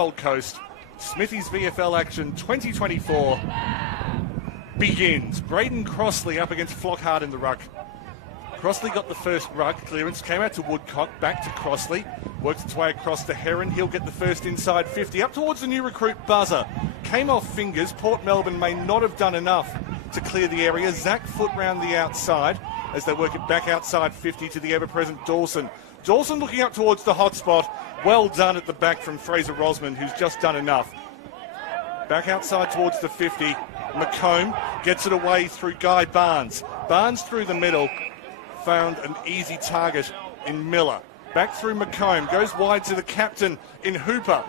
Gold Coast. Smithy's VFL action 2024 begins. Braden Crossley up against Flockhart in the ruck. Crossley got the first ruck clearance, came out to Woodcock, back to Crossley, works its way across to Heron. He'll get the first inside 50, up towards the new recruit Buzzer. Came off fingers. Port Melbourne may not have done enough to clear the area. Zach Foot round the outside as they work it back outside 50 to the ever-present Dawson. Dawson looking up towards the hot spot. Well done at the back from Fraser Rosman, who's just done enough. Back outside towards the 50. McComb gets it away through Guy Barnes. Barnes through the middle. Found an easy target in Miller. Back through McComb. Goes wide to the captain in Hooper.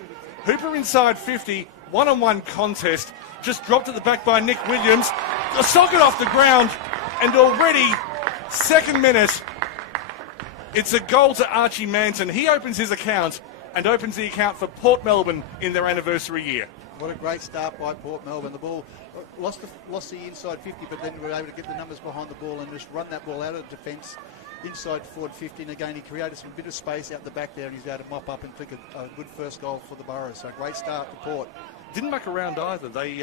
Hooper inside 50. One-on-one contest. Just dropped at the back by Nick Williams. A socket off the ground. And already, second minute, it's a goal to Archie Manton. He opens his account and opens the account for Port Melbourne in their anniversary year. What a great start by Port Melbourne. The ball lost the inside 50, but then we were able to get the numbers behind the ball and just run that ball out of defence inside forward 50. And again, he created some bit of space out the back there, and he's able to mop up and flick a good first goal for the Boroughs. So great start for Port. Didn't muck around either. They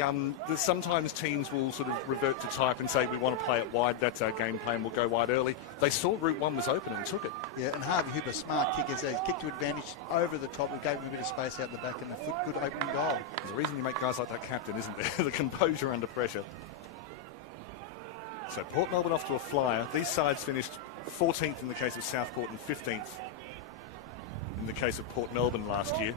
sometimes teams will sort of revert to type and say we want to play it wide. That's our game plan. We'll go wide early. They saw Route 1 was open and took it. Yeah, and Harvey Hooper, smart kick, as he kicked to advantage over the top. We gave him a bit of space out the back, and a good opening goal. There's a reason you make guys like that captain, isn't there? The composure under pressure. So Port Melbourne off to a flyer. These sides finished 14th in the case of Southport and 15th in the case of Port Melbourne last year.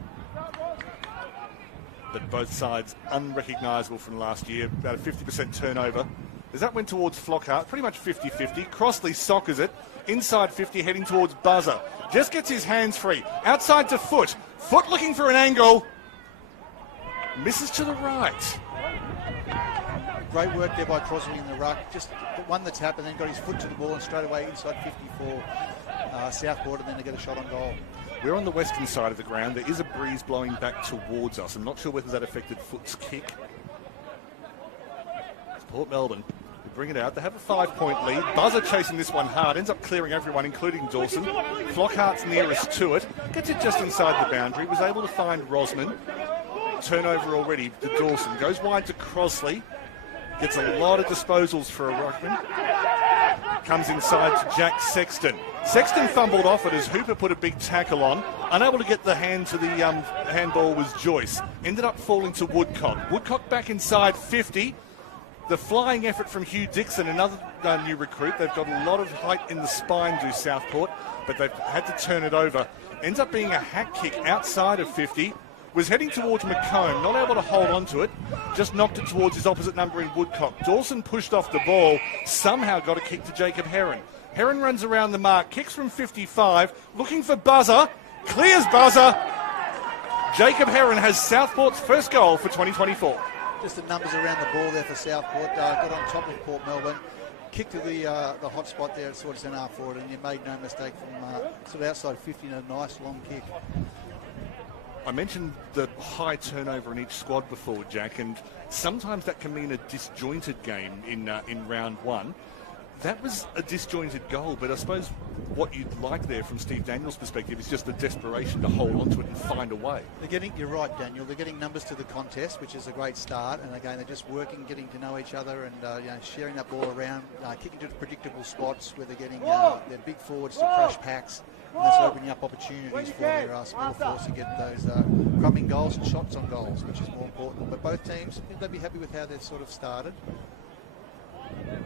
But both sides unrecognisable from last year. About a 50% turnover. As that went towards Flockhart, pretty much 50-50. Crossley soccers it. Inside 50, heading towards Buzzer. Just gets his hands free. Outside to Foot. Foot looking for an angle. Misses to the right. Great work there by Crossley in the ruck. Just won the tap and then got his foot to the ball and straight away inside 50 for Southport, and then they get a shot on goal. We're on the western side of the ground. There is a breeze blowing back towards us. I'm not sure whether that affected Foot's kick. It's Port Melbourne. They bring it out. They have a 5-point lead. Buzzer chasing this one hard. Ends up clearing everyone, including Dawson. Flockhart's nearest to it. Gets it just inside the boundary. Was able to find Rosman. Turnover already to Dawson. Goes wide to Crossley. Gets a lot of disposals for a ruckman. Comes inside to Jack Sexton. Sexton fumbled off it as Hooper put a big tackle on. Unable to get the hand to the handball was Joyce. Ended up falling to Woodcock. Woodcock back inside 50. The flying effort from Hugh Dixon, another new recruit. They've got a lot of height in the spine, do Southport, but they've had to turn it over. Ends up being a hack kick outside of 50. Was heading towards McComb, not able to hold on to it. Just knocked it towards his opposite number in Woodcock. Dawson pushed off the ball. Somehow got a kick to Jacob Heron. Heron runs around the mark, kicks from 55, looking for Buzzer. Clears Buzzer. Jacob Heron has Southport's first goal for 2024. Just the numbers around the ball there for Southport. Got on top of Port Melbourne. Kick to the hot spot there at sort of centre forward, and you made no mistake from sort of outside 50 and a nice long kick. I mentioned the high turnover in each squad before, Jack, and sometimes that can mean a disjointed game in round one. That was a disjointed goal, but I suppose what you'd like there from Steve Daniels' perspective is just the desperation to hold on to it and find a way. You're right, Daniel. They're getting numbers to the contest, which is a great start. And again, they're just working, getting to know each other, and sharing that ball around, kicking to predictable spots where they're getting their big forwards to crush packs. And that's opening up opportunities for their small force to get those crumbing goals and shots on goals, which is more important. But both teams, they'll be happy with how they've sort of started.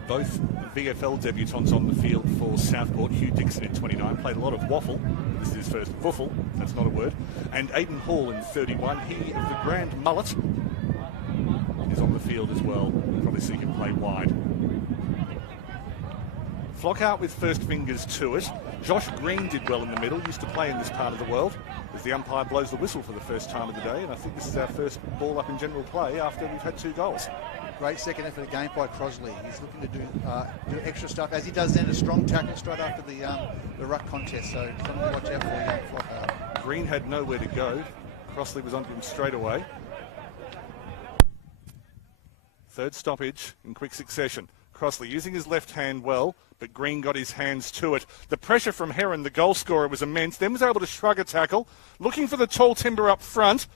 Both VFL debutants on the field for Southport. Hugh Dixon in 29 played a lot of waffle. This is his first wuffle. That's not a word. And Aidan Hall in 31. He of the Grand Mullet is on the field as well. We'll probably see him play wide. Flockhart with first fingers to it. Josh Green did well in the middle. Used to play in this part of the world. As the umpire blows the whistle for the first time of the day, and I think this is our first ball up in general play after we've had 2 goals. Great second effort again by Crossley. He's looking to do extra stuff, as he does then a strong tackle straight after the ruck contest. So something to watch out for young Flockhart. Green had nowhere to go. Crossley was onto him straight away. Third stoppage in quick succession. Crossley using his left hand well, but Green got his hands to it. The pressure from Heron, the goal scorer, was immense. Then was able to shrug a tackle, looking for the tall timber up front.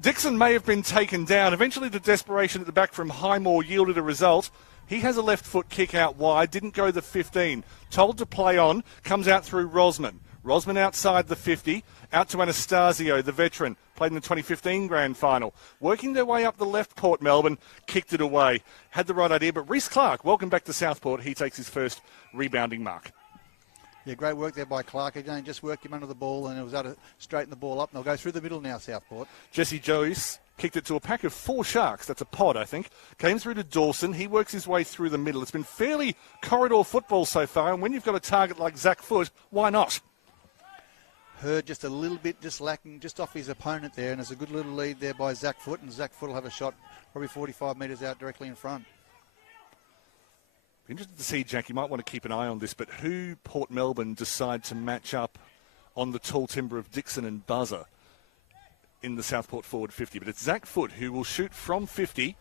Dixon may have been taken down. Eventually the desperation at the back from Highmore yielded a result. He has a left foot kick out wide, didn't go the 15. Told to play on, comes out through Rosman. Rosman outside the 50, out to Anastasio, the veteran, played in the 2015 grand final. Working their way up the left, Port Melbourne, kicked it away. Had the right idea, but Reece Clark, welcome back to Southport. He takes his first rebounding mark. Yeah, great work there by Clark. Again, just worked him under the ball and it was able to straighten the ball up. And they'll go through the middle now, Southport. Jesse Joyce kicked it to a pack of 4 Sharks. That's a pod, I think. Came through to Dawson. He works his way through the middle. It's been fairly corridor football so far. And when you've got a target like Zach Foot, why not? Hurd just a little bit just lacking just off his opponent there. And there's a good little lead there by Zach Foot. And Zach Foot will have a shot probably 45 metres out directly in front. Interested to see, Jack, you might want to keep an eye on this, but who Port Melbourne decide to match up on the tall timber of Dixon and Buzzer in the Southport forward 50. But it's Zach Foot who will shoot from 50.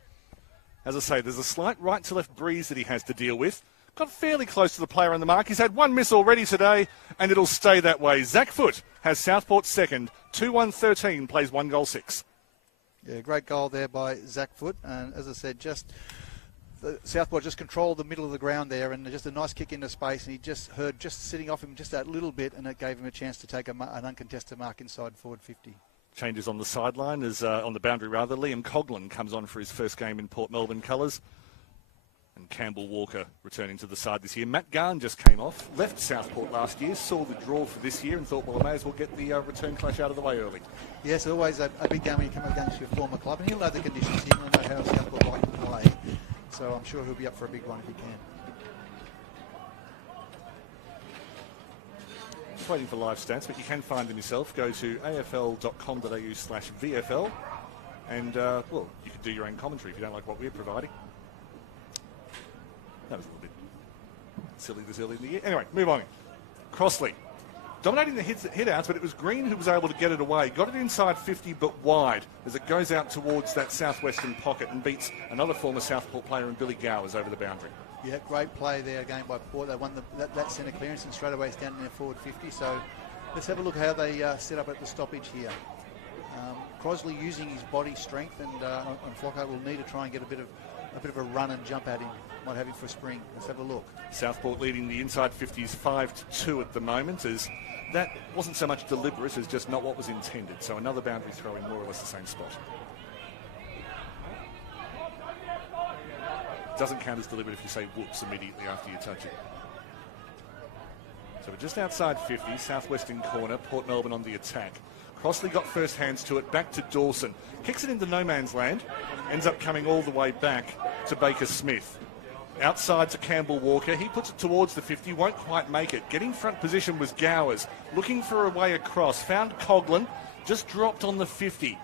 As I say, there's a slight right to left breeze that he has to deal with. Got fairly close to the player on the mark. He's had 1 miss already today, and it'll stay that way. Zach Foot has Southport second, 2-1-13, plays 1 goal 6. Yeah, great goal there by Zach Foot. And as I said, Southport just controlled the middle of the ground there and just a nice kick into space, and he just heard just sitting off him just that little bit, and it gave him a chance to take an uncontested mark inside forward 50. Changes on the sideline, on the boundary rather. Liam Coughlin comes on for his first game in Port Melbourne colours. And Campbell Walker returning to the side this year. Matt Garn just came off, left Southport last year, saw the draw for this year and thought, well, I may as well get the return clash out of the way early. Yes, always a big game when you come up against your former club, and he'll know the conditions. He'll know how Southport like to play. So I'm sure he'll be up for a big one if he can. Just waiting for live stats, but you can find them yourself. Go to afl.com.au/VFL and, well, you can do your own commentary if you don't like what we're providing. That was a little bit silly this early in the year. Anyway, move on. Crossley. Dominating the hit-outs, but it was Green who was able to get it away. Got it inside 50, but wide, as it goes out towards that southwestern pocket and beats another former Southport player in Billy Gowers over the boundary. Yeah, great play there again by Port. They won that centre clearance and straight away standing there forward 50. So let's have a look how they set up at the stoppage here. Crossley using his body strength, and Flockhart will need to try and get a bit of a run and jump at him. Might have him for a spring. Let's have a look. Southport leading the inside 50s 5-2 at the moment, as that wasn't so much deliberate as just not what was intended. So another boundary throw in more or less the same spot. Doesn't count as deliberate if you say whoops immediately after you touch it. So we're just outside 50, southwestern corner, Port Melbourne on the attack. Crossley got first hands to it, back to Dawson. Kicks it into no man's land, ends up coming all the way back to Baker Smith. Outside to Campbell Walker. He puts it towards the 50, won't quite make it. Getting front position was Gowers. Looking for a way across. Found Coughlin, just dropped on the 50.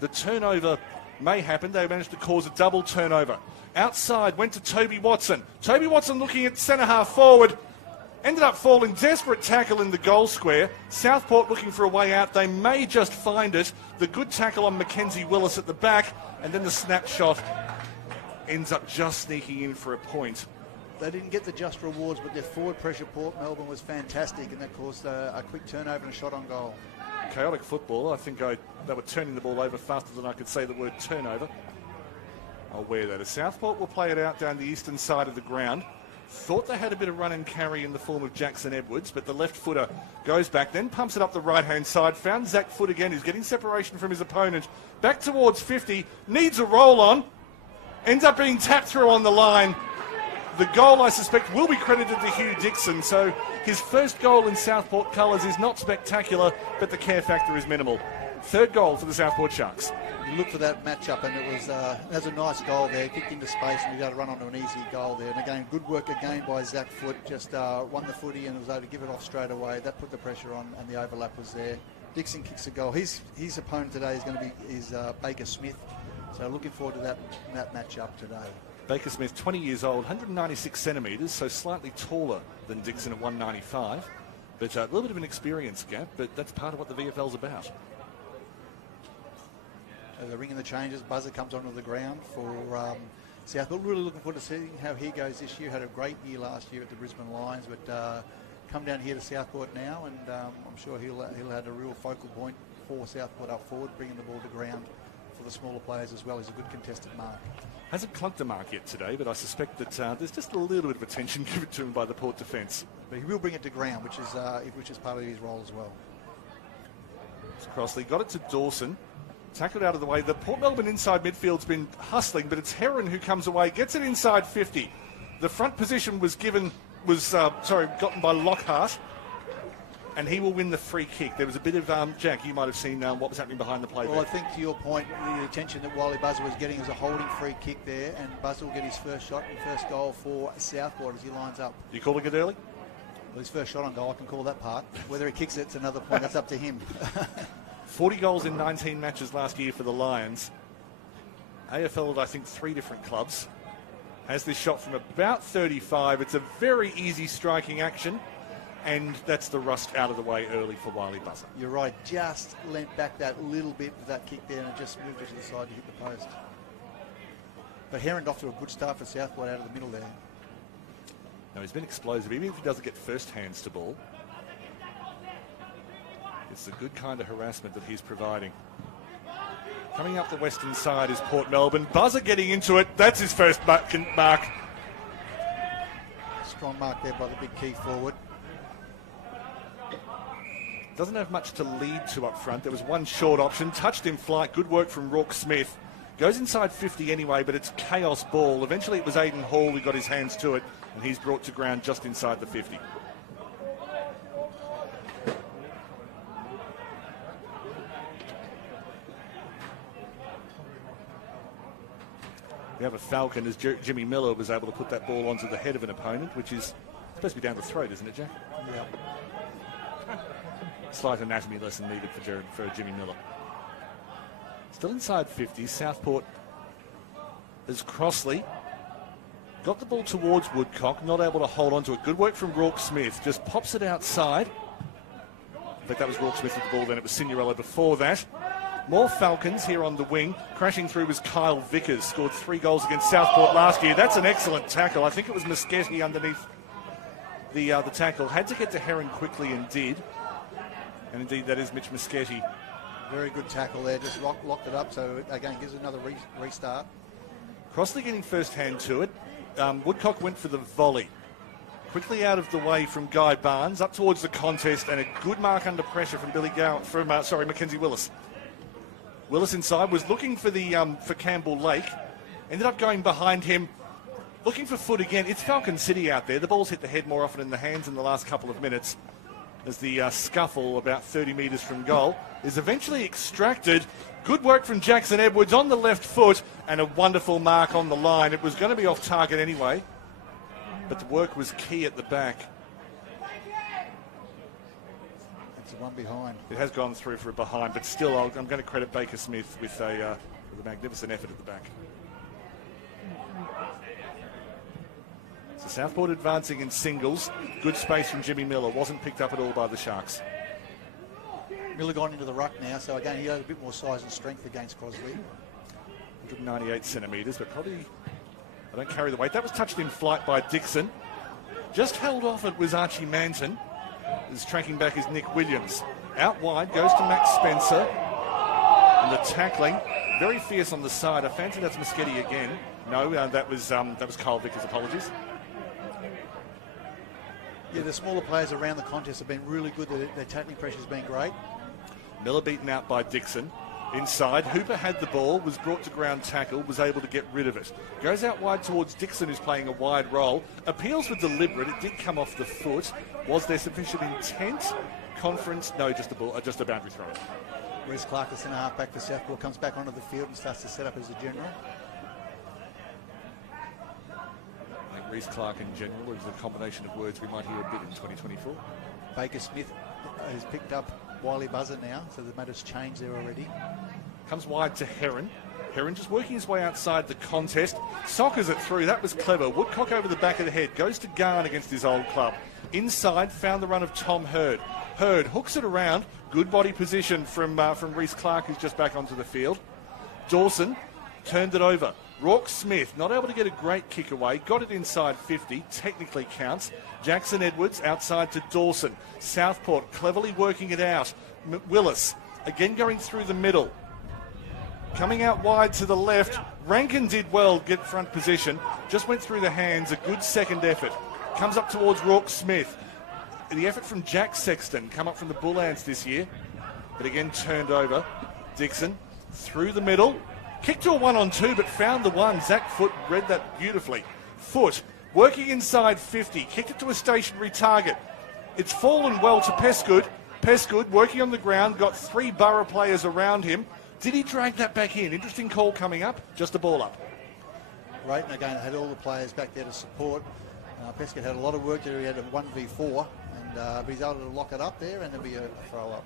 The turnover may happen. They managed to cause a double turnover. Outside went to Toby Watson. Toby Watson looking at centre half forward. Ended up falling. Desperate tackle in the goal square. Southport looking for a way out. They may just find it. The good tackle on Mackenzie Willis at the back. And then the snapshot ends up just sneaking in for a point. They didn't get the just rewards, but their forward pressure, Port Melbourne, was fantastic, and that caused a quick turnover and a shot on goal. Chaotic football. I think they were turning the ball over faster than I could say the word turnover. I'll wear that. As Southport will play it out down the eastern side of the ground. Thought they had a bit of run and carry in the form of Jackson Edwards, but the left footer goes back, then pumps it up the right-hand side. Found Zach Foot again, who's getting separation from his opponent. Back towards 50, needs a roll on. Ends up being tapped through on the line. The goal, I suspect, will be credited to Hugh Dixon. So his first goal in Southport colours is not spectacular, but the care factor is minimal. Third goal for the Southport Sharks. You look for that matchup, and it was a nice goal there. Kicked into space, and you got to run onto an easy goal there. And again, good work again by Zach Foot. Just won the footy and was able to give it off straight away. That put the pressure on, and the overlap was there. Dixon kicks a goal. His opponent today is going to be Baker Smith. So looking forward to that matchup today. Baker Smith, 20 years old, 196 centimetres, so slightly taller than Dixon at 195. But a little bit of an experience gap, but that's part of what the VFL's about. The ring and the changes. Buzzer comes onto the ground for Southport. Really looking forward to seeing how he goes this year. Had a great year last year at the Brisbane Lions, but come down here to Southport now, and I'm sure he'll have a real focal point for Southport up forward, bringing the ball to ground for the smaller players as well. Is a good contested mark. Hasn't clunked a mark yet today, but I suspect that there's just a little bit of attention given to him by the Port defence. But he will bring it to ground, which is part of his role as well. Crossley got it to Dawson, tackled out of the way. The Port Melbourne inside midfield's been hustling, but it's Heron who comes away, gets it inside 50. The front position was gotten by Lockhart, and he will win the free kick. There was a bit of, Jack, you might have seen what was happening behind the play. Well, I think to your point, the attention that Wiley Buzzer was getting was a holding free kick there, and Buzzer will get his first shot and first goal for Southport as he lines up. You calling it early? Well, his first shot on goal, I can call that part. Whether he kicks it's another point. That's up to him. 40 goals in 19 matches last year for the Lions. AFL at, I think, 3 different clubs. Has this shot from about 35. It's a very easy striking action. And that's the rust out of the way early for Wiley Buzzer. You're right. Just leant back that little bit with that kick there and just moved it to the side to hit the post. But Heron off to a good start for Southport out of the middle there. No, he's been explosive. Even if he doesn't get first hands to ball, it's the good kind of harassment that he's providing. Coming up the western side is Port Melbourne. Buzzer getting into it. That's his first mark. Strong mark there by the big key forward. Doesn't have much to lead to up front. There was one short option. Touched in flight. Good work from Rourke Smith. Goes inside 50 anyway, but it's chaos ball. Eventually it was Aidan Hall who got his hands to it, and he's brought to ground just inside the 50. We have a falcon as Jimmy Miller was able to put that ball onto the head of an opponent, which is supposed to be down the throat, isn't it, Jack? Yeah. Slight anatomy lesson needed for Jimmy Miller. Still inside 50, Southport as Crossley got the ball towards Woodcock, not able to hold on to it. Good work from Rourke Smith, just pops it outside. In fact, that was Rourke Smith with the ball then, it was Signorello before that. More Falcons here on the wing. Crashing through was Kyle Vickers, scored 3 goals against Southport last year. That's an excellent tackle. I think it was Moschetti underneath the tackle. Had to get to Heron quickly and did. And indeed, that is Mitch Moschetti. Very good tackle there, just locked it up, so again, gives another restart. Crossley getting first hand to it. Woodcock went for the volley. Quickly out of the way from Guy Barnes, up towards the contest, and a good mark under pressure from Mackenzie Willis. Willis inside was looking for for Campbell Lake, ended up going behind him, looking for foot again. It's Falcon City out there. The ball's hit the head more often than the hands in the last couple of minutes. As the scuffle about 30 metres from goal is eventually extracted. Good work from Jackson Edwards on the left foot and a wonderful mark on the line. It was going to be off target anyway, but the work was key at the back. It's the one behind. It has gone through for a behind, but still I'm going to credit Baker Smith with a magnificent effort at the back. So Southport advancing in singles. Good space from Jimmy Miller. Wasn't picked up at all by the Sharks. Miller gone into the ruck now, so again, he has a bit more size and strength against Crosby. 198 centimetres, but probably I don't carry the weight. That was touched in flight by Dixon. Just held off it was Archie Manton. His tracking back is Nick Williams. Out wide goes to Max Spencer. And the tackling, very fierce on the side. I fancy that's Moschetti again. No, that was Kyle Vickers. Apologies. Yeah, the smaller players around the contest have been really good. Their tackling pressure has been great. Miller beaten out by Dixon. Inside, Hooper had the ball, was brought to ground tackle, was able to get rid of it. Goes out wide towards Dixon, who's playing a wide role. Appeals were deliberate. It did come off the foot. Was there sufficient intent? Conference? No, just a boundary throw. Reece Clark, the centre half back for Southport, comes back onto the field and starts to set up as a general. I think Reece Clark in general is a combination of words we might hear a bit in 2024. Baker Smith has picked up Wiley Buzzer now, so the matter's changed there already. Comes wide to Heron. Heron just working his way outside the contest. Sockers it through. That was clever. Woodcock over the back of the head. Goes to Garn against his old club. Inside, found the run of Tom Hurd. Hurd hooks it around. Good body position from Reece Clark, who's just back onto the field. Dawson turned it over. Rourke Smith, not able to get a great kick away. Got it inside 50. Technically counts. Jackson Edwards outside to Dawson. Southport cleverly working it out. Willis again going through the middle. Coming out wide to the left. Rankin did well, get front position. Just went through the hands. A good second effort. Comes up towards Rourke Smith. The effort from Jack Sexton, come up from the Bull Ants this year. But again, turned over. Dixon through the middle. Kicked to a 1-on-2, but found the one. Zach Foote read that beautifully. Foote working inside 50. Kicked it to a stationary target. It's fallen well to Pesgood. Pesgood working on the ground. Got 3 Borough players around him. Did he drag that back in? Interesting call coming up. Just a ball up. Right, and again, had all the players back there to support. Pesgood had a lot of work to do. He had a 1v4, but he's able to lock it up there, and there'll be a throw up.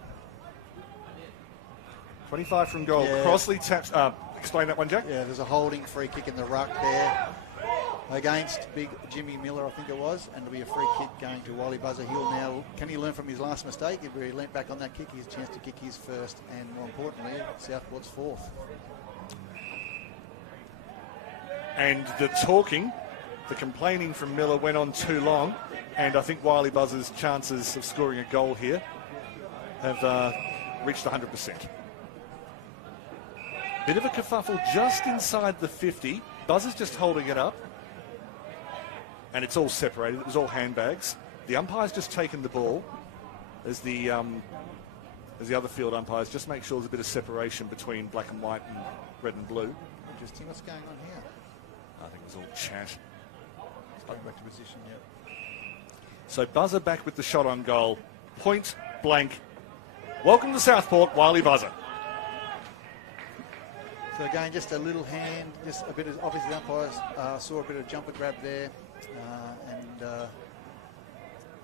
25 from goal. Yeah. Crossley taps. Explain that one, Jack. Yeah, there's a holding free kick in the ruck there against big Jimmy Miller, I think it was, and there'll be a free kick going to Wiley Buzzer. Can he learn from his last mistake? If he leant back on that kick, he has a chance to kick his first, and more importantly, Southport's fourth. And the talking, the complaining from Miller went on too long, and I think Wiley Buzzer's chances of scoring a goal here have reached 100%. Bit of a kerfuffle just inside the 50. Buzzer's just holding it up. And it's all separated. It was all handbags. The umpire's just taken the ball as the other field umpires just make sure there's a bit of separation between black and white and red and blue. Interesting. What's going on here? I think it was all chat. It's going back to position, yeah. So Buzzer back with the shot on goal. Point blank. Welcome to Southport, Wiley Buzzer. So again, just a little hand, just a bit of, obviously the umpires saw a bit of jumper grab there, and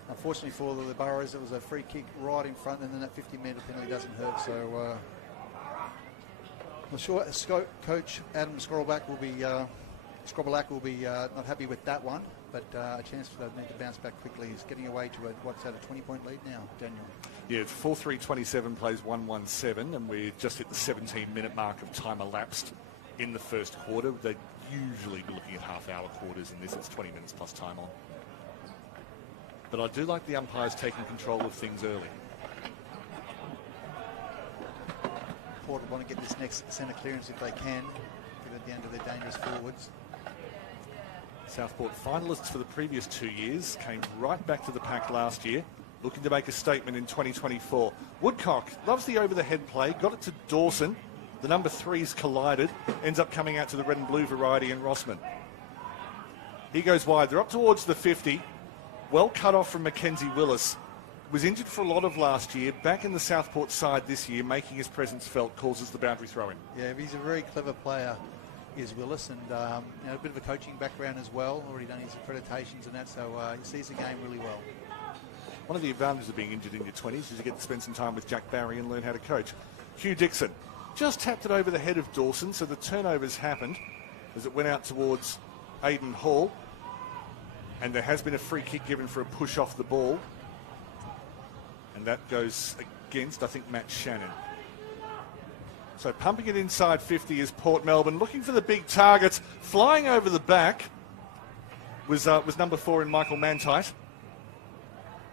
unfortunately for the Boroughs, it was a free kick right in front, and then that 50-metre penalty doesn't hurt. So I'm sure Coach Adam Scrobbelack will be not happy with that one, but a chance for them to bounce back quickly. He's getting away to what's that, a 20-point lead now, Daniel? Yeah, it's 4-3-27 plays 1-1-7, and we just hit the 17-minute mark of time elapsed in the first quarter. They'd usually be looking at half-hour quarters in this. It's 20 minutes plus time on. But I do like the umpires taking control of things early. Port will want to get this next centre clearance if they can, get it down to their dangerous forwards. Southport finalists for the previous 2 years, came right back to the pack last year, looking to make a statement in 2024. Woodcock loves the over-the-head play, got it to Dawson. The number 3's collided, ends up coming out to the red and blue variety in Rossman. He goes wide. They're up towards the 50. Well cut off from Mackenzie Willis. Was injured for a lot of last year, back in the Southport side this year, making his presence felt, causes the boundary throw-in. Yeah, he's a very clever player, is Willis, and a bit of a coaching background as well. Already done his accreditations and that, so he sees the game really well. One of the advantages of being injured in your 20s is you get to spend some time with Jack Barry and learn how to coach. Hugh Dixon just tapped it over the head of Dawson, so the turnovers happened as it went out towards Aidan Hall. And there has been a free kick given for a push off the ball. And that goes against, I think, Matt Shannon. So pumping it inside 50 is Port Melbourne, looking for the big targets. Flying over the back was number 4 in Michael Mantite.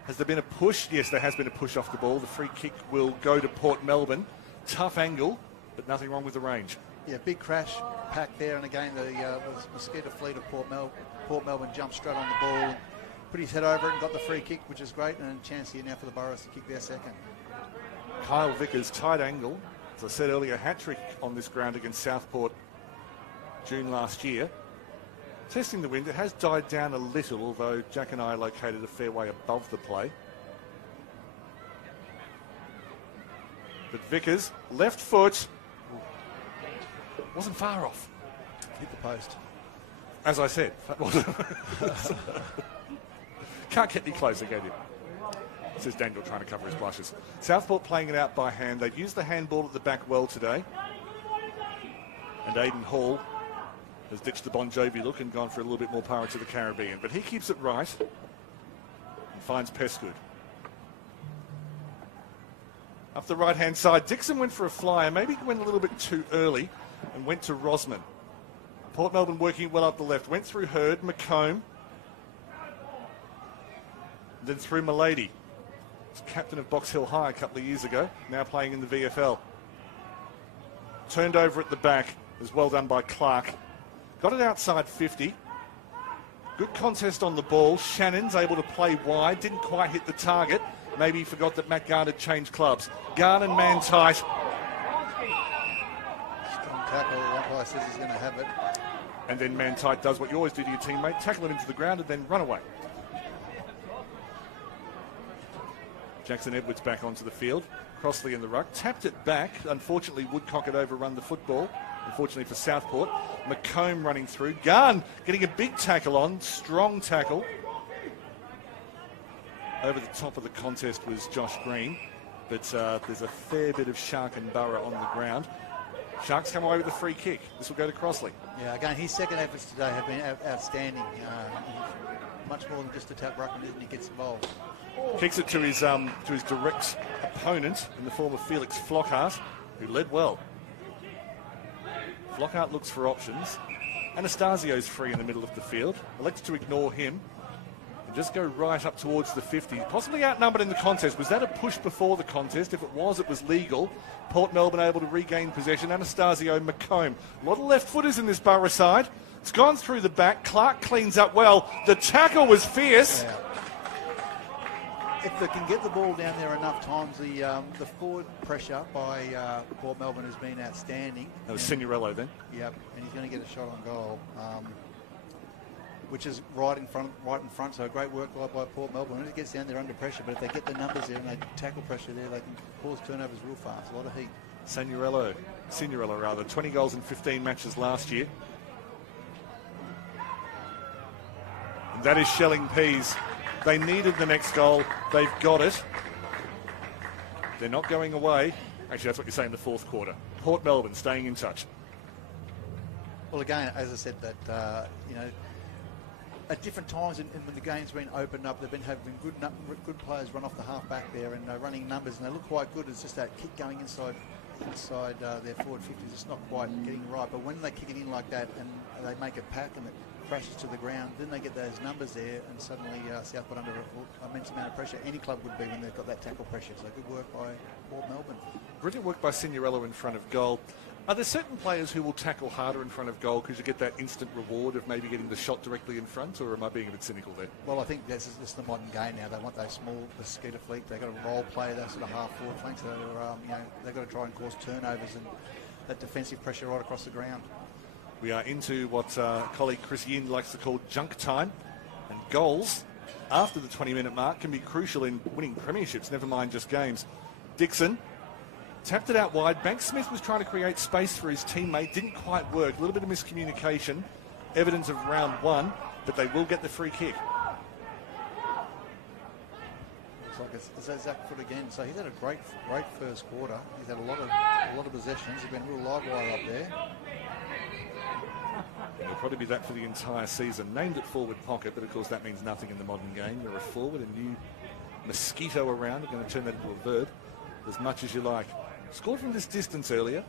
Has there been a push? Yes, there has been a push off the ball. The free kick will go to Port Melbourne. Tough angle, but nothing wrong with the range. Yeah, big crash pack there, and again the mosquito fleet of Port Melbourne jumped straight on the ball, put his head over it and got the free kick, which is great, and a chance here now for the Boroughs to kick their second. Kyle Vickers, tight angle. As I said earlier, hat-trick on this ground against Southport June last year. Testing the wind, it has died down a little, although Jack and I located a fair way above the play. But Vickers, left foot, wasn't far off. Hit the post. As I said, can't get any closer, can you? Says Daniel, trying to cover his blushes. Southport playing it out by hand. They've used the handball at the back well today. And Aidan Hall has ditched the Bon Jovi look and gone for a little bit more power to the Caribbean. But he keeps it right and finds Pesgood. Up the right-hand side, Dixon went for a flyer. Maybe he went a little bit too early and went to Rosman. Port Melbourne working well up the left. Went through Hurd, McComb. Then through Milady. Captain of Box Hill High a couple of years ago, now playing in the VFL. Turned over at the back. It was well done by Clark. Got it outside 50. Good contest on the ball. Shannon's able to play wide. Didn't quite hit the target. Maybe he forgot that Matt Garn had changed clubs. Garn and man tight. Strong tackle. Umpire says he's going to have it. And then man tight does what you always do to your teammate. Tackle it into the ground and then run away. Jackson Edwards back onto the field. Crossley in the ruck. Tapped it back. Unfortunately, Woodcock had overrun the football. Unfortunately for Southport. McComb running through. Garn getting a big tackle on. Strong tackle. Over the top of the contest was Josh Green. But there's a fair bit of Shark and Burra on the ground. Sharks come away with a free kick. This will go to Crossley. Yeah, again, his second efforts today have been outstanding. Much more than just a tap ruckman, isn't he? Gets involved. Kicks it to his direct opponent in the form of Felix Flockhart, who led well. Flockhart looks for options. Anastasio's free in the middle of the field. Elects to ignore him and just go right up towards the 50. Possibly outnumbered in the contest. Was that a push before the contest? If it was legal. Port Melbourne able to regain possession. Anastasio, McComb. A lot of left footers in this Burra side. It's gone through the back. Clark cleans up well. The tackle was fierce. Yeah. If they can get the ball down there enough times, the forward pressure by Port Melbourne has been outstanding. That was Signorello then. Yep, and he's going to get a shot on goal, which is right in front. So great work by Port Melbourne. It gets down there under pressure, but if they get the numbers there and they tackle pressure there, they can cause turnovers real fast. A lot of heat. Signorello rather. 20 goals in 15 matches last year. And that is shelling peas. They needed the next goal. They've got it. They're not going away. Actually, that's what you say in the fourth quarter. Port Melbourne staying in touch. Well, again, as I said, that at different times when the game's been opened up, they've been having good players run off the half back there and running numbers, and they look quite good. It's just that kick going inside their forward 50s. It's not quite getting right. But when they kick it in like that and they make a pack and it crashes to the ground, then they get those numbers there, and suddenly Southport under immense amount of pressure. Any club would be when they've got that tackle pressure. So good work by Port Melbourne. Brilliant work by Signorello in front of goal. Are there certain players who will tackle harder in front of goal because you get that instant reward of maybe getting the shot directly in front, or am I being a bit cynical there? Well, I think that's just the modern game now. They want those small mosquito fleet. They've got to role play those sort of half-forward flanks. So, they've got to try and cause turnovers and that defensive pressure right across the ground. We are into what colleague Chris Yin likes to call junk time, and goals after the 20-minute mark can be crucial in winning premierships, never mind just games. Dixon tapped it out wide. Banks Smith was trying to create space for his teammate. Didn't quite work. A little bit of miscommunication. Evidence of round one, but they will get the free kick. Looks like it's Zach Foot again. So he's had a great first quarter. He's had a lot of possessions. He's been a real live wire up there. It'll probably be that for the entire season. Named at forward pocket, but of course that means nothing in the modern game. You're a forward, a new mosquito around. You're going to turn that into a bird as much as you like. Scored from this distance earlier.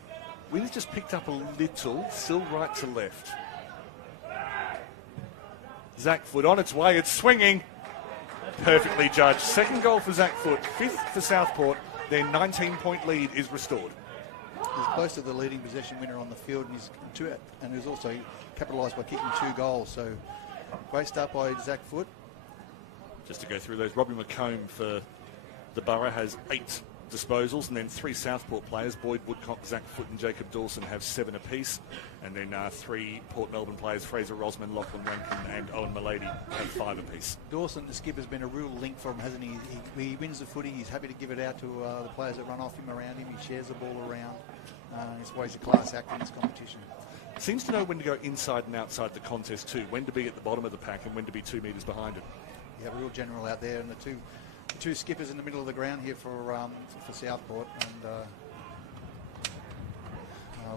Wind's just picked up a little, still right to left. Zach Foot on its way, it's swinging. Perfectly judged. Second goal for Zach Foot, fifth for Southport. Their 19-point lead is restored. He's close to the leading possession winner on the field, and he's also capitalised by kicking 2 goals. So great start by Zach Foot. Just to go through those, Robbie McComb for the Borough has 8 disposals, and then 3 Southport players, Boyd Woodcock, Zach Foot and Jacob Dawson, have 7 apiece, and then 3 Port Melbourne players, Fraser Rosman, Lachlan Rankin and Owen Milady, have 5 apiece. Dawson, the skipper, has been a real link for him, hasn't he? He wins the footy, he's happy to give it out to the players that run off him, around him, he shares the ball around. It's always a class act in this competition. Seems to know when to go inside and outside the contest too, when to be at the bottom of the pack and when to be 2 metres behind it. You have a real general out there, and the two skippers in the middle of the ground here for Southport, and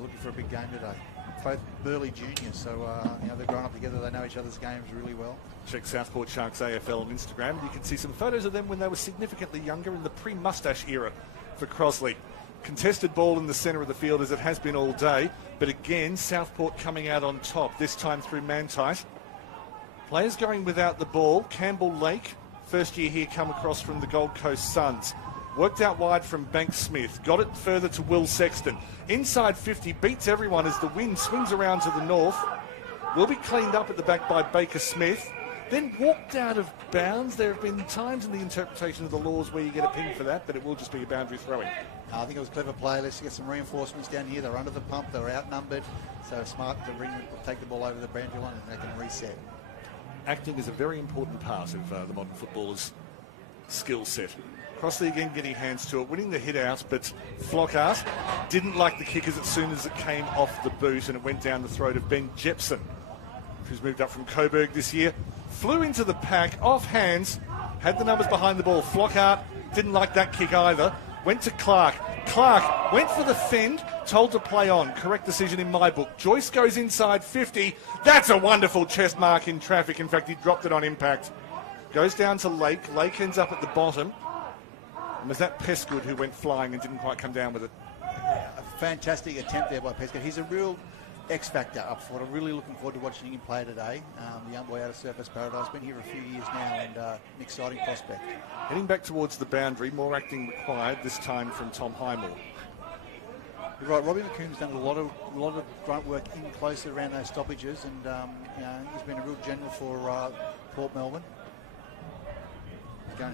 looking for a big game today. Both Burley juniors, so they've grown up together. They know each other's games really well. Check Southport Sharks AFL on Instagram. You can see some photos of them when they were significantly younger in the pre-mustache era for Crosley. Contested ball in the centre of the field as it has been all day, but again Southport coming out on top, this time through Mantite. Players going without the ball. Campbell Lake, first year here, come across from the Gold Coast Suns. Worked out wide from Bank Smith. Got it further to Will Sexton. Inside 50, beats everyone as the wind swings around to the north. Will be cleaned up at the back by Baker Smith. Then walked out of bounds. There have been times in the interpretation of the laws where you get a ping for that, but it will just be a boundary throw-in. I think it was clever play. Let's get some reinforcements down here. They're under the pump. They're outnumbered. So smart to take the ball over the boundary line and they can reset. Acting is a very important part of the modern footballer's skill set. Crossley again getting hands to it, winning the hit out, but Flockhart didn't like the kick as soon as it came off the boot and it went down the throat of Ben Jepson, who's moved up from Coburg this year. Flew into the pack, off hands, had the numbers behind the ball. Flockhart didn't like that kick either. Went to Clark. Clark went for the fend, told to play on. Correct decision in my book. Joyce goes inside 50. That's a wonderful chest mark in traffic. In fact, he dropped it on impact. Goes down to Lake. Lake ends up at the bottom. And was that Pesgood who went flying and didn't quite come down with it? A fantastic attempt there by Pesgood. He's a real X factor up forward. I'm really looking forward to watching him play today. The young boy out of Surface Paradise, been here a few years now, and an exciting prospect. Heading back towards the boundary, more acting required, this time from Tom Highmore. You're right, Robbie McComb's done a lot of grunt work in closer around those stoppages, and he's been a real general for Port Melbourne. Going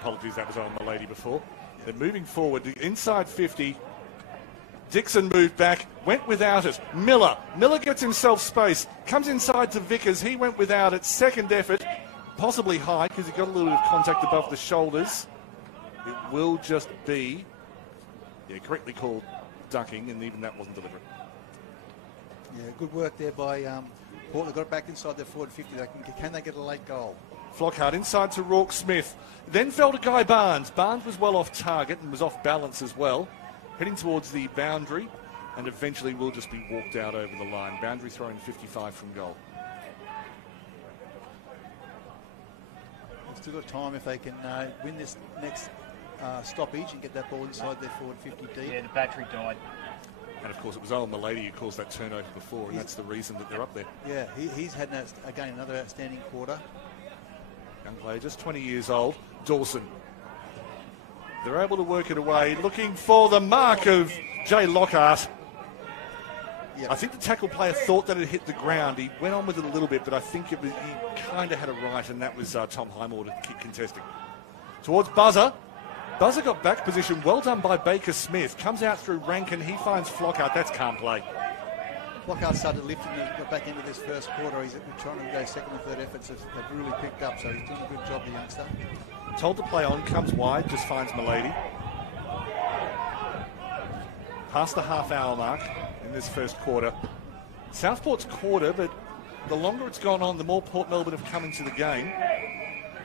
Apologies, that was on the lady before. They're moving forward. Inside 50. Dixon moved back, went without it. Miller gets himself space, comes inside to Vickers. He went without it. Second effort, possibly high because he got a little bit of contact above the shoulders. It will just be, correctly called ducking, and even that wasn't deliberate. Yeah, good work there by Port. They got it back inside their forward 50. Can they get a late goal? Flockhart inside to Rourke Smith. Then fell to Guy Barnes. Barnes was well off target and was off balance as well. Heading towards the boundary and eventually will just be walked out over the line. Boundary throwing 55 from goal. They've still got time if they can win this next stoppage and get that ball inside their forward 50 deep. Yeah, the battery died. And of course it was Owen Malady who caused that turnover before, and that's the reason that they're up there. Yeah, he's had, again, another outstanding quarter. Young player, just 20 years old. Dawson. They're able to work it away, looking for the mark of Jay Lockhart. Yep. I think the tackle player thought that it hit the ground. He went on with it a little bit, but I think he kind of had it right, and that was Tom Highmore to keep contesting. Towards Buzzer. Buzzer got back position. Well done by Baker Smith. Comes out through Rankin. He finds Flockhart. That's can't play. Flockhart started lifting the back end of this first quarter. He's trying to go second and third efforts. They've really picked up, so he's doing a good job, the youngster. Told to play on, comes wide, just finds Milady. Past the half-hour mark in this first quarter. Southport's quarter, but the longer it's gone on, the more Port Melbourne have come into the game.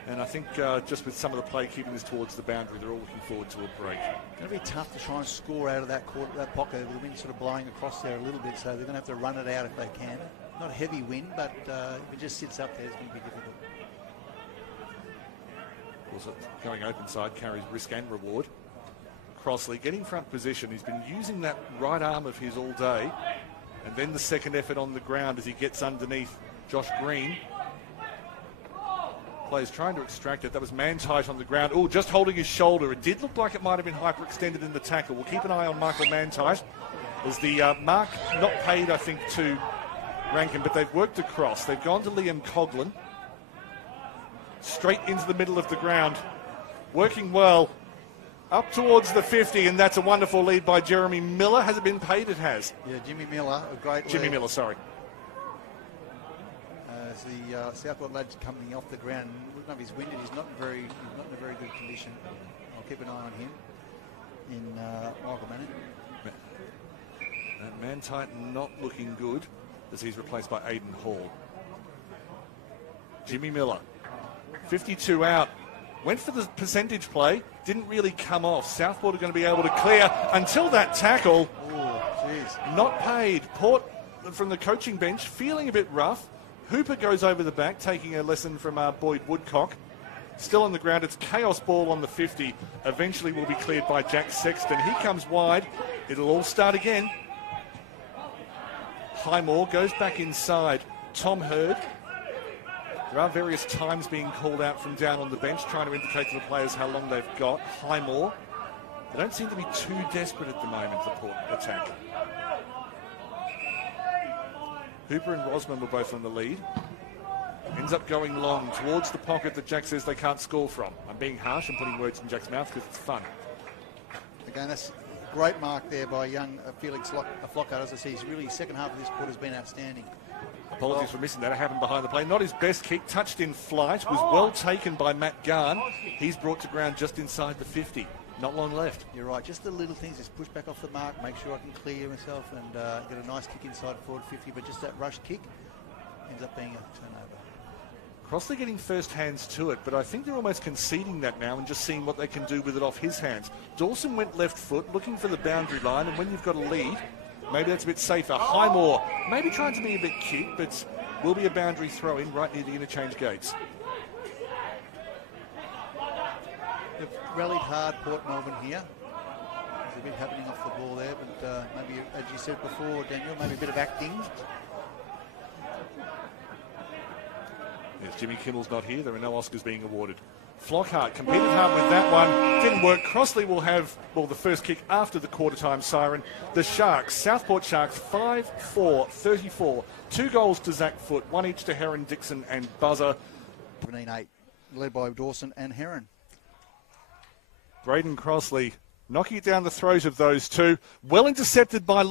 And I think just with some of the play keeping this towards the boundary, they're all looking forward to a break. It's going to be tough to try and score out of that pocket. The wind's sort of blowing across there a little bit, so they're going to have to run it out if they can. Not a heavy wind, but if it just sits up there, it's going to be difficult. Also going open side carries risk and reward. Crossley getting front position. He's been using that right arm of his all day. And then the second effort on the ground as he gets underneath Josh Green. Players trying to extract it. That was man tight on the ground. Oh, just holding his shoulder. It did look like it might have been hyperextended in the tackle. We'll keep an eye on Michael Mantite as the mark not paid, I think, to Rankin, but they've worked across. They've gone to Liam Coughlin. Straight into the middle of the ground. Working well. Up towards the 50, and that's a wonderful lead by Jeremy Miller. Has it been paid? It has. Yeah, Jimmy Miller, a great Jimmy lead. Miller, sorry. As the Southport lad's coming off the ground, looking up, he's winded. He's not in a very good condition. I'll keep an eye on him in Michael Manning. And Mantite not looking good as he's replaced by Aidan Hall. Jimmy Miller, 52 out. Went for the percentage play, didn't really come off. Southport are going to be able to clear until that tackle. Oh, jeez. Not paid. Port from the coaching bench feeling a bit rough. Hooper goes over the back, taking a lesson from Boyd Woodcock. Still on the ground. It's chaos ball on the 50. Eventually will be cleared by Jack Sexton. He comes wide. It'll all start again. Highmore goes back inside. Tom Hurd. There are various times being called out from down on the bench, trying to indicate to the players how long they've got. Highmore. They don't seem to be too desperate at the moment, the Port attack. Hooper and Rosman were both on the lead. Ends up going long towards the pocket that Jack says they can't score from. I'm being harsh and putting words in Jack's mouth because it's fun. Again, that's a great mark there by young Felix Flockhart. As I say, he's really, second half of this quarter has been outstanding. Apologies for missing that. It happened behind the play. Not his best kick. Touched in flight. Was well taken by Matt Garn. He's brought to ground just inside the 50. Not long left. You're right. Just the little things. Just push back off the mark. Make sure I can clear myself and get a nice kick inside forward 50. But just that rush kick ends up being a turnover. Crossley getting first hands to it, but I think they're almost conceding that now and just seeing what they can do with it off his hands. Dawson went left foot, looking for the boundary line, and when you've got a lead, maybe that's a bit safer. Highmore, maybe trying to be a bit cute, but will be a boundary throw-in right near the interchange gates. They've rallied hard, Port Melbourne here. There's a bit happening off the ball there, but maybe, as you said before, Daniel, maybe a bit of acting. Yes, Jimmy Kimmel's not here. There are no Oscars being awarded. Flockhart competed hard with that one. Didn't work. Crossley will have, well, the first kick after the quarter-time siren. The Sharks, Southport Sharks, 5-4-34. 2 goals to Zach Foote, 1 each to Heron, Dixon and Buzzer. 17-8, led by Dawson and Heron. Braden Crossley knocking it down the throat of those two. Well intercepted by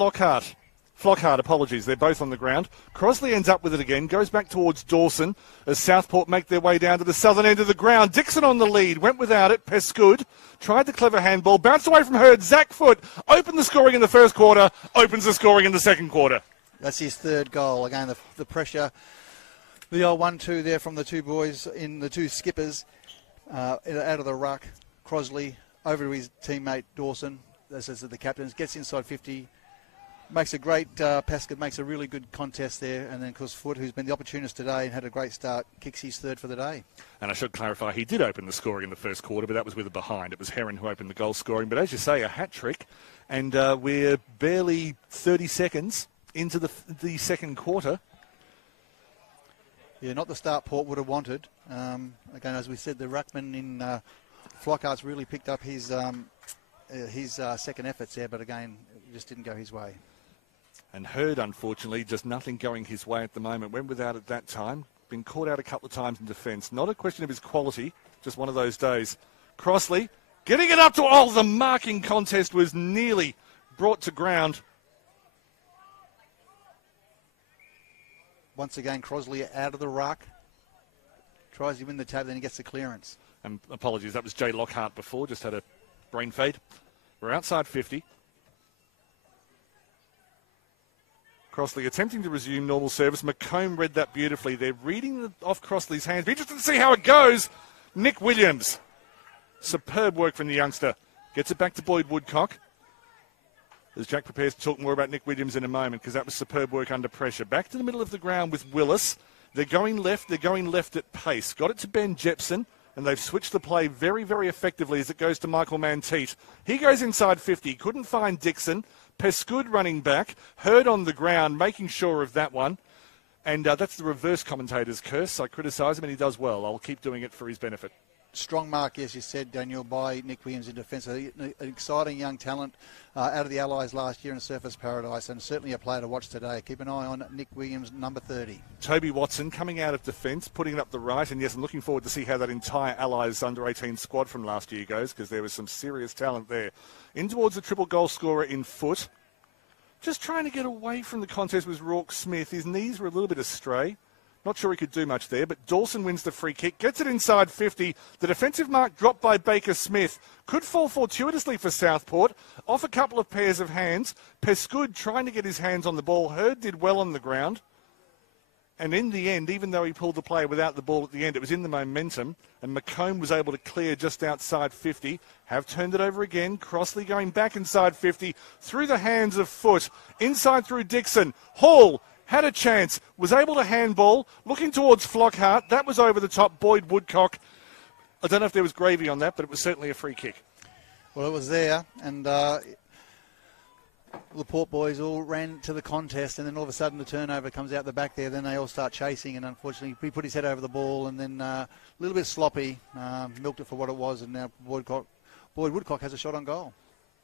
Flockhart, apologies. They're both on the ground. Crossley ends up with it again, goes back towards Dawson as Southport make their way down to the southern end of the ground. Dixon on the lead, went without it. Pescud tried the clever handball, bounced away from Hurd. Zach Foote opened the scoring in the first quarter, opens the scoring in the second quarter. That's his third goal. Again, the pressure, the old 1-2 there from the two boys, in the two skippers, out of the ruck. Crossley over to his teammate Dawson, as the captains, gets inside 50. Makes a great, Pescud makes a really good contest there. And then, of course, Foote, who's been the opportunist today and had a great start, kicks his third for the day. And I should clarify, he did open the scoring in the first quarter, but that was with a behind. It was Heron who opened the goal scoring. But as you say, a hat-trick. And we're barely 30 seconds into the second quarter. Yeah, not the start Port would have wanted. Again, as we said, the ruckman in Flockhart's really picked up his second efforts there, but again, it just didn't go his way. And Hurd, unfortunately, just nothing going his way at the moment. Went without at that time. Been caught out a couple of times in defence. Not a question of his quality, just one of those days. Crossley getting it up to... Oh, the marking contest was nearly brought to ground. Once again, Crossley out of the ruck. Tries to win the tab, then he gets the clearance. And apologies, that was Jay Lockhart before. Just had a brain fade. We're outside 50. Crossley attempting to resume normal service. McComb read that beautifully. They're reading off Crossley's hands. Be interested to see how it goes. Nick Williams. Superb work from the youngster. Gets it back to Boyd Woodcock. As Jack prepares to talk more about Nick Williams in a moment, because that was superb work under pressure. Back to the middle of the ground with Willis. They're going left. They're going left at pace. Got it to Ben Jepson, and they've switched the play very, very effectively as it goes to Michael Manteet. He goes inside 50. Couldn't find Dixon. Pescud running back. Hurd on the ground, making sure of that one. And that's the reverse commentator's curse. I criticise him, and he does well. I'll keep doing it for his benefit. Strong mark, as you said, Daniel, by Nick Williams in defence. An exciting young talent out of the Allies last year in Surfers Paradise, and certainly a player to watch today. Keep an eye on Nick Williams, number 30. Toby Watson coming out of defence, putting it up the right. And yes, I'm looking forward to see how that entire Allies under-18 squad from last year goes, because there was some serious talent there. In towards the triple goal scorer in foot. Just trying to get away from the contest was Rourke Smith. His knees were a little bit astray. Not sure he could do much there, but Dawson wins the free kick, gets it inside 50. The defensive mark dropped by Baker Smith. Could fall fortuitously for Southport. Off a couple of pairs of hands. Pescud trying to get his hands on the ball. Hurd did well on the ground. And in the end, even though he pulled the player without the ball at the end, it was in the momentum. And McComb was able to clear just outside 50. Have turned it over again. Crossley going back inside 50. Through the hands of Foot. Inside through Dixon. Hall had a chance. Was able to handball. Looking towards Flockhart. That was over the top. Boyd Woodcock. I don't know if there was gravy on that, but it was certainly a free kick. Well, it was there. And the Port boys all ran to the contest, and then all of a sudden the turnover comes out the back there. Then they all start chasing, and unfortunately he put his head over the ball, and then a little bit sloppy, milked it for what it was, and now Boyd Woodcock has a shot on goal.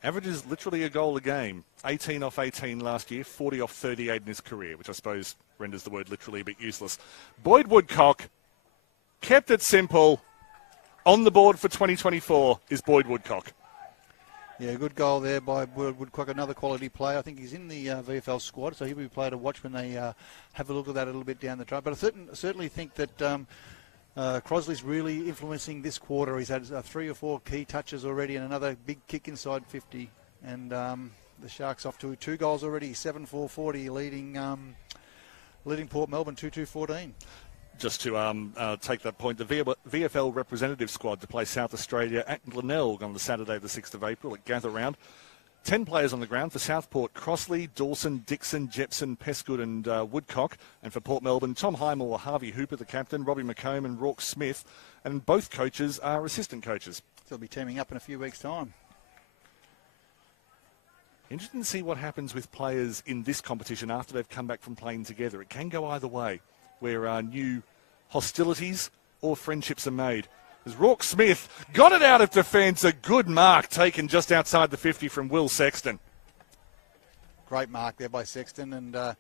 Averages literally a goal a game. 18 off 18 last year, 40 off 38 in his career, which I suppose renders the word literally a bit useless. Boyd Woodcock kept it simple. On the board for 2024 is Boyd Woodcock. Yeah, good goal there by Boyd Woodcock, another quality player. I think he's in the VFL squad, so he'll be a player to watch when they have a look at that a little bit down the track. But I certainly think that Crossley's really influencing this quarter. He's had 3 or 4 key touches already and another big kick inside 50. And the Sharks off to 2 goals already, 7-4-40, leading Port Melbourne 2-2-14. Just to take that point, the VFL representative squad to play South Australia at Glenelg on the Saturday, the 6th of April at Gather Round. 10 players on the ground for Southport: Crossley, Dawson, Dixon, Jepson, Pescud and Woodcock. And for Port Melbourne, Tom Highmore, Harvey Hooper, the captain, Robbie McComb and Rourke Smith. And both coaches are assistant coaches. They'll be teaming up in a few weeks' time. Interesting to see what happens with players in this competition after they've come back from playing together. It can go either way, where new hostilities or friendships are made. As Rourke Smith got it out of defence, a good mark taken just outside the 50 from Will Sexton. Great mark there by Sexton, and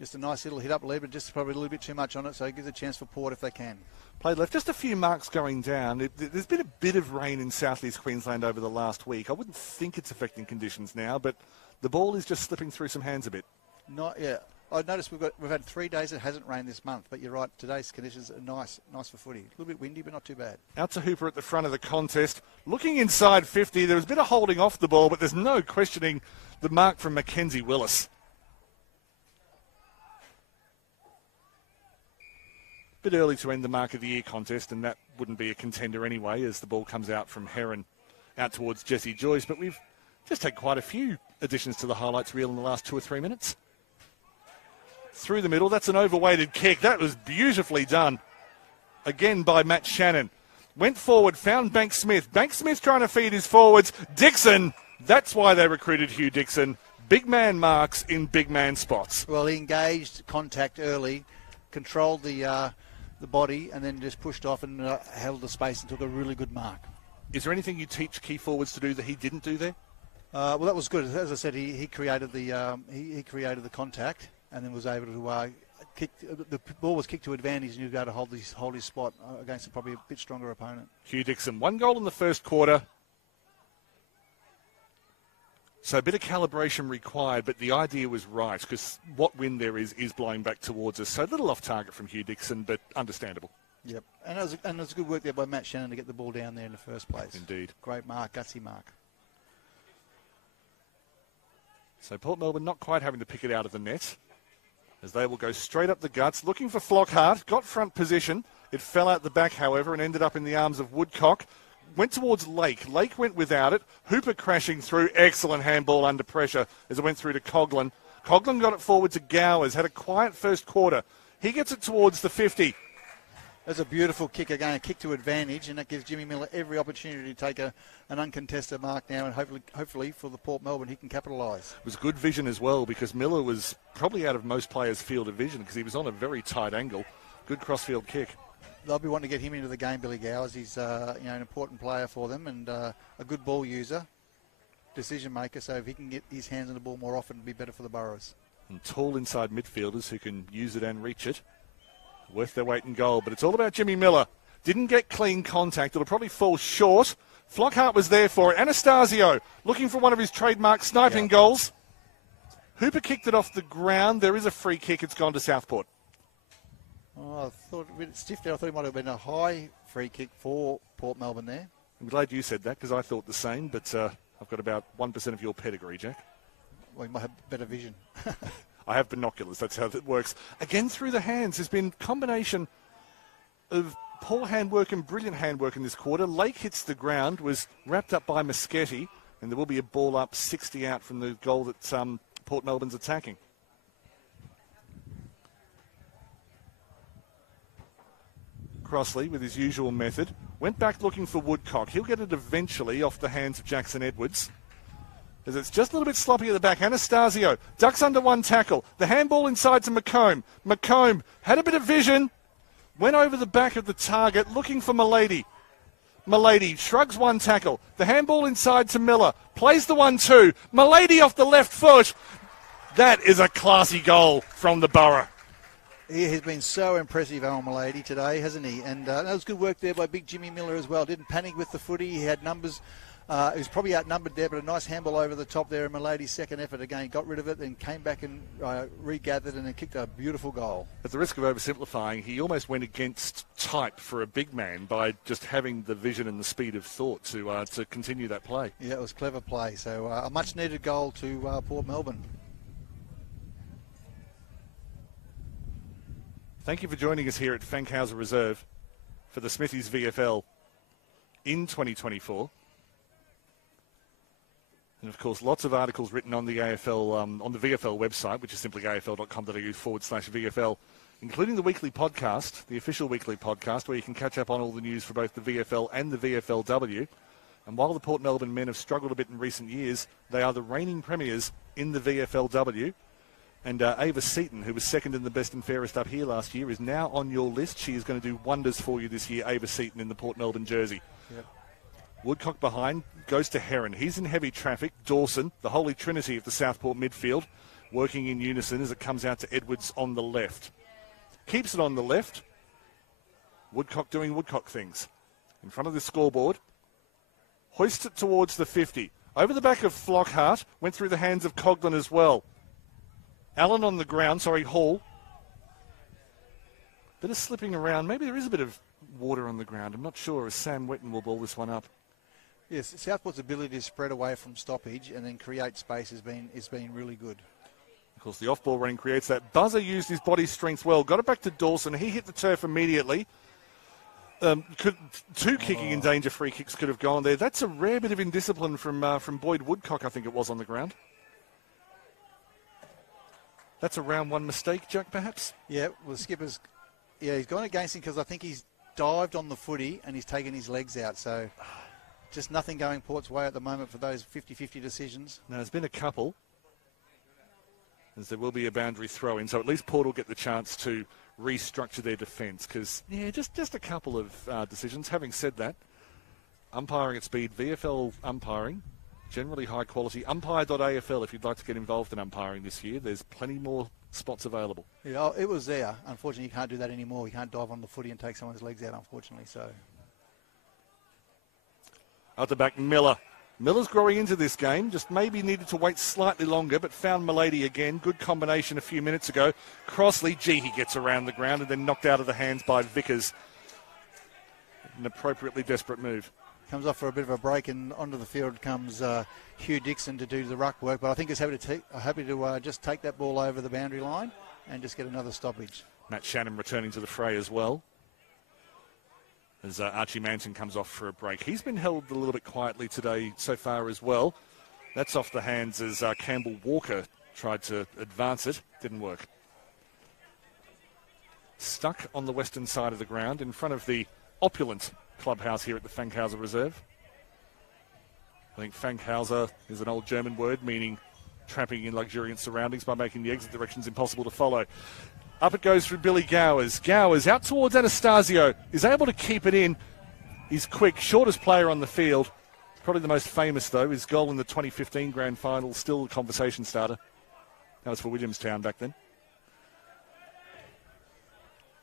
just a nice little hit up lead, but just probably a little bit too much on it, so it gives a chance for Port if they can. Played left, just a few marks going down. There's been a bit of rain in southeast Queensland over the last week. I wouldn't think it's affecting conditions now, but the ball is just slipping through some hands a bit. Not yet. I noticed we've had 3 days it hasn't rained this month, but you're right, today's conditions are nice for footy. A little bit windy, but not too bad. Out to Hooper at the front of the contest. Looking inside 50, there was a bit of holding off the ball, but there's no questioning the mark from Mackenzie Willis. Bit early to end the Mark of the Year contest, and that wouldn't be a contender anyway, as the ball comes out from Heron out towards Jesse Joyce. But we've just had quite a few additions to the highlights reel in the last 2 or 3 minutes. Through the middle, that's an overweighted kick. That was beautifully done. Again by Matt Shannon. Went forward, found Bank Smith. Bank Smith trying to feed his forwards. Dixon, that's why they recruited Hugh Dixon. Big man marks in big man spots. Well, he engaged contact early, controlled the body, and then just pushed off and held the space and took a really good mark. Is there anything you teach key forwards to do that he didn't do there? Well, that was good. As I said, he created the he created the contact and then was able to kick. The ball was kicked to advantage, and he was able to hold his spot against probably a bit stronger opponent. Hugh Dixon, 1 goal in the first quarter. So a bit of calibration required, but the idea was right, because what wind there is blowing back towards us. So a little off target from Hugh Dixon, but understandable. Yep, and it was good work there by Matt Shannon to get the ball down there in the first place. Indeed. Great mark, gutsy mark. So Port Melbourne not quite having to pick it out of the net, as they will go straight up the guts, looking for Flockhart, got front position. It fell out the back, however, and ended up in the arms of Woodcock. Went towards Lake. Lake went without it. Hooper crashing through. Excellent handball under pressure as it went through to Coughlin. Coughlin got it forward to Gowers. Had a quiet first quarter. He gets it towards the 50. That's a beautiful kick again, a kick to advantage, and that gives Jimmy Miller every opportunity to take an uncontested mark now, and hopefully for the Port Melbourne he can capitalise. It was good vision as well, because Miller was probably out of most players' field of vision because he was on a very tight angle. Good crossfield kick. They'll be wanting to get him into the game, Billy Gowers. He's an important player for them and a good ball user, decision maker. So if he can get his hands on the ball more often, it'll be better for the Burrows. And tall inside midfielders who can use it and reach it. Worth their weight in gold. But it's all about Jimmy Miller. Didn't get clean contact. It'll probably fall short. Flockhart was there for it. Anastasio looking for one of his trademark sniping goals. Hooper kicked it off the ground. There is a free kick. It's gone to Southport. Oh, I thought a bit stiff there. I thought it might have been a high free kick for Port Melbourne there. I'm glad you said that because I thought the same, but I've got about 1% of your pedigree, Jack. Well, you might have better vision. I have binoculars. That's how that works. Again, through the hands. There's been a combination of poor handwork and brilliant handwork in this quarter. Lake hits the ground, was wrapped up by Moschetti, and there will be a ball up 60 out from the goal that Port Melbourne's attacking. Crossley, with his usual method, went back looking for Woodcock. He'll get it eventually off the hands of Jackson Edwards. As it's just a little bit sloppy at the back. Anastasio ducks under one tackle. The handball inside to McComb. McComb had a bit of vision, went over the back of the target looking for Milady. Milady shrugs one tackle. The handball inside to Miller. Plays the 1-2. Milady off the left foot. That is a classy goal from the Borough. He has been so impressive, Alan Milady, today, hasn't he? And that was good work there by big Jimmy Miller as well. Didn't panic with the footy. He had numbers. He was probably outnumbered there, but a nice handball over the top there. And Milady's second effort again, got rid of it, then came back and regathered and then kicked a beautiful goal. At the risk of oversimplifying, he almost went against type for a big man by just having the vision and the speed of thought to continue that play. Yeah, it was clever play. So a much-needed goal to Port Melbourne. Thank you for joining us here at Fankhauser Reserve for the Smithies VFL in 2024. And, of course, lots of articles written on the AFL, on the VFL website, which is simply afl.com.au/VFL, including the weekly podcast, the official weekly podcast, where you can catch up on all the news for both the VFL and the VFLW. And while the Port Melbourne men have struggled a bit in recent years, they are the reigning premiers in the VFLW. And Ava Seaton, who was second in the best and fairest up here last year, is now on your list. She is going to do wonders for you this year, Ava Seaton in the Port Melbourne jersey. Yep. Woodcock behind, goes to Heron. He's in heavy traffic. Dawson, the holy trinity of the Southport midfield, working in unison as it comes out to Edwards on the left. Keeps it on the left. Woodcock doing Woodcock things. In front of the scoreboard. Hoists it towards the 50. Over the back of Flockhart. Went through the hands of Coughlin as well. Allen on the ground, Hall. Bit of slipping around. Maybe there is a bit of water on the ground. I'm not sure as Sam Wetton will ball this one up. Yes, Southport's ability to spread away from stoppage and then create space has been really good. Of course, the off-ball running creates that. Buzzer used his body strength well. Got it back to Dawson. He hit the turf immediately. Two kicking in danger free kicks could have gone there. That's a rare bit of indiscipline from Boyd Woodcock, I think it was, on the ground. That's a round one mistake, Jack, perhaps? Yeah, well, the skipper's... Yeah, he's gone against him because I think he's dived on the footy and he's taken his legs out. So just nothing going Port's way at the moment for those 50-50 decisions. Now, there's been a couple, as there will be a boundary throw-in. So at least Port will get the chance to restructure their defence because, yeah, just a couple of decisions. Having said that, umpiring at speed, VFL umpiring Generally high quality. Umpire.afl if you'd like to get involved in umpiring this year. There's plenty more spots available. Yeah, it was there. Unfortunately, you can't do that anymore. You can't dive on the footy and take someone's legs out, unfortunately. So, Out the back, Miller. Miller's growing into this game. Just maybe needed to wait slightly longer, but found Milady again. Good combination a few minutes ago. Crossley, he gets around the ground and then knocked out of the hands by Vickers. An appropriately desperate move. Comes off for a bit of a break, and onto the field comes Hugh Dixon to do the ruck work. But I think he's happy to just take that ball over the boundary line and just get another stoppage. Matt Shannon returning to the fray as well, as Archie Manson comes off for a break. He's been held a little bit quietly today so far as well. That's off the hands as Campbell Walker tried to advance it. Didn't work. Stuck on the western side of the ground in front of the opulent clubhouse here at the Fankhauser Reserve. I think Fankhauser is an old German word meaning trapping in luxuriant surroundings by making the exit directions impossible to follow. Up it goes through Billy Gowers. Gowers out towards Anastasio. Is able to keep it in. He's quick. Shortest player on the field. Probably the most famous, though. His goal in the 2015 Grand Final. Still a conversation starter. That was for Williamstown back then.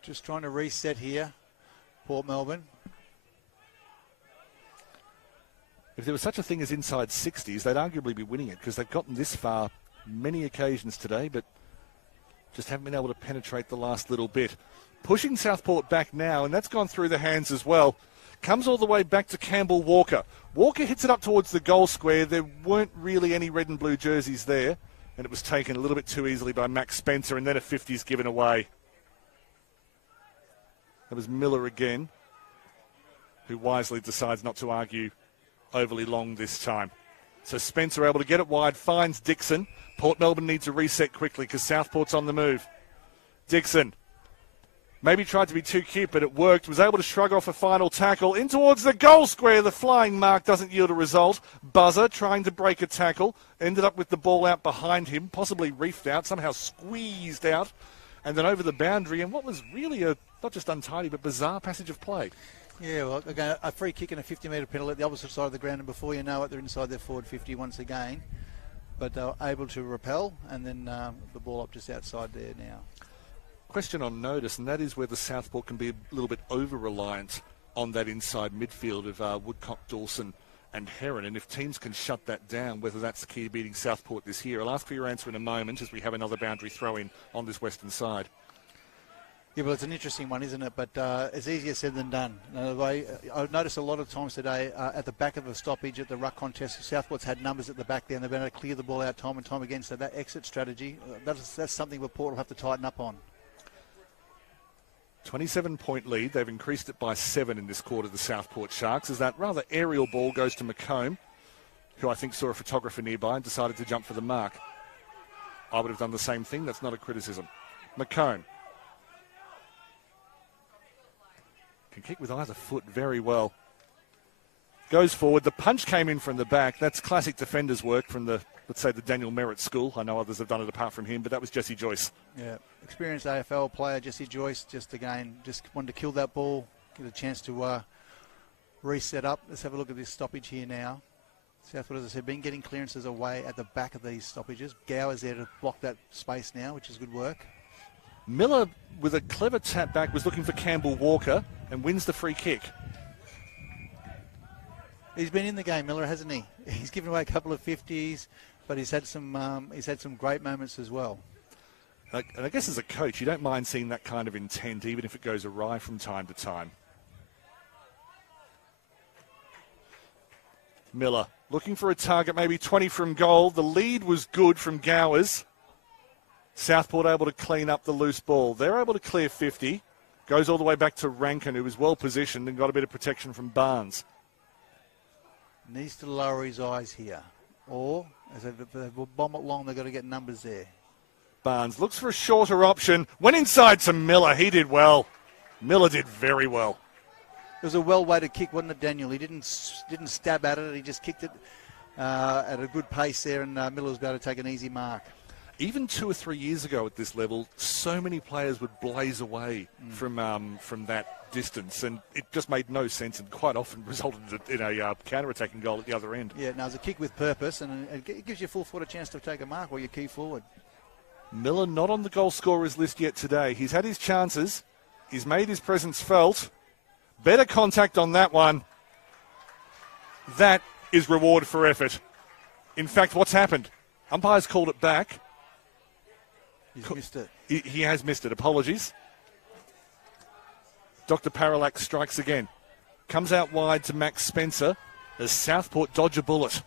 Just trying to reset here. Port Melbourne. If there was such a thing as inside 60s, they'd arguably be winning it because they've gotten this far many occasions today, but just haven't been able to penetrate the last little bit. Pushing Southport back now, and that's gone through the hands as well. Comes all the way back to Campbell Walker. Walker hits it up towards the goal square. There weren't really any red and blue jerseys there, and it was taken a little bit too easily by Max Spencer, and then a 50's given away. That was Miller again, who wisely decides not to argue overly long this time. So Spencer able to get it wide, finds Dixon. Port Melbourne needs to reset quickly because Southport's on the move. Dixon maybe tried to be too cute, but it worked. Was able to shrug off a final tackle in towards the goal square. The flying mark doesn't yield a result. Buzzer trying to break a tackle. Ended up with the ball out behind him, possibly reefed out, somehow squeezed out, and then over the boundary. And what was really a, not just untidy, but bizarre passage of play. Yeah, well, again, a free kick and a 50-metre penalty at the opposite side of the ground, and before you know it, they're inside their forward 50 once again. But they were able to repel, and then the ball up just outside there now. Question on notice, and that is whether Southport can be a little bit over-reliant on that inside midfield of Woodcock, Dawson and Heron. And if teams can shut that down, whether that's the key to beating Southport this year. I'll ask for your answer in a moment as we have another boundary throw-in on this western side. Yeah, well, it's an interesting one, isn't it? But it's easier said than done. I've noticed a lot of times today at the back of a stoppage at the ruck contest, Southport's had numbers at the back there, and they've been able to clear the ball out time and time again. So that exit strategy, that's something that Port will have to tighten up on. 27-point lead. They've increased it by 7 in this quarter, the Southport Sharks, as that rather aerial ball goes to McComb, who I think saw a photographer nearby and decided to jump for the mark. I would have done the same thing. That's not a criticism. McComb can kick with either foot very well. Goes forward. The punch came in from the back. That's classic defenders work from the, let's say, the Daniel Merritt school. I know others have done it apart from him, but that was Jesse Joyce. Yeah, experienced AFL player, Jesse Joyce, just wanted to kill that ball, get a chance to reset up. Let's have a look at this stoppage here now. Southport, as I said, been getting clearances away at the back of these stoppages. Gower's there to block that space now, which is good work. Miller, with a clever tap back, was looking for Campbell Walker and wins the free kick. He's been in the game, Miller, hasn't he? He's given away a couple of 50s, but he's had some great moments as well. And I guess as a coach, you don't mind seeing that kind of intent, even if it goes awry from time to time. Miller looking for a target, maybe 20 from goal. The lead was good from Gowers. Southport able to clean up the loose ball. They're able to clear 50. Goes all the way back to Rankin, who was well positioned and got a bit of protection from Barnes. Needs to lower his eyes here. Or, as they bomb it long, they've got to get numbers there. Barnes looks for a shorter option. Went inside to Miller. He did well. Miller did very well. It was a well-weighted kick, wasn't it, Daniel? He didn't stab at it. He just kicked it at a good pace there, and Miller was able to take an easy mark. Even 2 or 3 years ago at this level, so many players would blaze away from that distance, and it just made no sense and quite often resulted in a counter-attacking goal at the other end. Yeah, no, it's a kick with purpose, and it gives your full forward a chance to take a mark or your key forward. Miller not on the goal scorers list yet today. He's had his chances. He's made his presence felt. Better contact on that one. That is reward for effort. In fact, what's happened? Umpire's called it back. He's missed it. He has missed it. Apologies. Dr. Parallax strikes again. Comes out wide to Max Spencer as Southport dodge a bullet.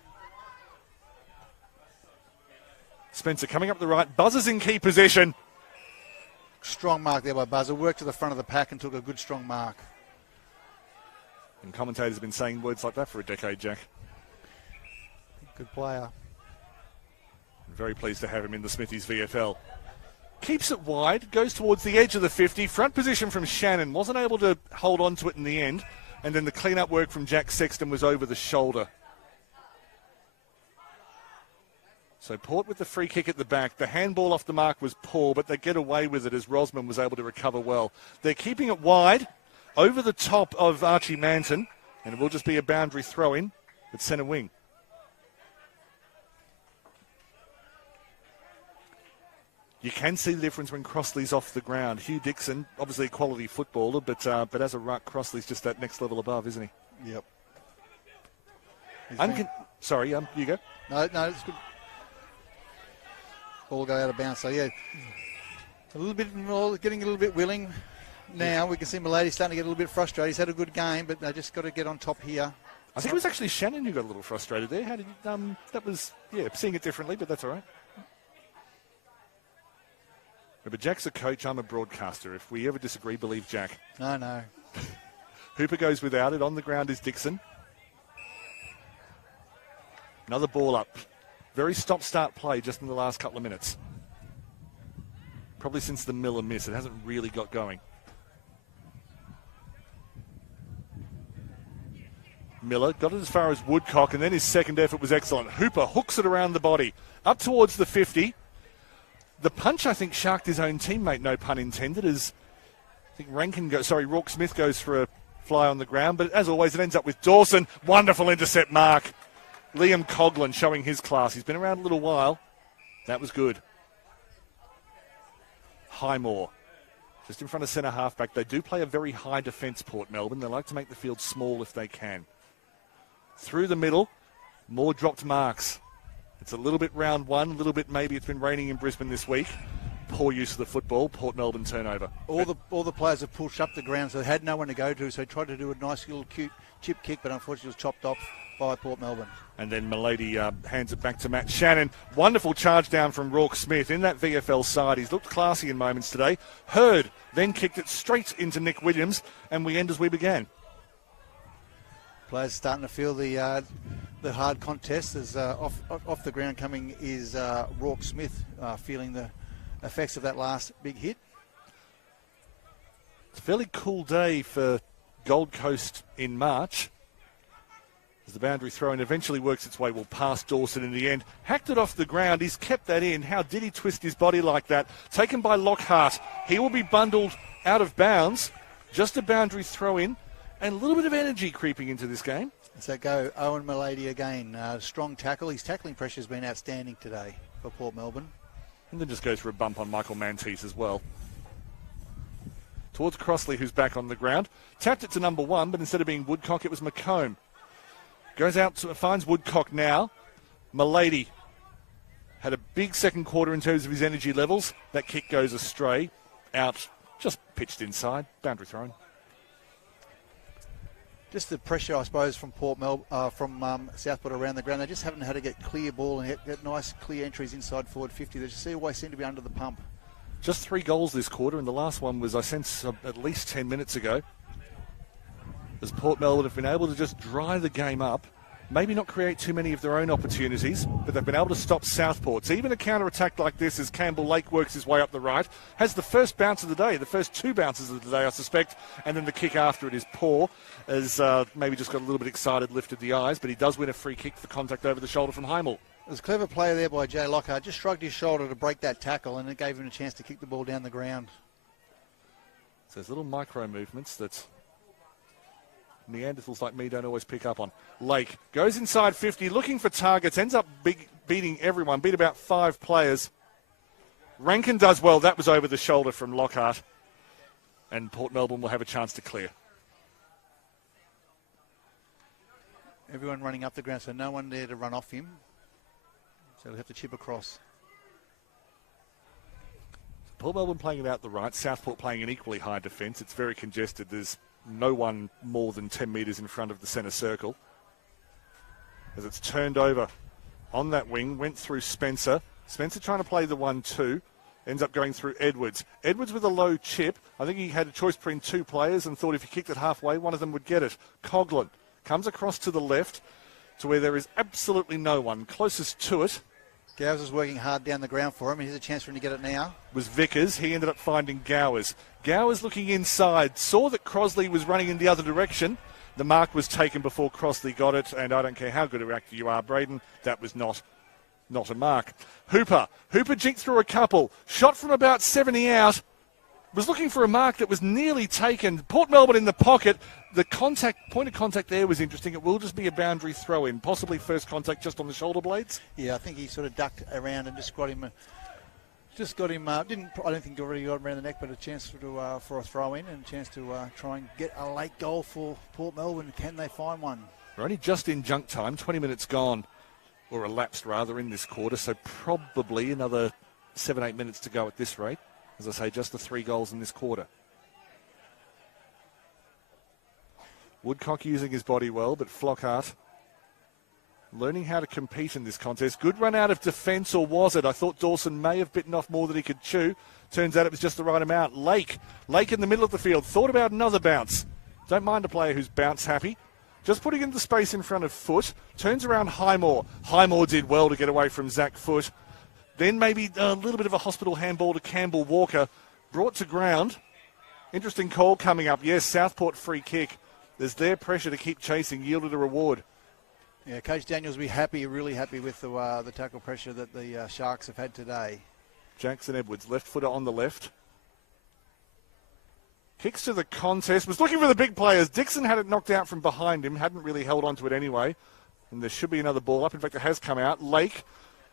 Spencer coming up the right. Buzzer's in key position. Strong mark there by Buzzer. Worked to the front of the pack and took a good strong mark. And commentators have been saying words like that for a decade, Jack. Good player. Very pleased to have him in the Smithies VFL. Keeps it wide, goes towards the edge of the 50. Front position from Shannon. Wasn't able to hold on to it in the end. And then the clean-up work from Jack Sexton was over the shoulder. So Port with the free kick at the back. The handball off the mark was poor, but they get away with it as Rosman was able to recover well. They're keeping it wide, over the top of Archie Manton, and it will just be a boundary throw-in at centre wing. You can see the difference when Crossley's off the ground. Hugh Dixon, obviously a quality footballer, but as a ruck, Crossley's just that next level above, isn't he? Yep. Sorry, you go. No, it's good. Ball go out of bounds. So, yeah, a little bit more, getting a little bit willing now. We can see Milady starting to get a little bit frustrated. He's had a good game, but they just got to get on top here. I think it was actually Shannon who got a little frustrated there. How did that was, seeing it differently, but that's all right. But Jack's a coach, I'm a broadcaster. If we ever disagree, believe Jack. No. Hooper goes without it. On the ground is Dixon. Another ball up. Very stop-start play just in the last couple of minutes. Probably since the Miller miss. It hasn't really got going. Miller got it as far as Woodcock, and then his second effort was excellent. Hooper hooks it around the body. Up towards the 50. The punch, I think, sharked his own teammate, no pun intended, as I think Rourke Smith goes for a fly on the ground. But as always, it ends up with Dawson. Wonderful intercept mark. Liam Coughlin showing his class. He's been around a little while. That was good. Highmore, just in front of centre halfback. They do play a very high defence, Port Melbourne. They like to make the field small if they can. Through the middle, more dropped marks. It's a little bit round one, a little bit maybe it's been raining in Brisbane this week. Poor use of the football, Port Melbourne turnover. All the players have pushed up the ground, so they had no one to go to, so they tried to do a nice little cute chip kick, but unfortunately it was chopped off by Port Melbourne. And then Milady hands it back to Matt Shannon. Wonderful charge down from Rourke Smith in that VFL side. He's looked classy in moments today. Hurd then kicked it straight into Nick Williams, and we end as we began. Players starting to feel the hard contest as off the ground coming is Rourke Smith feeling the effects of that last big hit. It's a fairly cool day for Gold Coast in March as the boundary throw and eventually works its way past Dawson in the end. Hacked it off the ground. He's kept that in. How did he twist his body like that? Taken by Lockhart. He will be bundled out of bounds. Just a boundary throw in. And a little bit of energy creeping into this game. So go Owen Milady again. Strong tackle. His tackling pressure has been outstanding today for Port Melbourne. And then just goes for a bump on Michael Mantis as well. Towards Crossley, who's back on the ground. Tapped it to number one, but instead of being Woodcock, it was McComb. Goes out, finds Woodcock now. Milady had a big second quarter in terms of his energy levels. That kick goes astray. Out, just pitched inside. Boundary thrown. Just the pressure, I suppose, from Southport around the ground. They just haven't had to get clear ball and get nice clear entries inside forward 50. They just always seem to be under the pump. Just 3 goals this quarter, and the last one was, I sense, at least 10 minutes ago. As Port Melbourne have been able to just dry the game up, maybe not create too many of their own opportunities, but they've been able to stop Southport's. Even a counter-attack like this as Campbell Lake works his way up the right, has the first bounce of the day, the first 2 bounces of the day, I suspect, and then the kick after it is poor, as maybe just got a little bit excited, lifted the eyes, but he does win a free kick for contact over the shoulder from Heimel. It was a clever play there by Jay Lockhart. Just shrugged his shoulder to break that tackle, and it gave him a chance to kick the ball down the ground. So there's little micro movements that Neanderthals like me don't always pick up on. Lake goes inside 50, looking for targets, ends up beating everyone, beat about 5 players. Rankin does well. That was over the shoulder from Lockhart. And Port Melbourne will have a chance to clear. Everyone running up the ground, so no one there to run off him. So he'll have to chip across. Port Melbourne playing it out the right. Southport playing an equally high defence. It's very congested. There's no one more than 10 metres in front of the centre circle. As it's turned over on that wing, went through Spencer. Spencer trying to play the 1-2. Ends up going through Edwards. Edwards with a low chip. I think he had a choice between 2 players and thought if he kicked it halfway, one of them would get it. Coughlin comes across to the left to where there is absolutely no one. Closest to it Gowers is working hard down the ground for him. Here's a chance for him to get it now. Was Vickers. He ended up finding Gowers. Gowers looking inside. Saw that Crosley was running in the other direction. The mark was taken before Crosley got it, and I don't care how good a actor you are, Braden, that was not a mark. Hooper jinked through a couple. Shot from about 70 out. Was looking for a mark that was nearly taken. Port Melbourne in the pocket. The point of contact there was interesting. It will just be a boundary throw in. Possibly first contact just on the shoulder blades. Yeah, I think he sort of ducked around and just got him. I don't think he already got him around the neck, but a chance for a throw in and a chance to try and get a late goal for Port Melbourne. Can they find one? We're only just in junk time. 20 minutes gone. Or elapsed, rather, in this quarter. So probably another 7-8 minutes to go at this rate. As I say, just the 3 goals in this quarter. Woodcock using his body well, but Flockhart learning how to compete in this contest. Good run out of defence, or was it? I thought Dawson may have bitten off more than he could chew. Turns out it was just the right amount. Lake in the middle of the field. Thought about another bounce. Don't mind a player who's bounce happy. Just putting into space in front of Foot. Turns around Highmore. Highmore did well to get away from Zach Foot. Then maybe a little bit of a hospital handball to Campbell Walker. Brought to ground. Interesting call coming up. Yes, Southport free kick. There's their pressure to keep chasing. Yielded a reward. Yeah, Coach Daniels will be really happy with the tackle pressure that the Sharks have had today. Jackson Edwards, left footer on the left. Kicks to the contest. Was looking for the big players. Dixon had it knocked out from behind him. Hadn't really held on to it anyway. And there should be another ball up. In fact, it has come out. Lake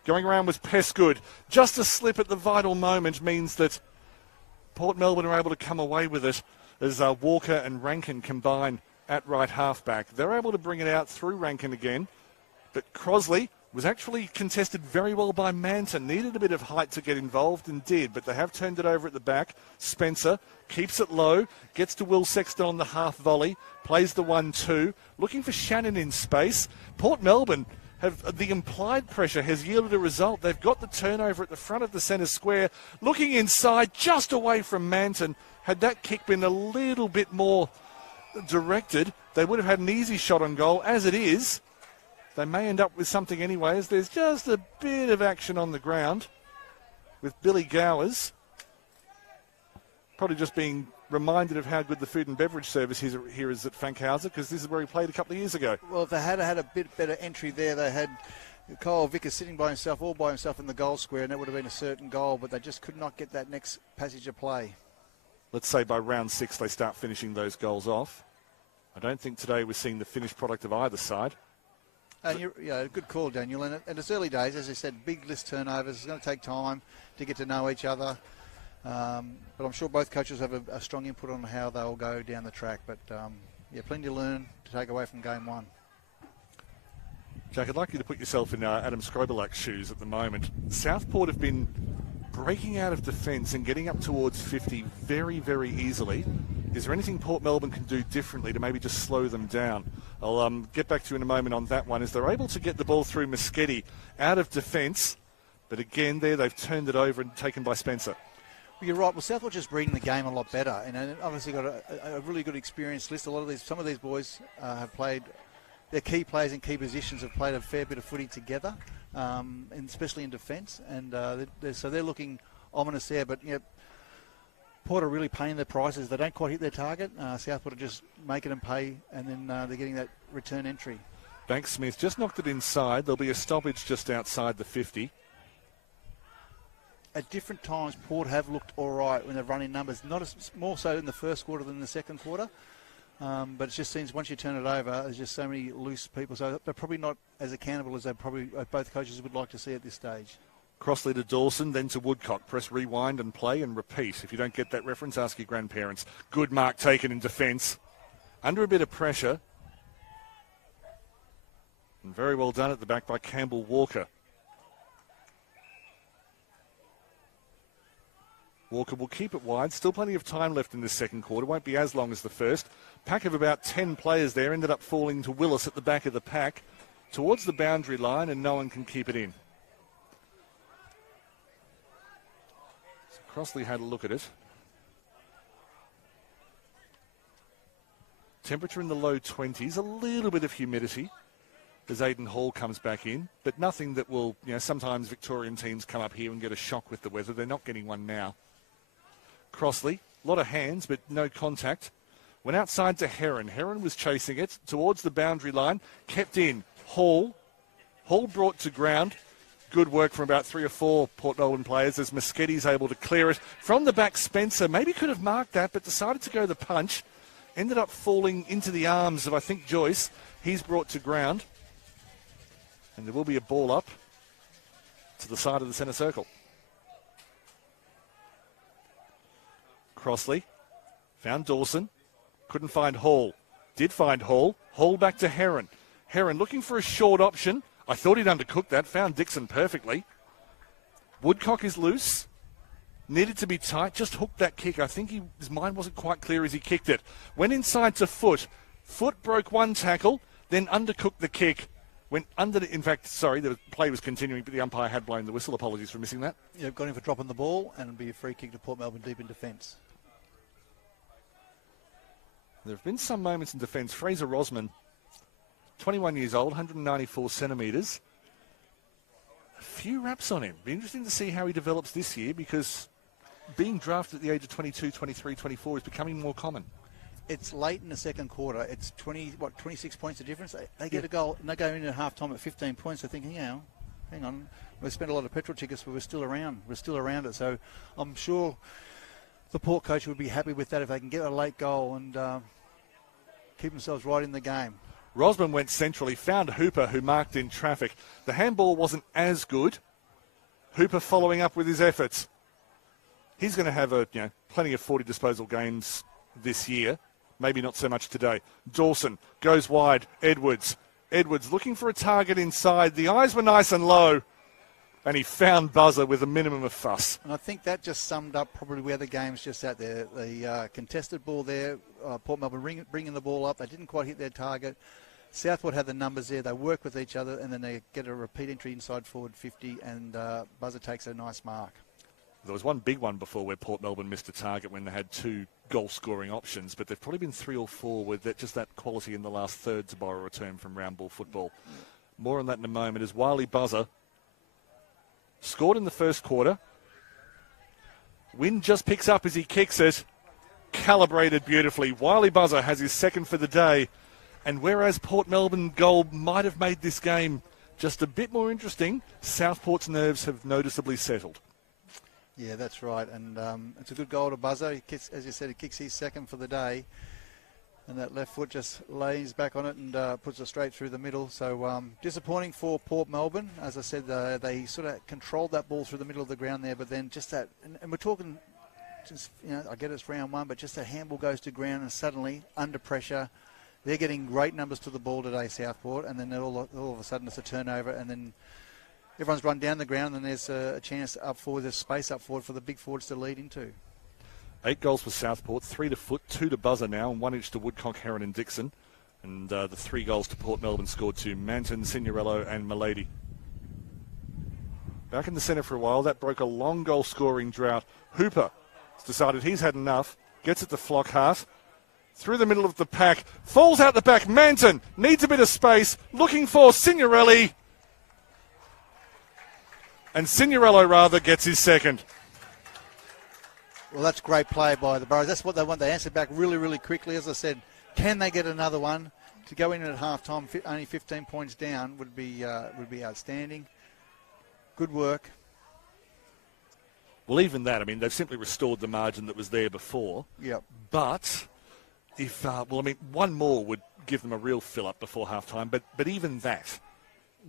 going around was Pesgood. Just a slip at the vital moment means that Port Melbourne are able to come away with it as Walker and Rankin combine at right halfback. They're able to bring it out through Rankin again. But Crosley was actually contested very well by Manton. Needed a bit of height to get involved and did, but they have turned it over at the back. Spencer keeps it low, gets to Will Sexton on the half volley, plays the 1-2, looking for Shannon in space. Port Melbourne the implied pressure has yielded a result. They've got the turnover at the front of the centre square, looking inside, just away from Manton. Had that kick been a little bit more directed, they would have had an easy shot on goal. As it is, they may end up with something anyways. There's just a bit of action on the ground with Billy Gowers. Probably just being reminded of how good the food and beverage service here is at Fankhauser, because this is where he played a couple of years ago. Well, if they had had a bit better entry there, they had Kyle Vickers sitting by himself, all by himself in the goal square, and that would have been a certain goal, but they just could not get that next passage of play. Let's say by round 6 they start finishing those goals off. I don't think today we're seeing the finished product of either side. And good call, Daniel. And it's early days, as I said, big list turnovers. It's going to take time to get to know each other. But I'm sure both coaches have a strong input on how they'll go down the track. But, plenty to learn to take away from game one. Jack, I'd like you to put yourself in Adam Skrobelak's shoes at the moment. Southport have been breaking out of defence and getting up towards 50 very, very easily. Is there anything Port Melbourne can do differently to maybe just slow them down? I'll get back to you in a moment on that one, as they're able to get the ball through Moschetti out of defence. But again, they've turned it over and taken by Spencer. Well, you're right. Well, Southport just reading the game a lot better, and obviously got a really good experience list. Some of these boys have played. Their key players in key positions have played a fair bit of footy together, and especially in defence. And so they're looking ominous there. But Port are really paying their prices. They don't quite hit their target. Southport are just making them pay, and then they're getting that return entry. Banks Smith just knocked it inside. There'll be a stoppage just outside the 50. at different times, Port have looked all right when they've run in numbers. Not as more so in the first quarter than the second quarter. But it just seems once you turn it over, there's just so many loose people. So they're probably not as accountable as they probably both coaches would like to see at this stage. Crossley to Dawson, then to Woodcock. Press rewind and play and repeat. If you don't get that reference, ask your grandparents. Good mark taken in defence. Under a bit of pressure. And very well done at the back by Campbell Walker. Walker will keep it wide. Still plenty of time left in this second quarter. Won't be as long as the first. Pack of about 10 players there. Ended up falling to Willis at the back of the pack. Towards the boundary line, and no one can keep it in. So Crossley had a look at it. Temperature in the low 20s. A little bit of humidity as Aiden Hall comes back in. But nothing that will, sometimes Victorian teams come up here and get a shock with the weather. They're not getting one now. Crossley, a lot of hands, but no contact. Went outside to Heron. Heron was chasing it towards the boundary line. Kept in. Hall brought to ground. Good work from about 3 or 4 Port Melbourne players as Moschetti's able to clear it. From the back, Spencer maybe could have marked that, but decided to go the punch. Ended up falling into the arms of, I think, Joyce. He's brought to ground. And there will be a ball up to the side of the centre circle. Crossley found Dawson. Couldn't find Hall. Did find Hall. Hall back to Heron. Heron looking for a short option. I thought he'd undercooked that. Found Dixon perfectly. Woodcock is loose. Needed to be tight. Just hooked that kick. I think his mind wasn't quite clear as he kicked it. Went inside to Foot. Foot broke one tackle, then undercooked the kick. Went under, the play was continuing, but the umpire had blown the whistle. Apologies for missing that. Yeah, got him for dropping the ball, and it'll be a free kick to Port Melbourne deep in defence. There have been some moments in defence. Fraser Rosman, 21 years old, 194 centimetres. A few raps on him. Be interesting to see how he develops this year, because being drafted at the age of 22, 23, 24 is becoming more common. It's late in the second quarter. It's 26 points of difference. They get a goal, and they go into half-time at 15 points. They're thinking, hang on, we've spent a lot of petrol tickets, but we're still around. We're still around it. So I'm sure the Port coach would be happy with that if they can get a late goal and keep themselves right in the game. Rosman went centrally, found Hooper, who marked in traffic. The handball wasn't as good. Hooper following up with his efforts. He's going to have plenty of 40 disposal games this year. Maybe not so much today. Dawson goes wide. Edwards looking for a target inside. The eyes were nice and low. And he found buzzer with a minimum of fuss. And I think that just summed up probably where the game's just at there. The contested ball there, Port Melbourne bringing the ball up. They didn't quite hit their target. Southport had the numbers there. They work with each other, and then they get a repeat entry inside forward 50, and buzzer takes a nice mark. There was one big one before where Port Melbourne missed a target when they had 2 goal-scoring options, but there've probably been 3 or 4 with that quality in the last third to borrow a term from round ball football. More on that in a moment as Wiley Buzzer scored in the first quarter. Wind just picks up as he kicks it. Calibrated beautifully. Wiley Buzzer has his second for the day. And whereas Port Melbourne goal might have made this game just a bit more interesting, Southport's nerves have noticeably settled. Yeah, that's right. And it's a good goal to Buzzer. He kicks, as you said, he kicks his second for the day. And that left foot just lays back on it and puts it straight through the middle. So disappointing for Port Melbourne. As I said, they sort of controlled that ball through the middle of the ground there. But then just that, and we're talking, I get it's round 1, but just that handball goes to ground and suddenly, under pressure, they're getting great numbers to the ball today, Southport. And then all of a sudden it's a turnover, and then everyone's run down the ground, and there's a chance up forward, there's space up forward for the big forwards to lead into. 8 goals for Southport, 3 to Foot, 2 to Buzzer now, and 1 each to Woodcock, Heron and Dixon. And the 3 goals to Port Melbourne scored to Manton, Signorello and Milady. Back in the centre for a while, that broke a long goal-scoring drought. Hooper has decided he's had enough, gets it to Flockhart, through the middle of the pack, falls out the back. Manton needs a bit of space, looking for Signorelli. And Signorello gets his second. Well, that's great play by the Burrows. That's what they want. They answered back really, really quickly. As I said, can they get another one? To go in at half-time, only 15 points down would be outstanding. Good work. Well, even that, I mean, they've simply restored the margin that was there before. Yep. But if, one more would give them a real fill-up before half-time. But even that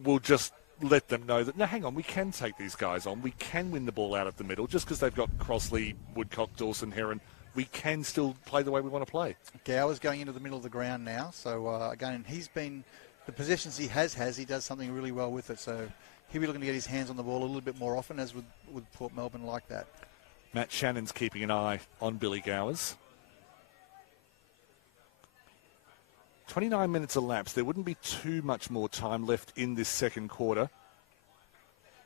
will just let them know that, no, hang on, we can take these guys on. We can win the ball out of the middle. Just because they've got Crossley, Woodcock, Dawson, Heron, we can still play the way we want to play. Gower's going into the middle of the ground now. So, again, the possessions he has, he does something really well with it. So he'll be looking to get his hands on the ball a little bit more often, as would Port Melbourne like that. Matt Shannon's keeping an eye on Billy Gowers. 29 minutes elapsed. There wouldn't be too much more time left in this second quarter.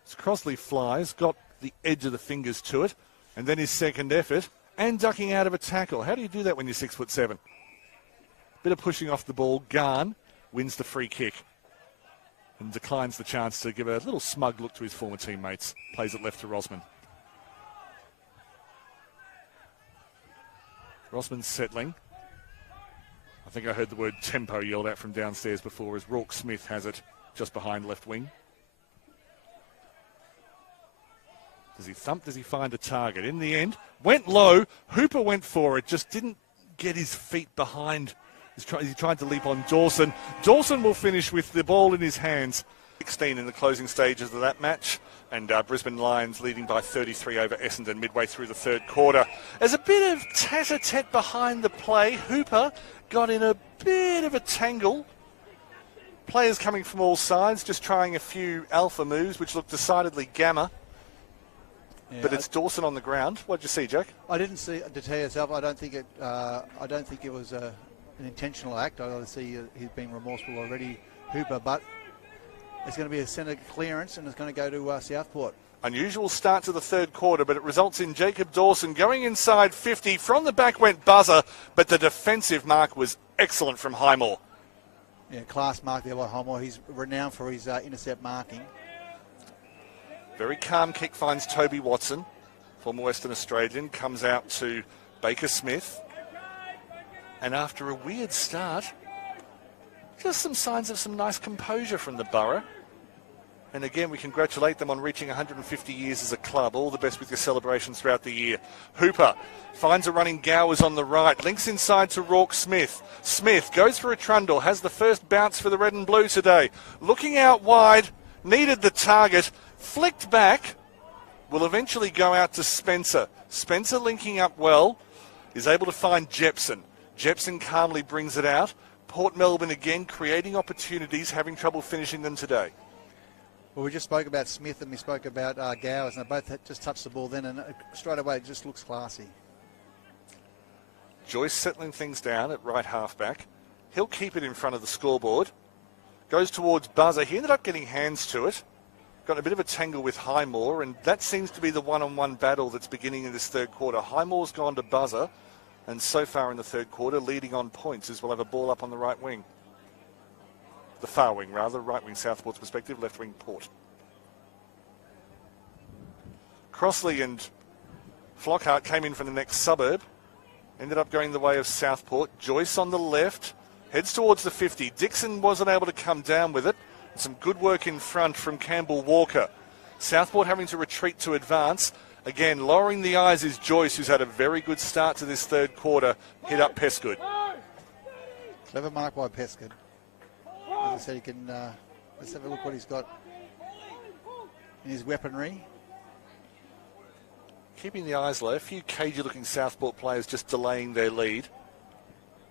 So Crossley flies, got the edge of the fingers to it, and then his second effort, and ducking out of a tackle. How do you do that when you're 6'7"? Bit of pushing off the ball. Garn wins the free kick and declines the chance to give a little smug look to his former teammates. Plays it left to Rosman. Rosman settling. I think I heard the word tempo yelled out from downstairs before as Rourke Smith has it just behind left wing. Does he thump? Does he find a target? In the end, went low. Hooper went for it, just didn't get his feet behind. He tried to leap on Dawson. Dawson will finish with the ball in his hands. 16 in the closing stages of that match. And Brisbane Lions leading by 33 over Essendon midway through the third quarter. There's a bit of tat-a-tat behind the play. Hooper got in a bit of a tangle. Players coming from all sides, just trying a few alpha moves, which look decidedly gamma. Yeah, but it's Dawson on the ground. What did you see, Jack? I didn't see. To tell you yourself, I don't think it was an intentional act. I see he's been remorseful already, Hooper. But it's going to be a centre clearance, and it's going to go to Southport. Unusual start to the third quarter, but it results in Jacob Dawson going inside 50. From the back went Buzzer, but the defensive mark was excellent from Highmore. Yeah, class mark there by Highmore. He's renowned for his intercept marking. Very calm kick finds Toby Watson, former Western Australian, comes out to Baker Smith. And after a weird start, just some signs of some nice composure from the Borough. And again, we congratulate them on reaching 150 years as a club. All the best with your celebrations throughout the year. Hooper finds a running Gowers on the right. Links inside to Rourke Smith. Smith goes for a trundle. Has the first bounce for the red and blue today. Looking out wide. Needed the target. Flicked back. Will eventually go out to Spencer. Spencer linking up well. Is able to find Jepson. Jepson calmly brings it out. Port Melbourne again creating opportunities. Having trouble finishing them today. Well, we just spoke about Smith and we spoke about Gowers, and they both just touched the ball then, and straight away it just looks classy. Joyce settling things down at right halfback. He'll keep it in front of the scoreboard. Goes towards Buzzer. He ended up getting hands to it. Got a bit of a tangle with Highmore, and that seems to be the one-on-one battle that's beginning in this third quarter. Highmore's gone to Buzzer, and so far in the third quarter, leading on points as we'll have a ball up on the right wing. The far wing, rather. Right wing Southport's perspective, left wing Port. Crossley and Flockhart came in from the next suburb. Ended up going the way of Southport. Joyce on the left. Heads towards the 50. Dixon wasn't able to come down with it. And some good work in front from Campbell Walker. Southport having to retreat to advance. Again, lowering the eyes is Joyce, who's had a very good start to this third quarter. Hit up Pesgood. Clever mark by Pesgood. As I said, he can. Let's have a look what he's got in his weaponry. Keeping the eyes low. A few cagey-looking Southport players just delaying their lead.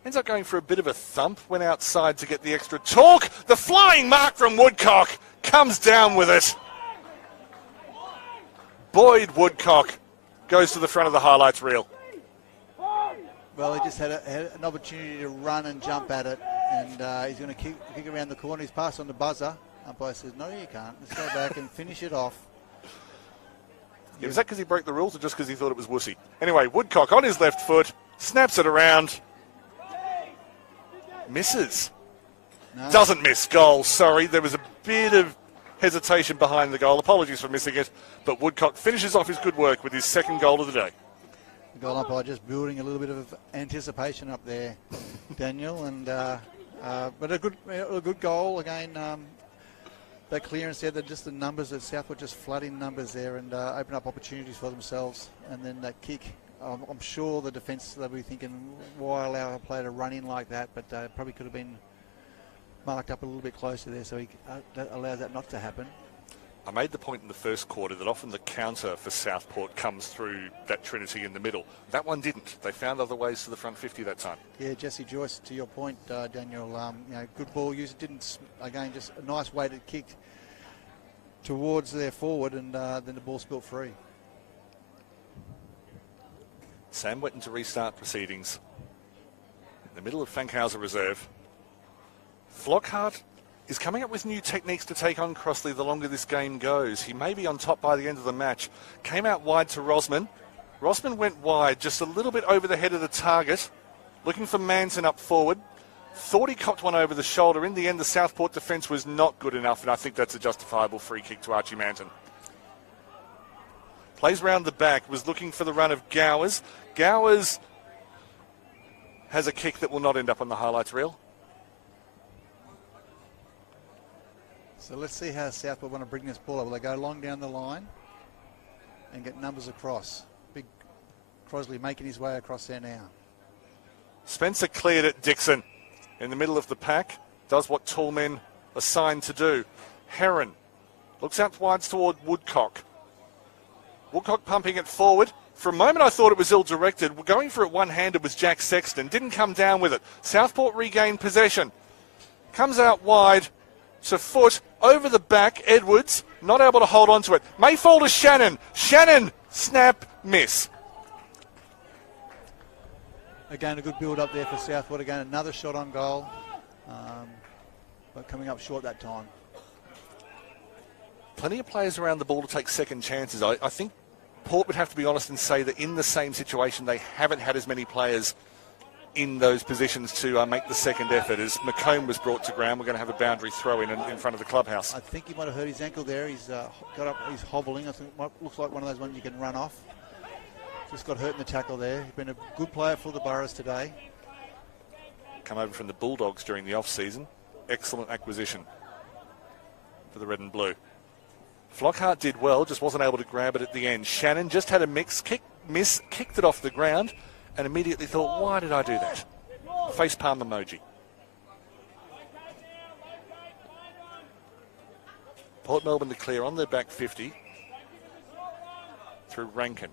Ends up going for a bit of a thump. Went outside to get the extra torque. The flying mark from Woodcock comes down with it. Boyd Woodcock goes to the front of the highlights reel. Well, he just had an opportunity to run and jump at it. And he's going to kick around the corner. He's passed on the Buzzer. Umpire says, no, you can't. Let's go back and finish it off. Yeah, was that because he broke the rules or just because he thought it was wussy? Anyway, Woodcock on his left foot, snaps it around. Misses. No. Doesn't miss. Goal, sorry. There was a bit of hesitation behind the goal. Apologies for missing it. But Woodcock finishes off his good work with his second goal of the day. The goal umpire just building a little bit of anticipation up there, Daniel. And but a good goal again. that clearance there, that just the numbers that Southport just flooding numbers there and open up opportunities for themselves. And then that kick, I'm sure the defence, they'll be thinking, why allow a player to run in like that? But probably could have been marked up a little bit closer there, so he allows that not to happen. I made the point in the first quarter that often the counter for Southport comes through that trinity in the middle. That one didn't. They found other ways to the front 50 that time. Yeah, Jesse Joyce, to your point, Daniel, good ball use. Didn't, again, just a nice weighted kick towards their forward, and then the ball spilt free. Sam Wetton to restart proceedings. In the middle of Fankhauser Reserve. Flockhart is coming up with new techniques to take on Crossley the longer this game goes. He may be on top by the end of the match. Came out wide to Rosman. Rosman went wide, just a little bit over the head of the target. Looking for Manson up forward. Thought he copped one over the shoulder. In the end, the Southport defence was not good enough, and I think that's a justifiable free kick to Archie Manton. Plays round the back, was looking for the run of Gowers. Gowers has a kick that will not end up on the highlights reel. So let's see how Southport want to bring this ball up. Will they go long down the line and get numbers across? Big Crosley making his way across there now. Spencer cleared it. Dixon in the middle of the pack. Does what tall men are assigned to do. Heron looks out wide toward Woodcock. Woodcock pumping it forward. For a moment I thought it was ill-directed. Going for it one-handed was Jack Sexton. Didn't come down with it. Southport regained possession. Comes out wide to Foot. Over the back, Edwards, not able to hold on to it. May fall to Shannon. Shannon, snap, miss. Again, a good build-up there for Southport. Again, another shot on goal, but coming up short that time. Plenty of players around the ball to take second chances. I think Port would have to be honest and say that in the same situation, they haven't had as many players in those positions to make the second effort. As McComb was brought to ground, we're going to have a boundary throw in front of the clubhouse. I think he might have hurt his ankle there. He's got up, he's hobbling. I think it looks like one of those ones you can run off. Just got hurt in the tackle there. He's been a good player for the Boroughs today. Come over from the Bulldogs during the off-season. Excellent acquisition for the red and blue. Flockhart did well, just wasn't able to grab it at the end. Shannon just had a miss, kicked it off the ground, and immediately thought, why did I do that? Face palm emoji. Port Melbourne to clear on their back 50 through Rankin.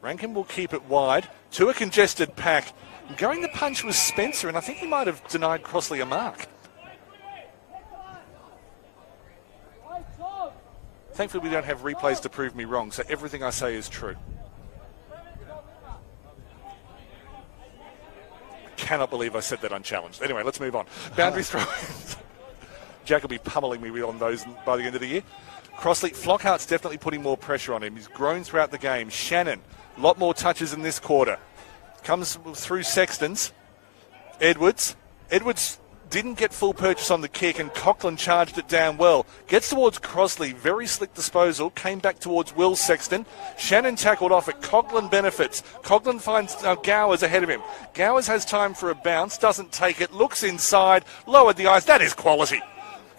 Rankin will keep it wide to a congested pack. Going the punch was Spencer, and I think he might have denied Crossley a mark. Thankfully, we don't have replays to prove me wrong, so everything I say is true. Cannot believe I said that unchallenged. Anyway, let's move on. Boundary throw. Jack will be pummeling me on those by the end of the year. Crossley, Flockhart's definitely putting more pressure on him. He's grown throughout the game. Shannon, a lot more touches in this quarter. Comes through Sextons. Edwards didn't get full purchase on the kick, and Coughlin charged it down well. Gets towards Crossley, very slick disposal, came back towards Will Sexton. Shannon tackled off it. Coughlin benefits. Coughlin finds Gowers ahead of him. Gowers has time for a bounce, doesn't take it, looks inside, lowered the eyes. That is quality.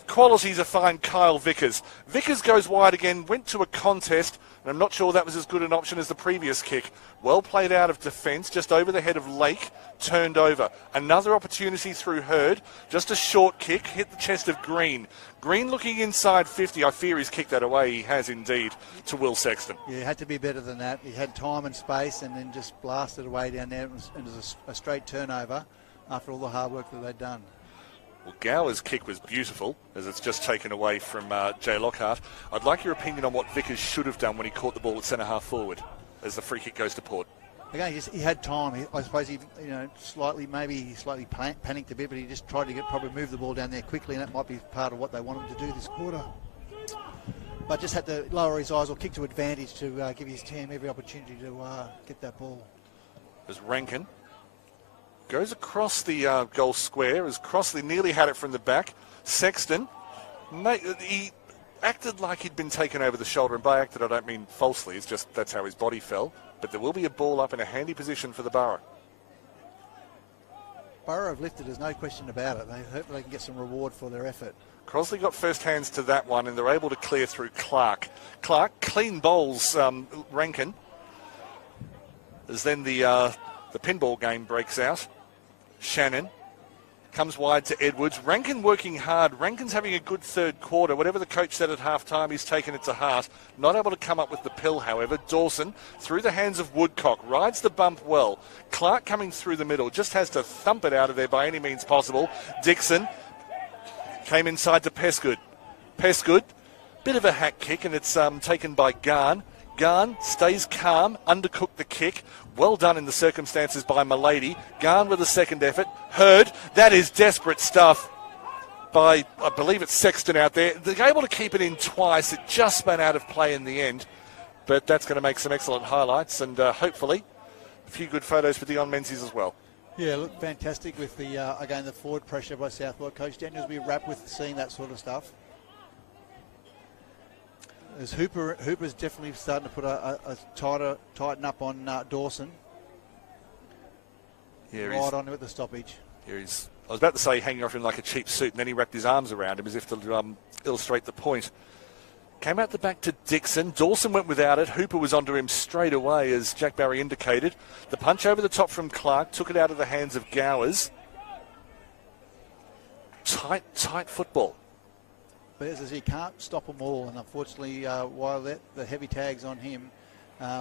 Quality to find Kyle Vickers. Vickers goes wide again, went to a contest, and I'm not sure that was as good an option as the previous kick. Well played out of defence, just over the head of Lake, turned over. Another opportunity through Hurd, just a short kick, hit the chest of Green. Green looking inside 50, I fear he's kicked that away, he has indeed, to Will Sexton. Yeah, it had to be better than that. He had time and space and then just blasted away down there, and it was a straight turnover after all the hard work that they'd done. Well, Gower's kick was beautiful, as it's just taken away from Jay Lockhart. I'd like your opinion on what Vickers should have done when he caught the ball at centre-half forward, as the free kick goes to Port. Again, he had time. I suppose he slightly panicked a bit, but he just tried to probably move the ball down there quickly, and that might be part of what they want him to do this quarter. But just had to lower his eyes or kick to advantage to give his team every opportunity to get that ball. As Rankin goes across the goal square, as Crossley nearly had it from the back. Sexton, he acted like he'd been taken over the shoulder, and by acted I don't mean falsely, it's just that's how his body fell. But there will be a ball up in a handy position for the Borough. Borough have lifted, there's no question about it. They hope they can get some reward for their effort. Crosley got first hands to that one, and they're able to clear through Clark. Clark clean bowls Rankin. As then the pinball game breaks out. Shannon comes wide to Edwards. Rankin working hard. Rankin's having a good third quarter. Whatever the coach said at half-time, he's taken it to heart. Not able to come up with the pill, however. Dawson, through the hands of Woodcock, rides the bump well. Clark coming through the middle, just has to thump it out of there by any means possible. Dixon came inside to Pesgood. Pesgood, bit of a hack kick, and it's taken by Garn. Garn stays calm, undercooked the kick. Well done in the circumstances by Milady. Garn with a second effort. Hurd, that is desperate stuff by, I believe it's Sexton out there. They're able to keep it in twice. It just spun out of play in the end. But that's going to make some excellent highlights and hopefully a few good photos for Dion Menzies as well. Yeah, look, fantastic with the, again, the forward pressure by Southport. Coach Daniels will be wrapped with seeing that sort of stuff. As Hooper's definitely starting to put a tighten up on Dawson. Yeah, right on with the stoppage. Here he's, I was about to say hanging off him like a cheap suit, and then he wrapped his arms around him as if to illustrate the point. Came out the back to Dixon. Dawson went without it. Hooper was onto him straight away, as Jack Barry indicated. The punch over the top from Clark took it out of the hands of Gowers. Tight football. But as I say, you can't stop them all, and unfortunately, while the heavy tags on him,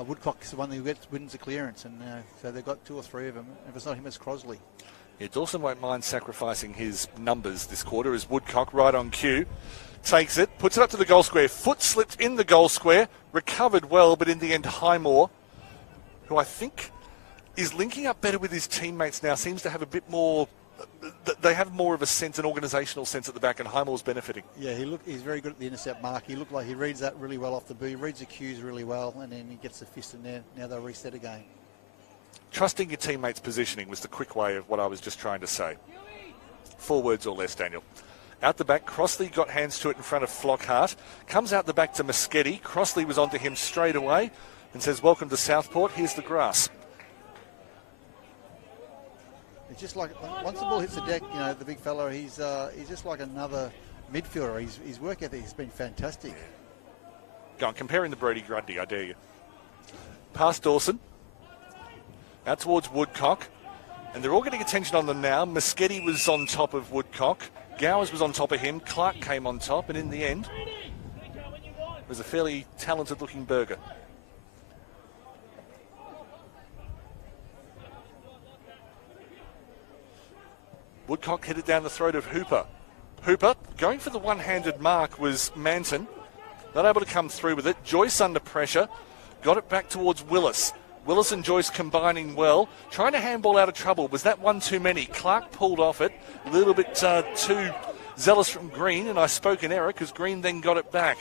Woodcock's the one who wins the clearance, and so they've got two or three of them. If it's not him, it's Crosley. Yeah, Dawson won't mind sacrificing his numbers this quarter as Woodcock, right on cue, takes it, puts it up to the goal square. Foot slipped in the goal square, recovered well, but in the end, Highmore, who I think is linking up better with his teammates now, seems to have a bit more. They have more of a sense, an organisational sense at the back, and Highmore's benefiting. Yeah, he's very good at the intercept mark. He looked like he reads that really well off the boot. He reads the cues really well, and then he gets the fist in there. Now they'll reset again. Trusting your teammates' positioning was the quick way of what I was just trying to say. 4 words or less, Daniel. Out the back, Crossley got hands to it in front of Flockhart. Comes out the back to Moschetti. Crossley was onto him straight away and says, "Welcome to Southport. Here's the grass." It's just like once the ball hits the deck, you know, the big fella, he's just like another midfielder. His work ethic has been fantastic. Go on, comparing the Brody Grundy, I dare you. Past Dawson. Out towards Woodcock. And they're all getting attention on them now. Moschetti was on top of Woodcock. Gowers was on top of him. Clark came on top. And in the end, it was a fairly talented-looking burger. Woodcock headed down the throat of Hooper. Hooper, going for the one-handed mark was Manton. Not able to come through with it. Joyce under pressure. Got it back towards Willis. Willis and Joyce combining well. Trying to handball out of trouble. Was that one too many? Clark pulled off it. A little bit too zealous from Green, and I spoke in error because Green then got it back.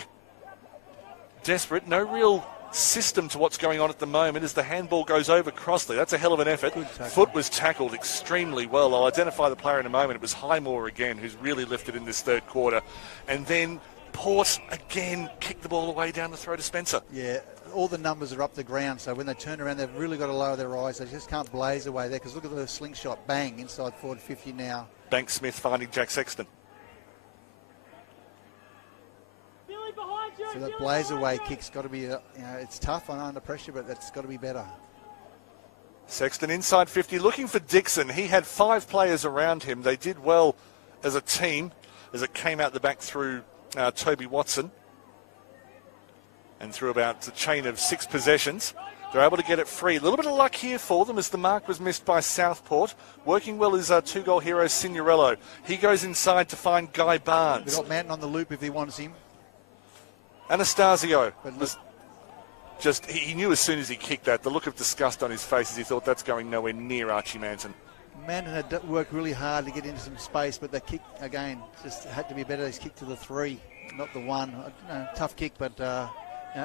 Desperate. No real system to what's going on at the moment as the handball goes over Crossley. That's a hell of an effort. Foot was tackled extremely well. I'll identify the player in a moment. It was Highmore again who's really lifted in this third quarter. And then Port again kicked the ball away down the throat of Spencer. Yeah, all the numbers are up the ground, so when they turn around, they've really got to lower their eyes. They just can't blaze away there because look at the slingshot. Bang, inside forward 50 now. Bank Smith finding Jack Sexton. So that blaze away kick's got to be, it's tough under pressure, but that's got to be better. Sexton inside 50, looking for Dixon. He had 5 players around him. They did well as a team as it came out the back through Toby Watson. And through about a chain of 6 possessions, they're able to get it free. A little bit of luck here for them as the mark was missed by Southport. Working well is 2-goal hero Signorello. He goes inside to find Guy Barnes. They've got Manton on the loop if he wants him. Anastasio was just, he knew as soon as he kicked that, the look of disgust on his face as he thought that's going nowhere near Archie Manton. Manton had worked really hard to get into some space, but that kick, again, just had to be better. He's kicked to the 3, not the 1. Tough kick, but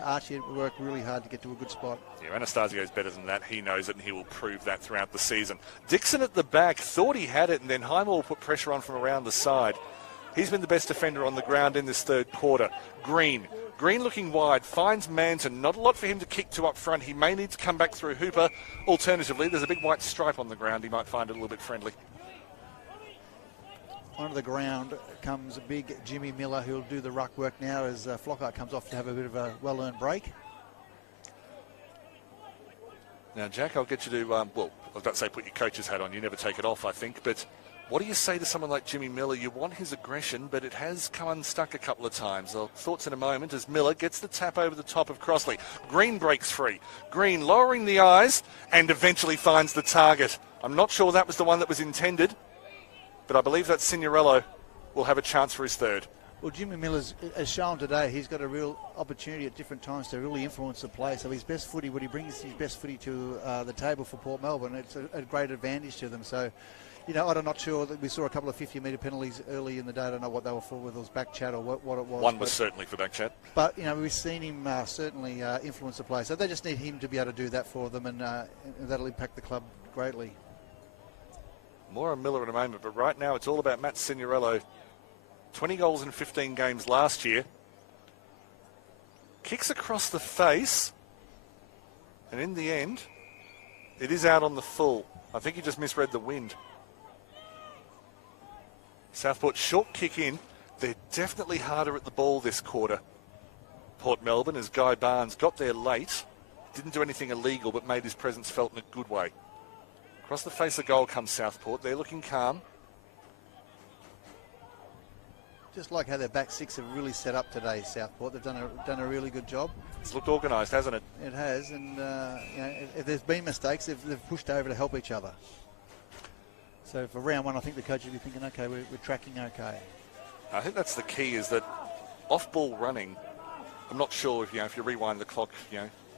Archie worked really hard to get to a good spot. Yeah, Anastasio's better than that. He knows it, and he will prove that throughout the season. Dixon at the back thought he had it, and then Highmore put pressure on from around the side. He's been the best defender on the ground in this third quarter. Green looking wide, finds Manton. Not a lot for him to kick to up front. He may need to come back through Hooper. Alternatively, there's a big white stripe on the ground. He might find it a little bit friendly. onto the ground comes big Jimmy Miller, who'll do the ruck work now as Flockhart comes off to have a bit of a well-earned break. Now, Jack, I'll get you to, well, I was about to say put your coach's hat on. You never take it off, I think. But what do you say to someone like Jimmy Miller? You want his aggression, but it has come unstuck a couple of times. Thoughts in a moment as Miller gets the tap over the top of Crossley. Green breaks free. Green lowering the eyes and eventually finds the target. I'm not sure that was the one that was intended, but I believe that Signorello will have a chance for his third. Well, Jimmy Miller's, as shown today, he's got a real opportunity at different times to really influence the play. So his best footy, when he brings his best footy to the table for Port Melbourne, it's a great advantage to them. So, you know, I'm not sure that we saw a couple of 50-metre penalties early in the day. I don't know what they were for, whether it was back chat or what it was. One was certainly for back chat. But, you know, we've seen him certainly influence the play. So they just need him to be able to do that for them, and that'll impact the club greatly. More on Miller in a moment, but right now it's all about Matt Signorello. 20 goals in 15 games last year. Kicks across the face, and in the end, it is out on the full. I think he just misread the wind. Southport short kick in. They're definitely harder at the ball this quarter. Port Melbourne, as Guy Barnes got there late, didn't do anything illegal, but made his presence felt in a good way. Across the face of goal comes Southport. They're looking calm. Just like how their back six have really set up today, Southport. They've done a really good job. It's looked organised, hasn't it? It has, and you know, if there's been mistakes, they've pushed over to help each other. So for round one, I think the coach will be thinking, okay, we're tracking okay. I think that's the key, is that off-ball running. I'm not sure if if you rewind the clock,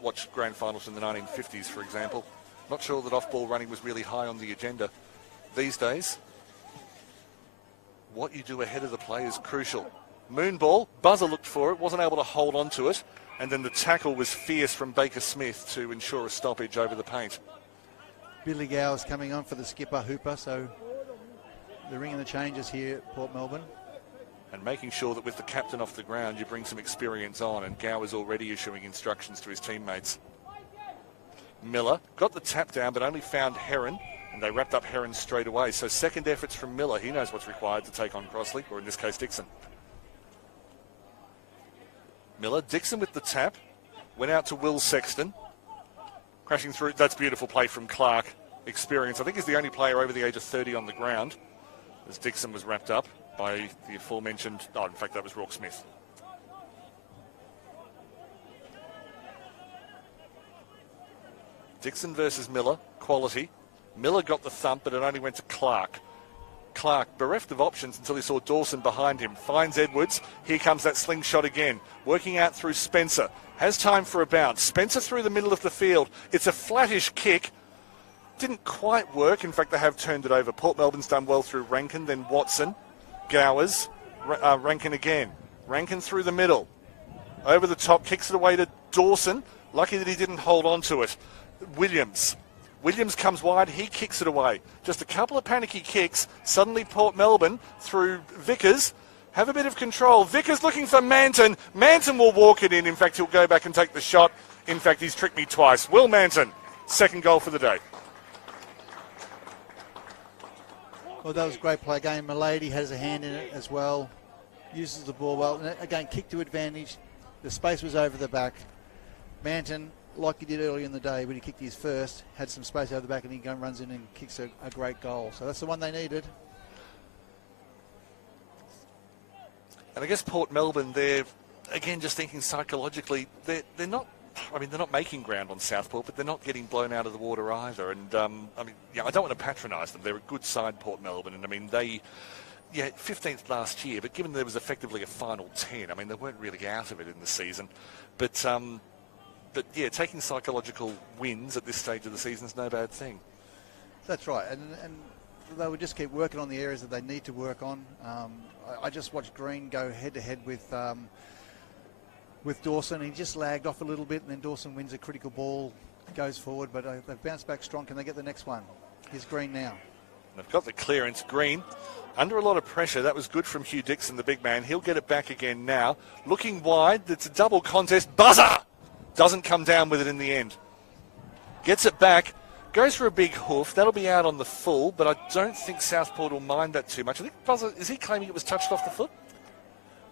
watch grand finals in the 1950s, for example. Not sure that off-ball running was really high on the agenda. These days, what you do ahead of the play is crucial. Moonball, Buzzer looked for it, wasn't able to hold on to it, and then the tackle was fierce from Baker Smith to ensure a stoppage over the paint. Billy Gowers coming on for the skipper, Hooper, so they're ringing the changes here at Port Melbourne. And making sure that with the captain off the ground, you bring some experience on, and Gowers already issuing instructions to his teammates. Miller got the tap down, but only found Heron, and they wrapped up Heron straight away. So second efforts from Miller. He knows what's required to take on Crossley, or in this case, Dixon. Miller, Dixon with the tap, went out to Will Sexton. Crashing through, that's beautiful play from Clark. Experience, I think he's the only player over the age of 30 on the ground, as Dixon was wrapped up by the aforementioned, in fact that was Rourke Smith. Dixon versus Miller, quality. Miller got the thump, but it only went to Clark. Clark, bereft of options until he saw Dawson behind him, finds Edwards. Here comes that slingshot again, working out through Spencer. Has time for a bounce. Spencer through the middle of the field. It's a flattish kick. Didn't quite work. In fact, they have turned it over. Port Melbourne's done well through Rankin, then Watson. Gowers, Rankin again. Rankin through the middle. Over the top, kicks it away to Dawson. Lucky that he didn't hold on to it. Williams comes wide, he kicks it away. Just a couple of panicky kicks. Suddenly Port Melbourne through Vickers have a bit of control. Vickers looking for Manton. Manton will walk it in. In fact, he'll go back and take the shot. In fact, he's tricked me twice. Will Manton, second goal for the day. Well, that was a great play again. Milady has a hand in it as well. Uses the ball well. And again, kick to advantage. The space was over the back. Manton, like he did earlier in the day when he kicked his first, had some space over the back, and he runs in and kicks a great goal. So that's the one they needed. And I guess Port Melbourne, they're, again, just thinking psychologically, they're not, they're not making ground on Southport, but they're not getting blown out of the water either. And, I don't want to patronise them. They're a good side, Port Melbourne. And, they, 15th last year, but given there was effectively a final 10, they weren't really out of it in the season. But taking psychological wins at this stage of the season is no bad thing. That's right. And they would just keep working on the areas that they need to work on. I just watched Green go head-to-head with Dawson. He just lagged off a little bit, and then Dawson wins a critical ball, goes forward, but they've bounced back strong. Can they get the next one? Here's Green now. They've got the clearance. Green, under a lot of pressure. That was good from Hugh Dixon, the big man. He'll get it back again now. Looking wide. It's a double contest. Buzzer! Doesn't come down with it in the end. Gets it back. Goes for a big hoof. That'll be out on the full, but I don't think Southport will mind that too much. I think Buzzer, is he claiming it was touched off the foot?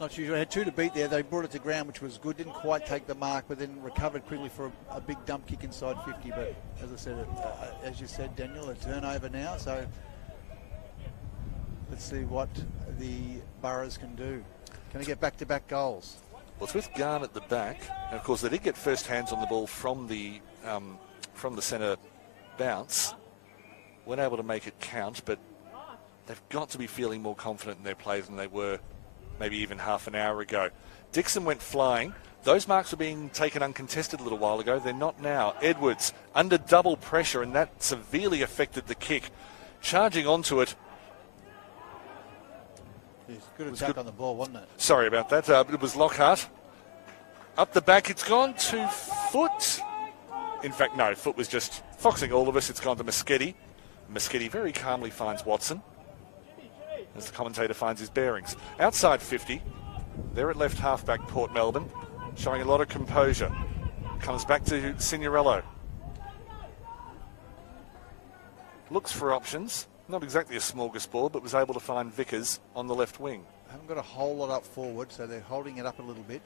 Not sure. They had 2 to beat there. They brought it to ground, which was good. Didn't quite take the mark, but then recovered quickly for a big dump kick inside 50. But as I said, as you said, Daniel, a turnover now. So let's see what the Boroughs can do. Can they get back-to-back goals? Well, it's with Garn at the back. And of course, they did get first hands on the ball from the centre bounce. Weren't able to make it count, but they've got to be feeling more confident in their plays than they were maybe even half an hour ago. Dixon went flying. Those marks were being taken uncontested a little while ago. They're not now. Edwards under double pressure, and that severely affected the kick. Charging onto it. Good attack on the ball, wasn't it? Sorry about that. It was Lockhart. Up the back, it's gone to Foot. In fact, no, Foot was just foxing all of us. It's gone to Moschetti. Moschetti very calmly finds Watson as the commentator finds his bearings. Outside 50, they're at left halfback Port Melbourne, showing a lot of composure. Comes back to Signorello. Looks for options. Not exactly a smorgasbord, but was able to find Vickers on the left wing. Haven't got a whole lot up forward, so they're holding it up a little bit.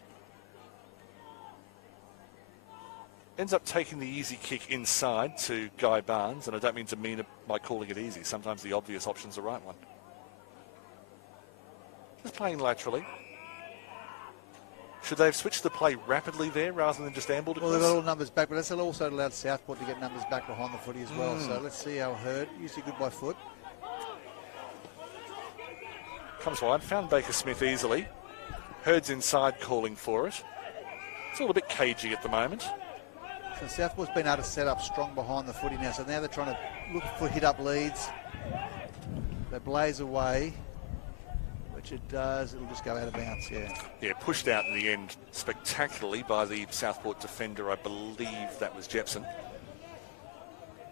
Ends up taking the easy kick inside to Guy Barnes, and I don't mean to mean it by calling it easy. Sometimes the obvious option's the right one. Just playing laterally. Should they have switched the play rapidly there rather than just ambled across? Well, they've got all numbers back, but that's also allowed Southport to get numbers back behind the footy as well. So let's see how Hurd, usually good by foot. Comes wide, found Baker Smith easily. Hurd's inside calling for it. It's all a bit cagey at the moment. So Southport's been able to set up strong behind the footy now. So now they're trying to look for hit-up leads. They blaze away, which it does. It'll just go out of bounds, yeah. Yeah, pushed out in the end spectacularly by the Southport defender. I believe that was Jepson.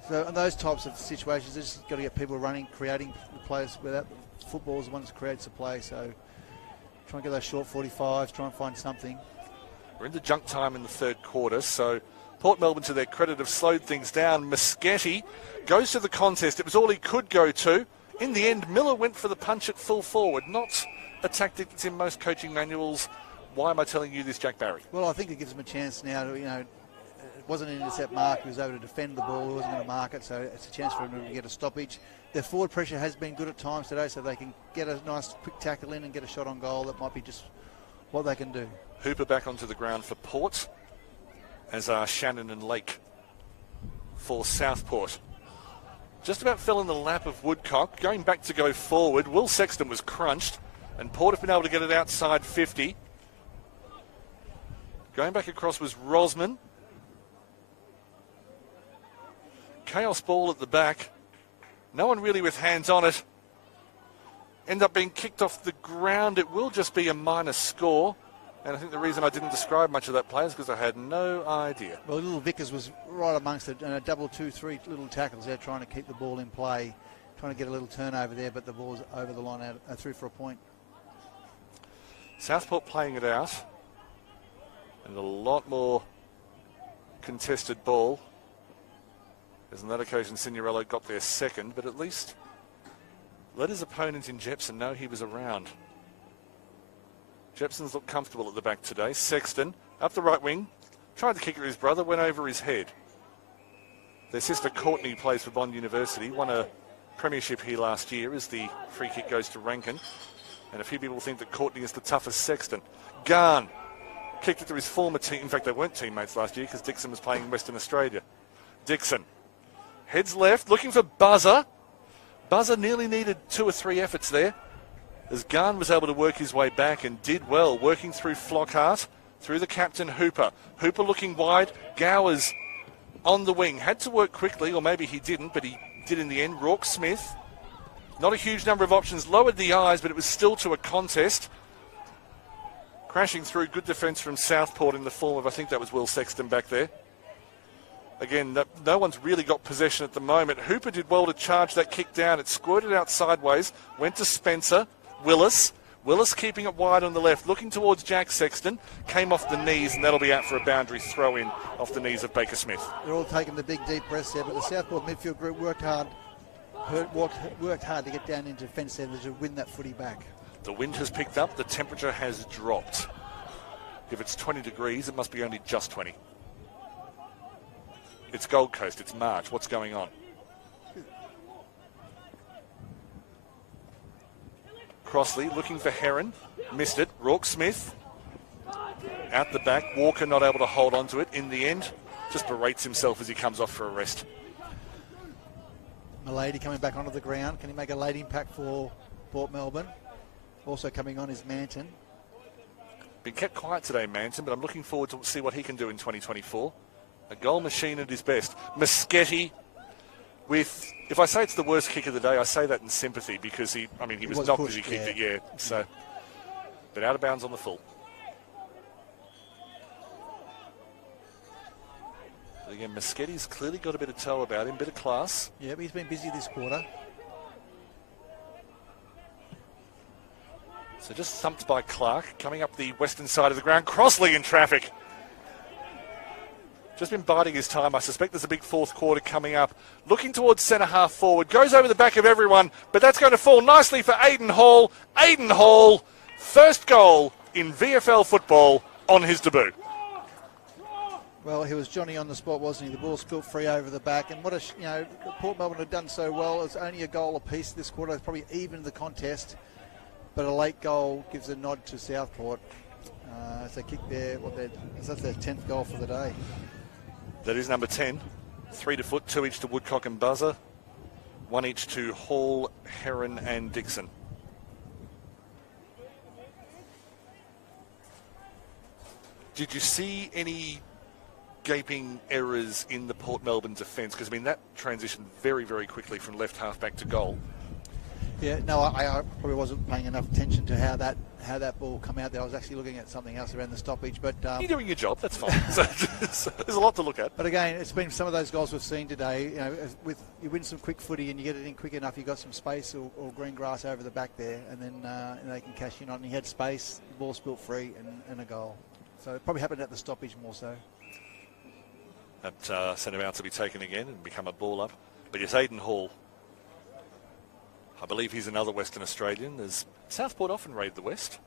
So in those types of situations, they've just got to get people running, creating the players without the football is the one that creates the play. So try and get those short 45s, try and find something. We're into junk time in the third quarter, so Port Melbourne, to their credit, have slowed things down. Moschetti goes to the contest. It was all he could go to. In the end, Miller went for the punch at full forward. Not a tactic that's in most coaching manuals. Why am I telling you this, Jack Barry? Well, I think it gives him a chance now to, it wasn't an intercept mark. He was able to defend the ball. He wasn't going to mark it, so it's a chance for him to get a stoppage. Their forward pressure has been good at times today, so they can get a nice quick tackle in and get a shot on goal. That might be just what they can do. Hooper back onto the ground for Port, as are Shannon and Lake for Southport. Just about fell in the lap of Woodcock. Going back to go forward, Will Sexton was crunched, and Port have been able to get it outside 50. Going back across was Rosman. Chaos ball at the back. No one really with hands on it. End up being kicked off the ground. It will just be a minor score. And I think the reason I didn't describe much of that play is because I had no idea. Well, little Vickers was right amongst it, and a double 2-3 little tackles there, trying to keep the ball in play, trying to get a little turnover there, but the ball's over the line, out through for a point. Southport playing it out, and a lot more contested ball. As on that occasion, Signorello got their second, but at least let his opponent in Jepson know he was around. Jepson's looked comfortable at the back today. Sexton, up the right wing, tried to kick at his brother, went over his head. Their sister Courtney plays for Bond University, won a premiership here last year as the free kick goes to Rankin. And a few people think that Courtney is the toughest Sexton. Garn kicked it to his former team. In fact, they weren't teammates last year because Dixon was playing in Western Australia. Dixon heads left, looking for Buzzer. Buzzer nearly needed 2 or 3 efforts there, as Garn was able to work his way back and did well, working through Flockhart, through the captain Hooper. Hooper looking wide, Gowers on the wing. Had to work quickly, or maybe he didn't, but he did in the end. Rourke Smith, not a huge number of options, lowered the eyes, but it was still to a contest. Crashing through, good defence from Southport in the form of, I think that was Will Sexton back there. Again, no one's really got possession at the moment. Hooper did well to charge that kick down. It squirted out sideways, went to Spencer. Willis Willis keeping it wide on the left, looking towards Jack Sexton. Came off the knees, and that'll be out for a boundary throw-in off the knees of Baker Smith. They're all taking the big, deep breaths there, but the Southport midfield group worked hard to get down into defence there to win that footy back. The wind has picked up. The temperature has dropped. If it's 20 degrees, it must be only just 20. It's Gold Coast. It's March. What's going on? Crossley looking for Heron. Missed it. Rourke Smith out the back. Walker not able to hold on to it. In the end, just berates himself as he comes off for a rest. Milady coming back onto the ground. Can he make a late impact for Port Melbourne? Also coming on is Manton. Been kept quiet today, Manton, but I'm looking forward to see what he can do in 2024. A goal machine at his best. Moschetti with, if I say it's the worst kick of the day, I say that in sympathy because he was knocked as he kicked it, yeah. So, but out of bounds on the full. But again, Moschetti's clearly got a bit of toe about him, bit of class. Yeah, but he's been busy this quarter. So just thumped by Clark, coming up the western side of the ground. Crossley in traffic. Just been biding his time. I suspect there's a big fourth quarter coming up. Looking towards centre half forward. Goes over the back of everyone, but that's going to fall nicely for Aiden Hall. Aiden Hall, first goal in VFL football on his debut. Well, he was Johnny on the spot, wasn't he? The ball spilt free over the back. And what Port Melbourne had done so well. It's only a goal apiece this quarter. It's probably even the contest. But a late goal gives a nod to Southport. As they kick there, that's their 10th goal for the day. That is number 10. 3 to foot, 2 each to Woodcock and Buzzer. 1 each to Hall, Heron and Dixon. Did you see any gaping errors in the Port Melbourne defence? Because, that transitioned very, very quickly from left half back to goal. Yeah, no, I probably wasn't paying enough attention to how that ball come out there. I was actually looking at something else around the stoppage. But you're doing your job. That's fine. so there's a lot to look at. But again, it's been some of those goals we've seen today. You win some quick footy and you get it in quick enough. You got some space or green grass over the back there, and then they can cash in on. And he had space. The ball spilt free and a goal. So it probably happened at the stoppage more so. That sent him out to be taken again and become a ball up. But yes, Aiden Hall. I believe he's another Western Australian. There's Southport often raid the West.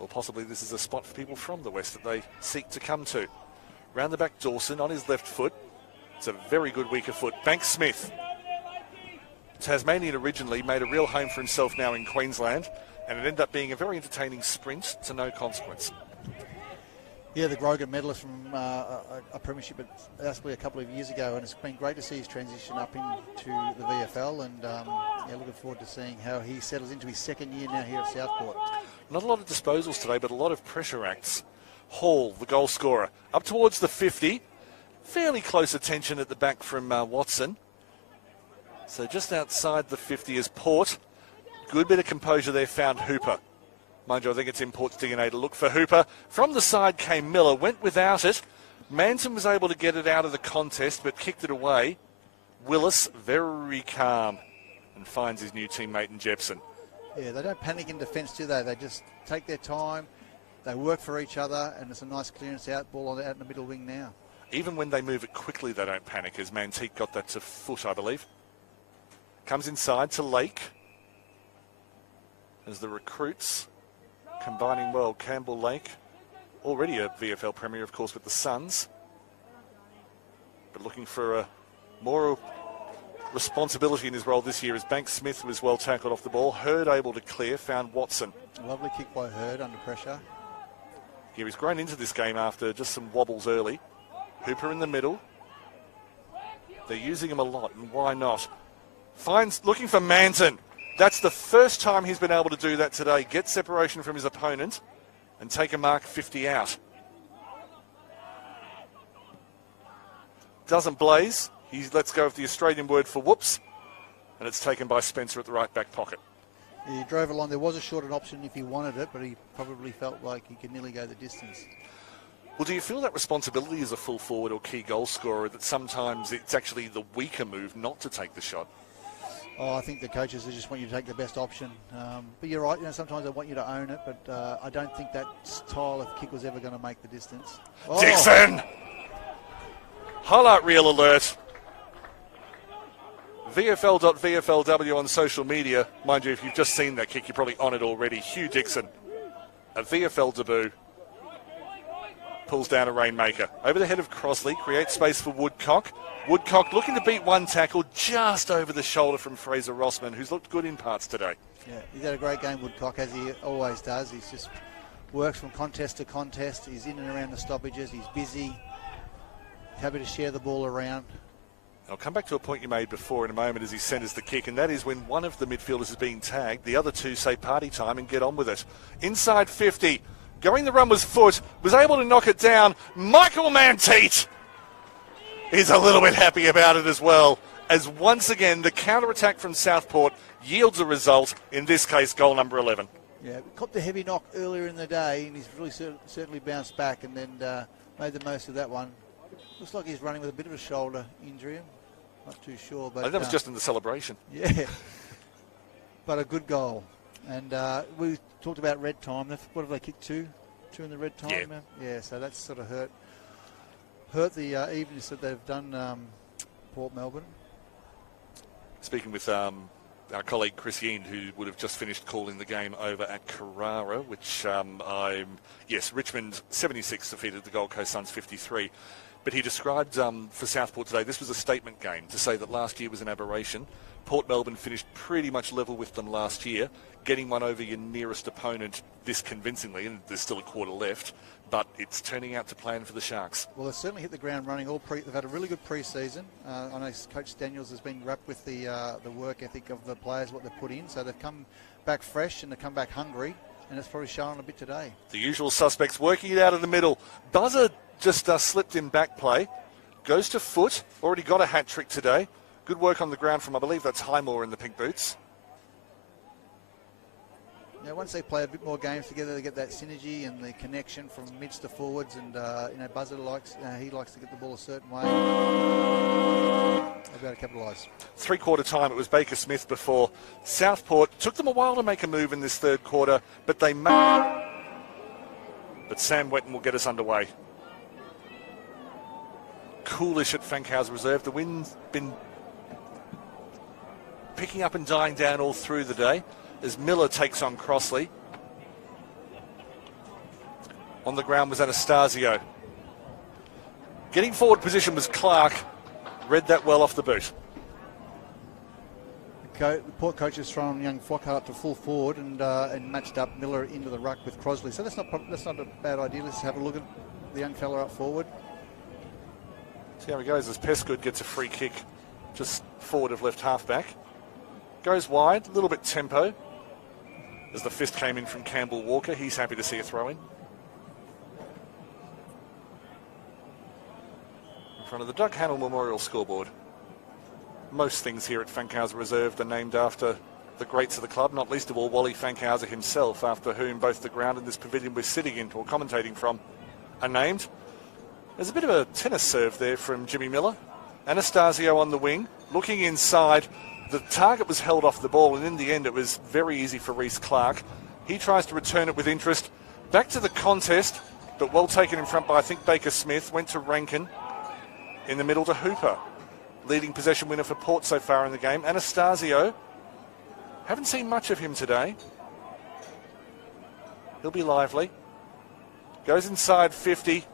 Or possibly this is a spot for people from the West that they seek to come to. Round the back, Dawson on his left foot. It's a very good weaker foot. Bank Smith. Tasmanian originally, made a real home for himself now in Queensland. And it ended up being a very entertaining sprint to no consequence. Yeah, the Grogan medalist from a premiership at Aspley a couple of years ago, and it's been great to see his transition up into the VFL, and looking forward to seeing how he settles into his second year now here at Southport. Not a lot of disposals today, but a lot of pressure acts. Hall, the goal scorer, up towards the 50. Fairly close attention at the back from Watson. So just outside the 50 is Port. Good bit of composure there, found Hooper. Mind you, I think it's in Port's DNA to look for Hooper. From the side came Miller, went without it. Manson was able to get it out of the contest, but kicked it away. Willis, very calm, and finds his new teammate in Jepson. Yeah, they don't panic in defence, do they? They just take their time, they work for each other, and it's a nice clearance out, ball out in the middle wing now. Even when they move it quickly, they don't panic, as Mantique got that to foot, I believe. Comes inside to Lake. As the recruits combining well, Campbell Lake, already a VFL Premier, of course, with the Suns, but looking for a more responsibility in his role this year as Bank Smith was well tackled off the ball. Hurd able to clear, found Watson. Lovely kick by Hurd under pressure. Yeah, he's grown into this game after just some wobbles early. Hooper in the middle. They're using him a lot, and why not? Looking for Manton. That's the first time he's been able to do that today. Get separation from his opponent and take a mark 50 out. Doesn't blaze. He lets go of the Australian word for whoops. And it's taken by Spencer at the right back pocket. He drove along. There was a shortened option if he wanted it, but he probably felt like he could nearly go the distance. Well, do you feel that responsibility as a full forward or key goal scorer that sometimes it's actually the weaker move not to take the shot? Oh, I think the coaches just want you to take the best option. But you're right, sometimes they want you to own it, but I don't think that style of kick was ever going to make the distance. Oh. Dixon! Highlight reel alert. VFL.VFLW on social media. Mind you, if you've just seen that kick, you're probably on it already. Hugh Dixon, a VFL debut, pulls down a rainmaker. Over the head of Crossley, creates space for Woodcock. Woodcock looking to beat one tackle just over the shoulder from Fraser Rossman, who's looked good in parts today. Yeah, he's had a great game, Woodcock, as he always does. He's just works from contest to contest. He's in and around the stoppages. He's busy. Happy to share the ball around. I'll come back to a point you made before in a moment as he centres the kick, and that is when one of the midfielders is being tagged, the other two say party time and get on with it. Inside 50, going the run was Foot, was able to knock it down. Michael Manteet is a little bit happy about it as well, as once again the counter-attack from Southport yields a result, in this case goal number 11. Yeah, copped a heavy knock earlier in the day, and he's really certainly bounced back and then made the most of that one. Looks like he's running with a bit of a shoulder injury. Not too sure, but that was just in the celebration. Yeah, but a good goal. And we talked about red time. What have they kicked? Two in the red time. Yeah. Yeah. So that's sort of hurt the evenness that they've done. Port Melbourne. Speaking with our colleague Chris Yeen, who would have just finished calling the game over at Carrara, which Richmond 76 defeated the Gold Coast Suns 53. But he described for Southport today, this was a statement game to say that last year was an aberration. Port Melbourne finished pretty much level with them last year, getting one over your nearest opponent this convincingly, and there's still a quarter left, but it's turning out to plan for the Sharks. Well, they've certainly hit the ground running. They've had a really good pre-season. I know Coach Daniels has been wrapped with the work ethic of the players, what they've put in, so they've come back fresh and they've come back hungry, and it's probably shown a bit today. The usual suspects working it out of the middle. Buzzer just slipped in back play. Goes to Foot. Already got a hat trick today. Good work on the ground from, I believe that's Highmore in the pink boots. Yeah, once they play a bit more games together, they get that synergy and the connection from mids to forwards. And Buzzer likes to get the ball a certain way. They've got to capitalise. Three-quarter time, it was Baker Smith before. Southport took them a while to make a move in this third quarter, but they made. But Sam Wetton will get us underway. Coolish at Fankhauser Reserve. The wind's been picking up and dying down all through the day as Miller takes on Crossley. On the ground was Anastasio. Getting forward position was Clark. Read that well off the boot. The Port coach has thrown young Flockhart up to full forward and matched up Miller into the ruck with Crossley. So that's not a bad idea. Let's have a look at the young fella up forward. See how he goes as Pesgood gets a free kick just forward of left halfback. Goes wide, a little bit tempo. As the fist came in from Campbell Walker, he's happy to see a throw in. In front of the Doug Hannell Memorial scoreboard. Most things here at Fankhauser Reserve are named after the greats of the club, not least of all Wally Fankhauser himself, after whom both the ground and this pavilion we're sitting in or commentating from are named. There's a bit of a tennis serve there from Jimmy Miller. Anastasio on the wing, looking inside. The target was held off the ball, and in the end it was very easy for Reece Clark. He tries to return it with interest. Back to the contest, but well taken in front by, I think, Baker Smith. Went to Rankin. In the middle to Hooper. Leading possession winner for Port so far in the game. Anastasio. Haven't seen much of him today. He'll be lively. Goes inside 50.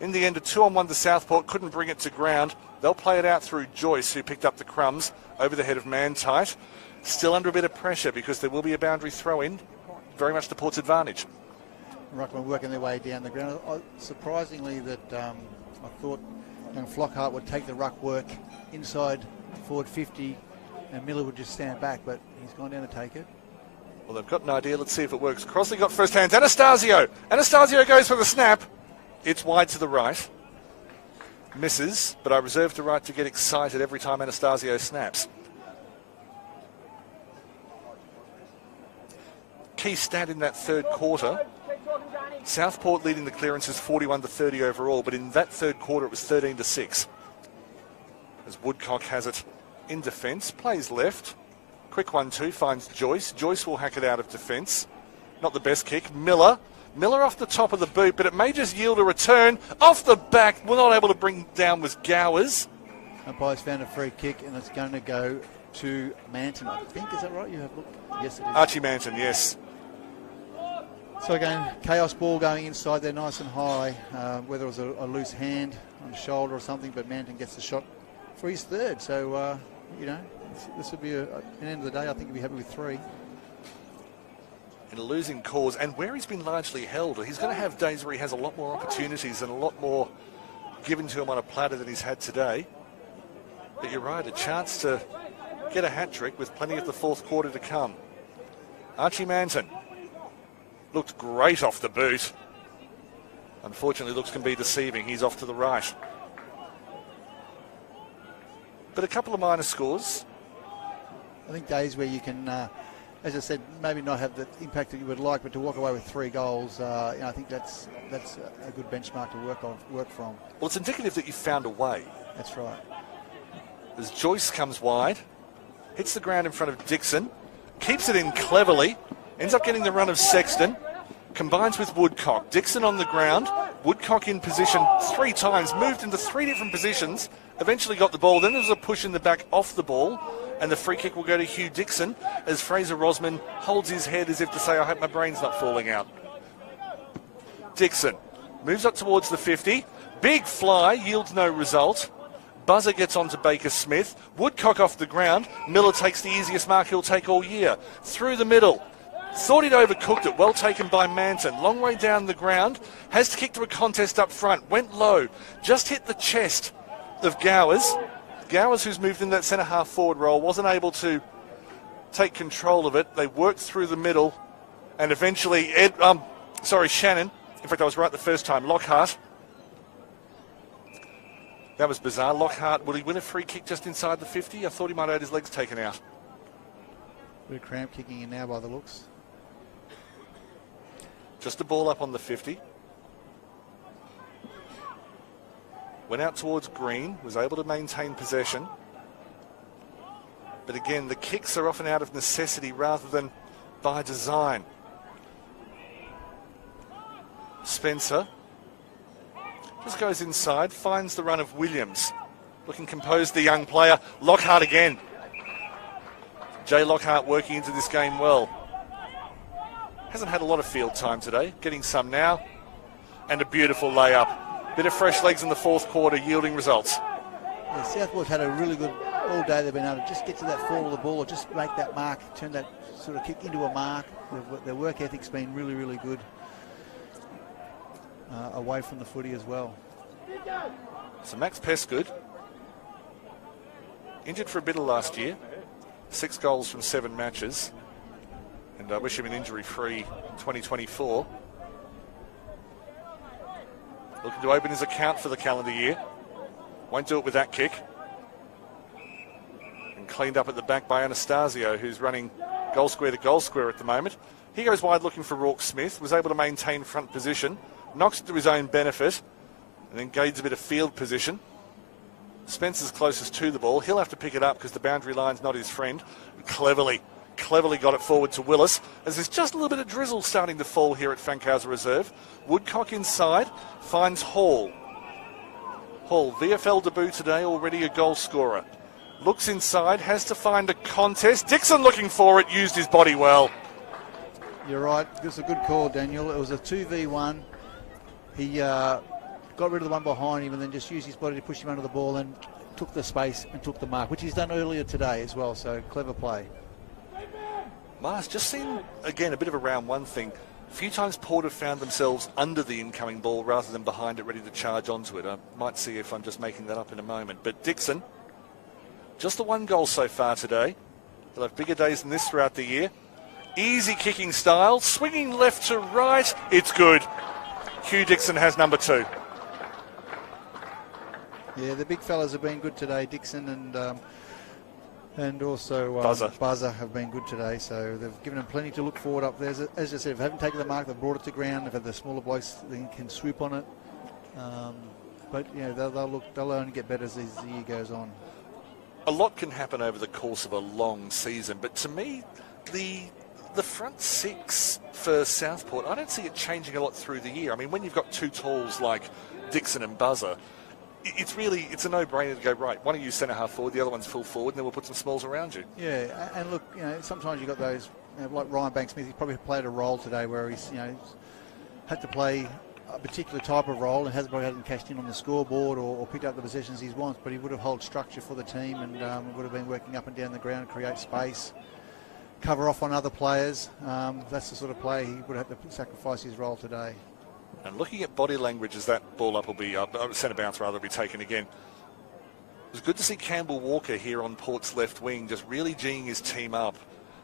In the end, a 2-on-1 to Southport. Couldn't bring it to ground. They'll play it out through Joyce, who picked up the crumbs over the head of Mantight. Still under a bit of pressure because there will be a boundary throw-in. Very much to Port's advantage. Ruckman working their way down the ground. Surprisingly that I thought young Flockhart would take the ruck work inside forward 50 and Miller would just stand back, but he's gone down to take it. Well, they've got an idea. Let's see if it works. Crossley got first hands. Anastasio. Anastasio goes for the snap. It's wide to the right. Misses, but I reserve the right to get excited every time Anastasio snaps. Key stat in that third quarter. Southport leading the clearances 41-30 overall, but in that third quarter it was 13-6. As Woodcock has it in defence, plays left. Quick 1-2, finds Joyce. Joyce will hack it out of defence. Not the best kick. Miller off the top of the boot, but it may just yield a return. Off the back, we're not able to bring down was Gowers. Umpire's found a free kick, and it's going to go to Manton, I think. Is that right? You have looked? Yes, it is. Archie Manton, yes. So again, chaos ball going inside there nice and high, whether it was a loose hand on the shoulder or something, but Manton gets the shot for his third. So, you know, this would be, at the end of the day, I think he'll be happy with 3. In a losing cause, and where he's been largely held, he's going to have days where he has a lot more opportunities and a lot more given to him on a platter than he's had today. But you're right, a chance to get a hat-trick with plenty of the fourth quarter to come. Archie Manton looked great off the boot. Unfortunately, looks can be deceiving. He's off to the right. But a couple of minor scores. I think days where you can, as I said, maybe not have the impact that you would like, but to walk away with 3 goals, you know, I think that's a good benchmark to work from. Well, it's indicative that you found a way. That's right. As Joyce comes wide, hits the ground in front of Dixon, keeps it in cleverly, ends up getting the run of Sexton, combines with Woodcock. Dixon on the ground, Woodcock in position 3 times, moved into 3 different positions, eventually got the ball. Then there was a push in the back off the ball, and the free kick will go to Hugh Dixon as Fraser Rosman holds his head as if to say, I hope my brain's not falling out. Dixon moves up towards the 50. Big fly, yields no result. Buzzer gets onto Baker Smith. Woodcock off the ground. Miller takes the easiest mark he'll take all year. Through the middle. Thought he'd overcooked it. Well taken by Manton. Long way down the ground. Has to kick to a contest up front. Went low. Just hit the chest of Gowers. Gowers, who's moved in that centre-half forward role, wasn't able to take control of it. They worked through the middle. And eventually, Shannon. In fact, I was right the first time. Lockhart. That was bizarre. Lockhart, will he win a free kick just inside the 50? I thought he might have had his legs taken out. Bit of cramp kicking in now by the looks. Just a ball up on the 50. Went out towards Green, was able to maintain possession. But again, the kicks are often out of necessity rather than by design. Spencer just goes inside, finds the run of Williams. Looking composed, the young player. Lockhart again. Jay Lockhart working into this game well. Hasn't had a lot of field time today. Getting some now. And a beautiful layup. Bit of fresh legs in the fourth quarter, yielding results. Yeah, Southport's had a really good all day. They've been able to just get to that fall of the ball or just make that mark, turn that sort of kick into a mark. Their work ethic's been really, really good. Away from the footy as well. So Max Pesgood, injured for a bit of last year, 6 goals from 7 matches, and I wish him an injury-free 2024. Looking to open his account for the calendar year. Won't do it with that kick. And cleaned up at the back by Anastasio, who's running goal square to goal square at the moment. He goes wide looking for Rourke Smith, was able to maintain front position. Knocks it to his own benefit and then gains a bit of field position. Spencer's closest to the ball. He'll have to pick it up because the boundary line's not his friend. Cleverly got it forward to Willis as there's just a little bit of drizzle starting to fall here at Fankhauser Reserve. Woodcock inside, finds Hall. Hall, VFL debut today, already a goal scorer. Looks inside, has to find a contest. Dixon looking for it, used his body well. You're right, this is a good call, Daniel. It was a 2v1. He got rid of the one behind him and then just used his body to push him under the ball and took the space and took the mark, which he's done earlier today as well, so clever play. Mars, just seen, again, a bit of a round one thing. A few times Port have found themselves under the incoming ball rather than behind it, ready to charge onto it. I might see if I'm just making that up in a moment. But Dixon, just the 1 goal so far today. He'll have bigger days than this throughout the year. Easy kicking style, swinging left to right. It's good. Hugh Dixon has number 2. Yeah, the big fellas have been good today. Dixon and also Buzzer have been good today. So they've given them plenty to look forward up there. As I said, if they haven't taken the mark, they've brought it to ground. They've had the smaller blokes that can swoop on it. But yeah, they'll only get better as the year goes on. a lot can happen over the course of a long season, but to me, the front six for Southport, I don't see it changing a lot through the year. I mean, when you've got two talls like Dixon and Buzzer, it's a no-brainer to go, right, one of you centre-half forward, the other one's full forward, and then we'll put some smalls around you. Yeah, and look, sometimes you've got those, like Ryan Banks-Smith, he probably played a role today where he's, had to play a particular type of role and hasn't cashed in on the scoreboard or picked up the possessions he wants, but he would have held structure for the team and would have been working up and down the ground, create space, cover off on other players. That's the sort of play he would have to sacrifice his role today. And looking at body language as that ball up will be centre bounce rather, will be taken again. It was good to see Campbell Walker here on Port's left wing, just really geeing his team up.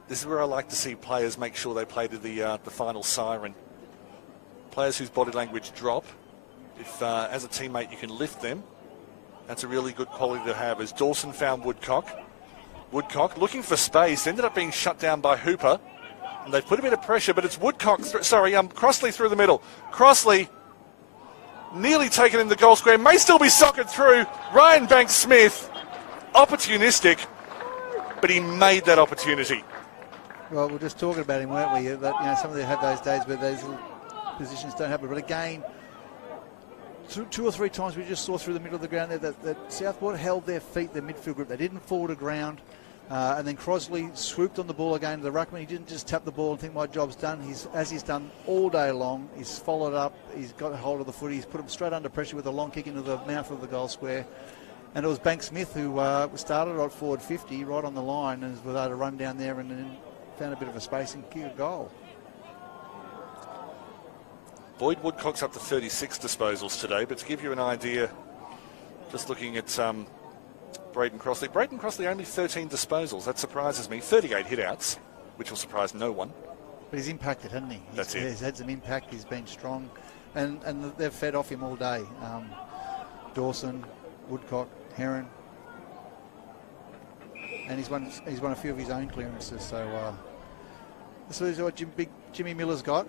This is where I like to see players make sure they play to the final siren. Players whose body language drop, if as a teammate you can lift them, that's a really good quality to have. As Dawson found Woodcock. Woodcock looking for space, ended up being shut down by Hooper. And they've put a bit of pressure, but it's Woodcock, Crossley through the middle. Crossley nearly taken in the goal square, may still be socket through. Ryan Banks-Smith, opportunistic, but he made that opportunity. Well, we're just talking about him, weren't we? That, some of them have those days where those positions don't happen. But again, two or three times we just saw through the middle of the ground there that Southport held their feet, their midfield group. They didn't fall to ground. And then Crossley swooped on the ball again to the ruckman. He didn't just tap the ball and think my job's done. As he's done all day long, he's followed up. He's got a hold of the footy. He's put him straight under pressure with a long kick into the mouth of the goal square. And it was Banks-Smith who started at forward 50, right on the line, and was able to run down there and then found a bit of a space and kick a goal. Boyd Woodcock's up to 36 disposals today, but to give you an idea, just looking at Braden Crossley. Braden Crossley only 13 disposals. That surprises me. 38 hitouts, which will surprise no one. But he's impacted, hasn't he? That's it. He's had some impact. He's been strong. And they've fed off him all day. Dawson, Woodcock, Heron. And he's won a few of his own clearances. So this is what Jimmy Miller's got.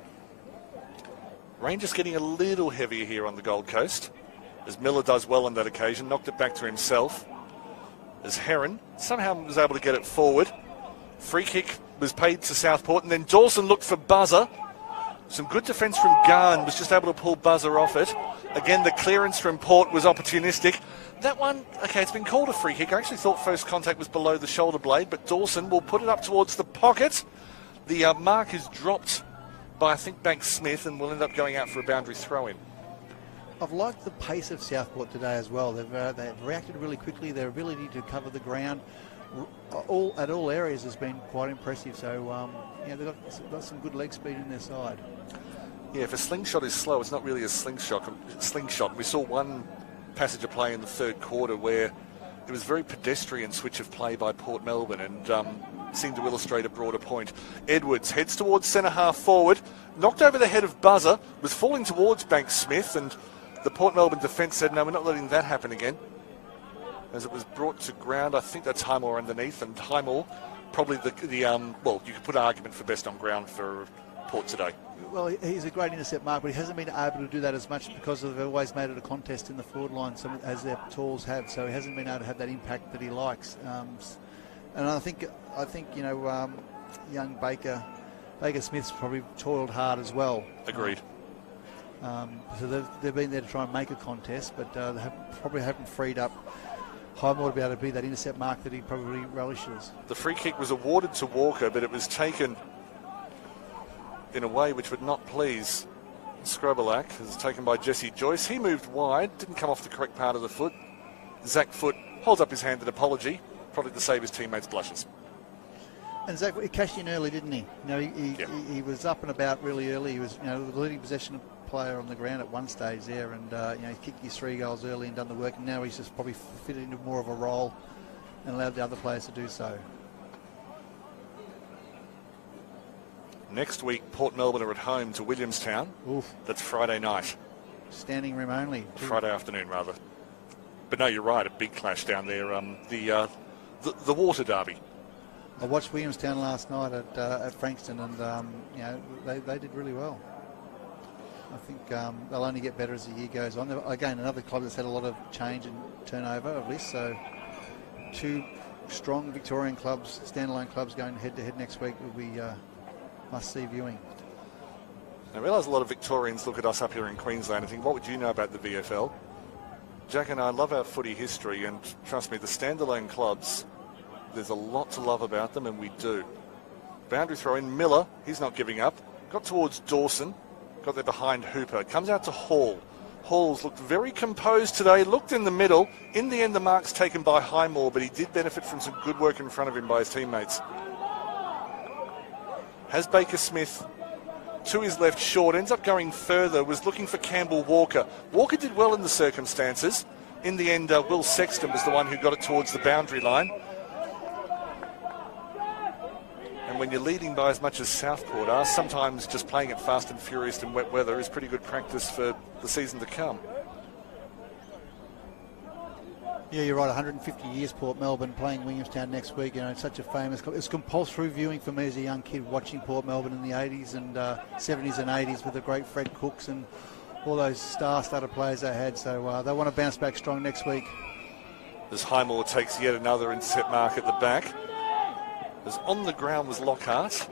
Rangers getting a little heavier here on the Gold Coast, as Miller does well on that occasion, knocked it back to himself. As Heron somehow was able to get it forward. Free kick was paid to Southport, and then Dawson looked for Buzzer. Some good defence from Garn, was just able to pull Buzzer off it. Again, the clearance from Port was opportunistic. That one, okay, it's been called a free kick. I actually thought first contact was below the shoulder blade, but Dawson will put it up towards the pocket. The mark is dropped by, I think, Banks-Smith, and will end up going out for a boundary throw-in. I've liked the pace of Southport today as well. They've reacted really quickly. Their ability to cover the ground at all areas has been quite impressive. So, they've got some good leg speed in their side. Yeah, if a slingshot is slow, it's not really a slingshot. We saw one passage of play in the third quarter where it was very pedestrian switch of play by Port Melbourne and seemed to illustrate a broader point. Edwards heads towards centre-half forward, knocked over the head of Buzzer, was falling towards Banks-Smith, and the Port Melbourne defence said, no, we're not letting that happen again. As it was brought to ground, I think that's Highmore underneath, and Highmore probably well, you could put an argument for best on ground for Port today. Well, he's a great intercept mark, but he hasn't been able to do that as much because they've always made it a contest in the forward line, as their talls have. So he hasn't been able to have that impact that he likes. And I think young Baker Smith's probably toiled hard as well. Agreed. So they've been there to try and make a contest, but they probably haven't freed up Highmore to be able to be that intercept mark that he probably relishes. The free kick was awarded to Walker, but it was taken in a way which would not please Scrubberlack. It was taken by Jesse Joyce. He moved wide, didn't come off the correct part of the foot. Zach Foote holds up his hand in apology, probably to save his teammates' blushes. And Zach, he cashed in early, didn't he? He was up and about really early. He was, the leading possession player on the ground at one stage there, and he kicked his 3 goals early and done the work. And now he's just probably fitted into more of a role and allowed the other players to do so. Next week, Port Melbourne are at home to Williamstown. Oof. That's Friday night. Standing room only. Friday afternoon, rather. But no, you're right, a big clash down there. The Water Derby. I watched Williamstown last night at Frankston, and they did really well. I think they'll only get better as the year goes on. Again, another club that's had a lot of change and turnover of lists. So 2 strong Victorian clubs, standalone clubs going head-to-head next week will be must-see viewing. I realise a lot of Victorians look at us up here in Queensland and think, what would you know about the VFL? Jack and I love our footy history, and trust me, the standalone clubs, there's a lot to love about them, and we do. Boundary throw in. Miller, he's not giving up. Got towards Dawson, got there behind Hooper. Comes out to Hall. Hall's looked very composed today, looked in the middle. In the end, the mark's taken by Highmore, but he did benefit from some good work in front of him by his teammates. Has Baker Smith to his left, short, ends up going further, was looking for Campbell Walker. Walker did well in the circumstances. In the end, Will Sexton was the one who got it towards the boundary line. And when you're leading by as much as Southport are, sometimes just playing it fast and furious in wet weather is pretty good practice for the season to come. Yeah, you're right. 150 years Port Melbourne, playing Williamstown next week. You know, it's such a famous club. It's compulsory viewing for me as a young kid watching Port Melbourne in the 80s and 70s and 80s with the great Fred Cooks and all those star-studded players they had. So they want to bounce back strong next week. As Highmore takes yet another intercept mark at the back. As on the ground was Lockhart.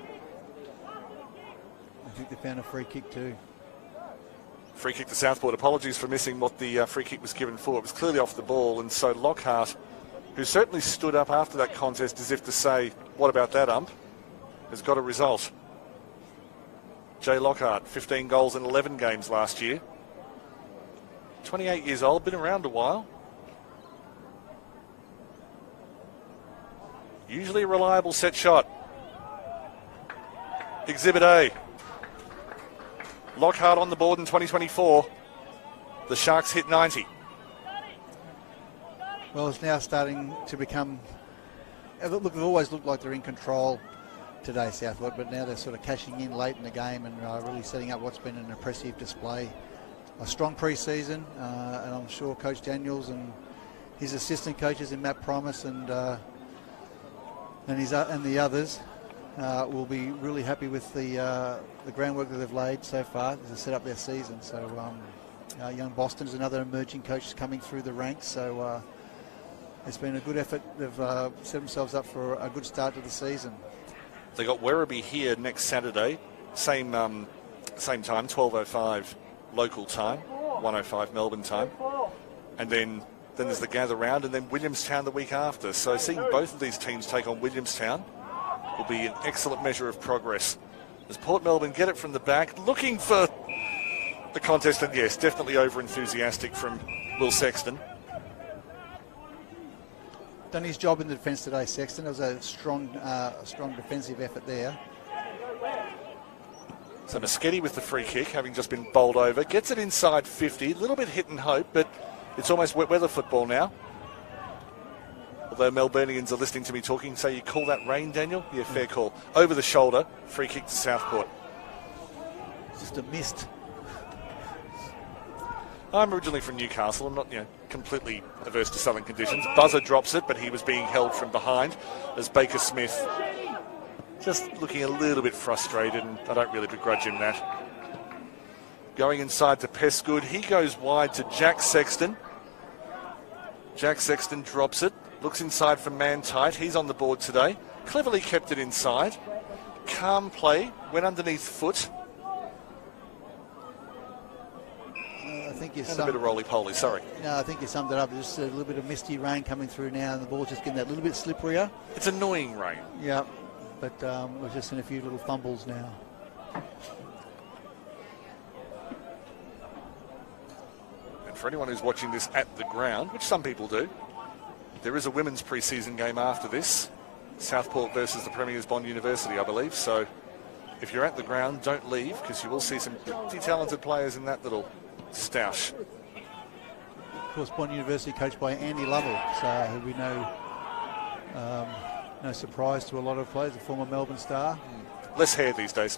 I think they found a free kick too. Free kick to Southport. Apologies for missing what the free kick was given for. It was clearly off the ball, and so Lockhart, who certainly stood up after that contest as if to say, what about that, ump, has got a result. Jay Lockhart, 15 goals in 11 games last year. 28 years old, been around a while. Usually a reliable set shot. Exhibit A. Lockhart on the board in 2024. The Sharks hit 90. Well, it's now starting to become... Look, they've always looked like they're in control today, Southport, but now they're sort of cashing in late in the game and really setting up what's been an impressive display. A strong pre-season, and I'm sure Coach Daniels and his assistant coaches in Matt Promise and the others will be really happy with the groundwork that they've laid so far to set up their season. So young Boston's another emerging coach coming through the ranks. So it's been a good effort. They've set themselves up for a good start to the season. They got Werribee here next Saturday, same time, 12:05 local time, 1:05 Melbourne time, and then there's the gather round, and then Williamstown the week after. So seeing both of these teams take on Williamstown will be an excellent measure of progress. As Port Melbourne get it from the back, looking for the contest, and yes, definitely over-enthusiastic from Will Sexton. Done his job in the defence today, Sexton. There was a strong defensive effort there. So Moschetti with the free kick, having just been bowled over, gets it inside 50, a little bit hit and hope, but it's almost wet weather football now. Although Melburnians are listening to me talking, say you call that rain, Daniel? Yeah, fair call. Over the shoulder, free kick to Southport. Just a mist. I'm originally from Newcastle. I'm not, completely averse to southern conditions. Buzzer drops it, but he was being held from behind as Baker Smith just looking a little bit frustrated, and I don't really begrudge him that. Going inside to Pesgood. He goes wide to Jack Sexton. Jack Sexton drops it. Looks inside for man tight. He's on the board today. Cleverly kept it inside. Calm play. Went underneath foot. I think you and a bit of roly-poly, sorry. No, I think you summed it up. Just a little bit of misty rain coming through now, and the ball's just getting that little bit slipperier. It's annoying rain. Yeah, but we're just in a few little fumbles now. And for anyone who's watching this at the ground, which some people do, there is a women's pre-season game after this. Southport versus the Premier's Bond University, I believe. So if you're at the ground, don't leave, because you will see some pretty talented players in that little stoush. Of course, Bond University coached by Andy Lovell, so he'll be no surprise to a lot of players, a former Melbourne star. Less hair these days.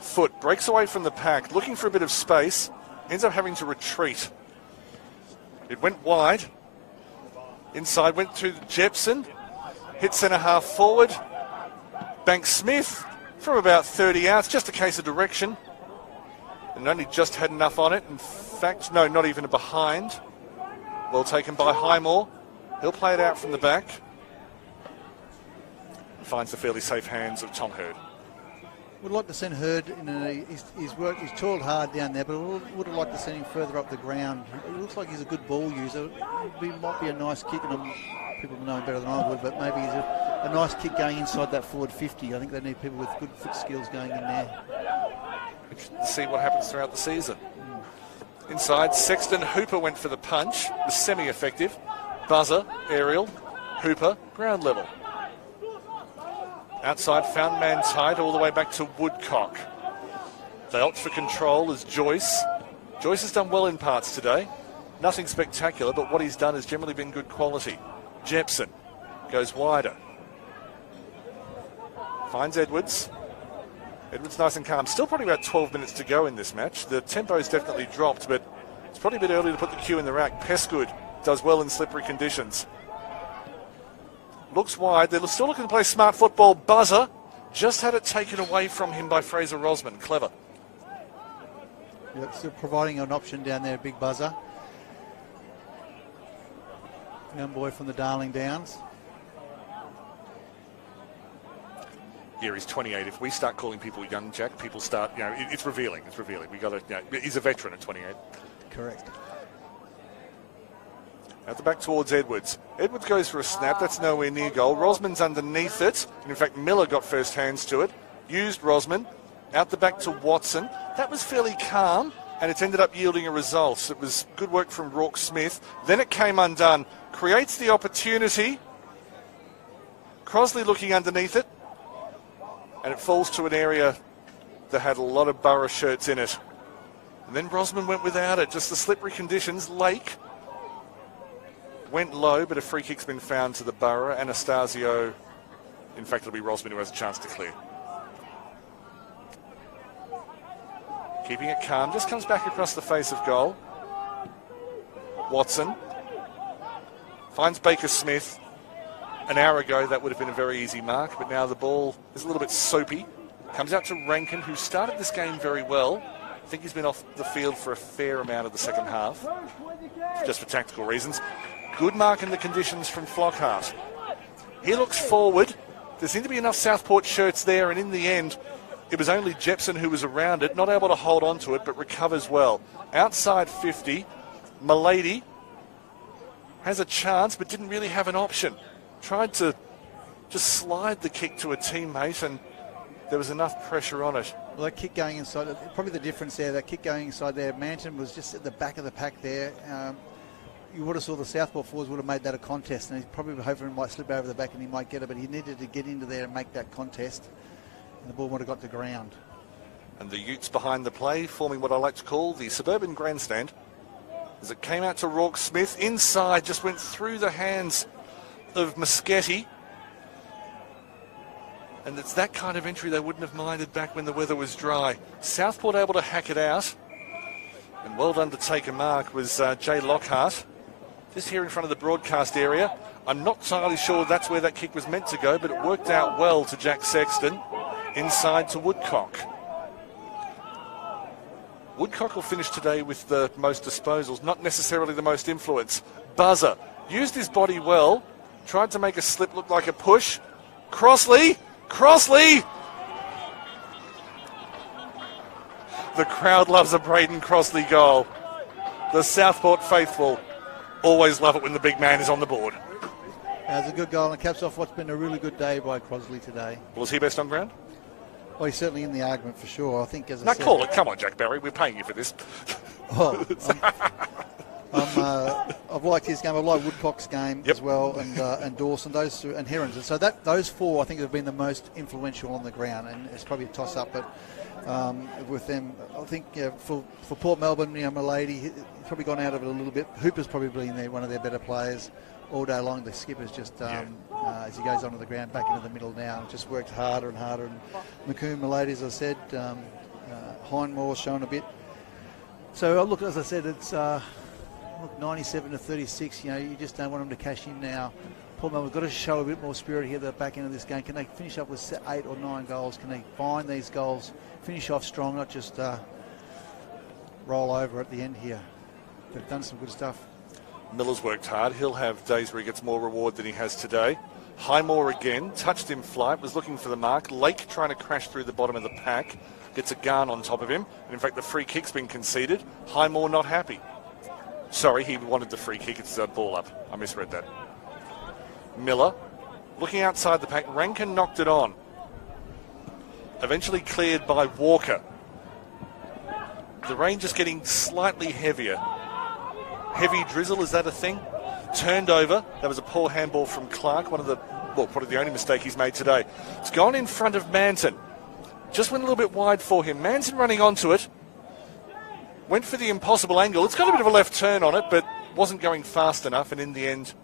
Foot breaks away from the pack, looking for a bit of space, ends up having to retreat. It went wide. Inside went to Jepson. Hit centre half forward. Banks Smith from about 30 outs. Just a case of direction. And only just had enough on it. In fact, no, not even a behind. Well taken by Highmore. He'll play it out from the back. Finds the fairly safe hands of Tom Hurd. Would like to send Hurd in he's toiled hard down there, but would have liked to send him further up the ground. It looks like he's a good ball user. It might be a nice kick, and people know him better than I would, but maybe he's a nice kick going inside that forward 50. I think they need people with good foot skills going in there. See what happens throughout the season. Inside, Sexton. Hooper went for the punch. It was semi-effective. Buzzer, aerial. Hooper, ground level. Outside, found man tight all the way back to Woodcock. They opt for control as Joyce. Joyce has done well in parts today. Nothing spectacular, but what he's done has generally been good quality. Jepson goes wider. Finds Edwards. Edwards nice and calm. Still probably about 12 minutes to go in this match. The tempo's definitely dropped, but it's probably a bit early to put the cue in the rack. Pesgood does well in slippery conditions. Looks wide. They're still looking to play smart football. Buzzer just had it taken away from him by Fraser Rosman. Clever. Yep, still providing an option down there, big Buzzer. Young boy from the Darling Downs. Yeah, he's 28. If we start calling people young, Jack, people start, it's revealing. It's revealing. We got to, he's a veteran at 28. Correct. Out the back towards Edwards. Edwards goes for a snap. That's nowhere near goal. Rosman's underneath it. And in fact, Miller got first hands to it. Used Rosman. Out the back to Watson. That was fairly calm, and it's ended up yielding a result. It was good work from Rourke Smith. Then it came undone. Creates the opportunity. Crosley looking underneath it. And it falls to an area that had a lot of Borough shirts in it. And then Rosman went without it. Just the slippery conditions. Lake went low, but a free kick's been found to the Borough. Anastasio, in fact, it'll be Rosman who has a chance to clear. Keeping it calm, just comes back across the face of goal. Watson finds Baker Smith. An hour ago, that would have been a very easy mark, but now the ball is a little bit soapy. Comes out to Rankin, who started this game very well. I think he's been off the field for a fair amount of the second half, just for tactical reasons. Good mark in the conditions from Flockhart. He looks forward. There seem to be enough Southport shirts there, and in the end, it was only Jepson who was around it, not able to hold on to it, but recovers well. Outside 50, Milady has a chance, but didn't really have an option. Tried to just slide the kick to a teammate, and there was enough pressure on it. Well, that kick going inside, probably the difference there, that kick going inside there, Manton was just at the back of the pack there. You would have saw the Southport forwards would have made that a contest, and he's probably hoping it might slip over the back and he might get it, but he needed to get into there and make that contest, and the ball would have got to ground. And the Utes behind the play, forming what I like to call the suburban grandstand, as it came out to Rourke Smith. Inside, just went through the hands of Moschetti. And it's that kind of entry they wouldn't have minded back when the weather was dry. Southport able to hack it out. And well done to take a mark was Jay Lockhart. Just here in front of the broadcast area. I'm not entirely sure that's where that kick was meant to go, but it worked out well to Jack Sexton. Inside to Woodcock. Woodcock will finish today with the most disposals, not necessarily the most influence. Buzzer used his body well. Tried to make a slip look like a push. Crossley! The crowd loves a Braden Crossley goal. The Southport faithful always love it when the big man is on the board. It's a good goal and caps off what's been a really good day by Crossley today. Was he best on ground? Well, he's certainly in the argument for sure. I think, as I said... Call it. Come on, Jack Barry. We're paying you for this. Oh, I've liked his game. I like Woodcock's game as well, and Dawson, those two, and Herons. And so those four, I think, have been the most influential on the ground, and it's probably a toss-up. But with them, I think for Port Melbourne, Milady, he's probably gone out of it a little bit. Hooper's probably been one of their better players all day long. The skipper's just, as he goes onto the ground, back into the middle now, just worked harder and harder. And McComb, Milady, as I said, Hindmore showing a bit. So look, as I said, it's. Look, 97 to 36, you just don't want them to cash in now. Port Melbourne got to show a bit more spirit here at the back end of this game. Can they finish up with 8 or 9 goals? Can they find these goals, finish off strong, not just roll over at the end here? They've done some good stuff. Miller's worked hard. He'll have days where he gets more reward than he has today. Highmore again, touched in flight, was looking for the mark. Lake trying to crash through the bottom of the pack. Gets a gun on top of him. And in fact, the free kick's been conceded. Highmore not happy. Sorry, he wanted the free kick. It's a ball up. I misread that. Miller looking outside the pack. Rankin knocked it on. Eventually cleared by Walker. The rain just getting slightly heavier. Heavy drizzle, is that a thing? Turned over. That was a poor handball from Clark. Probably the only mistake he's made today. It's gone in front of Manton. Just went a little bit wide for him. Manton running onto it. Went for the impossible angle. It's got a bit of a left turn on it, but wasn't going fast enough, and in the end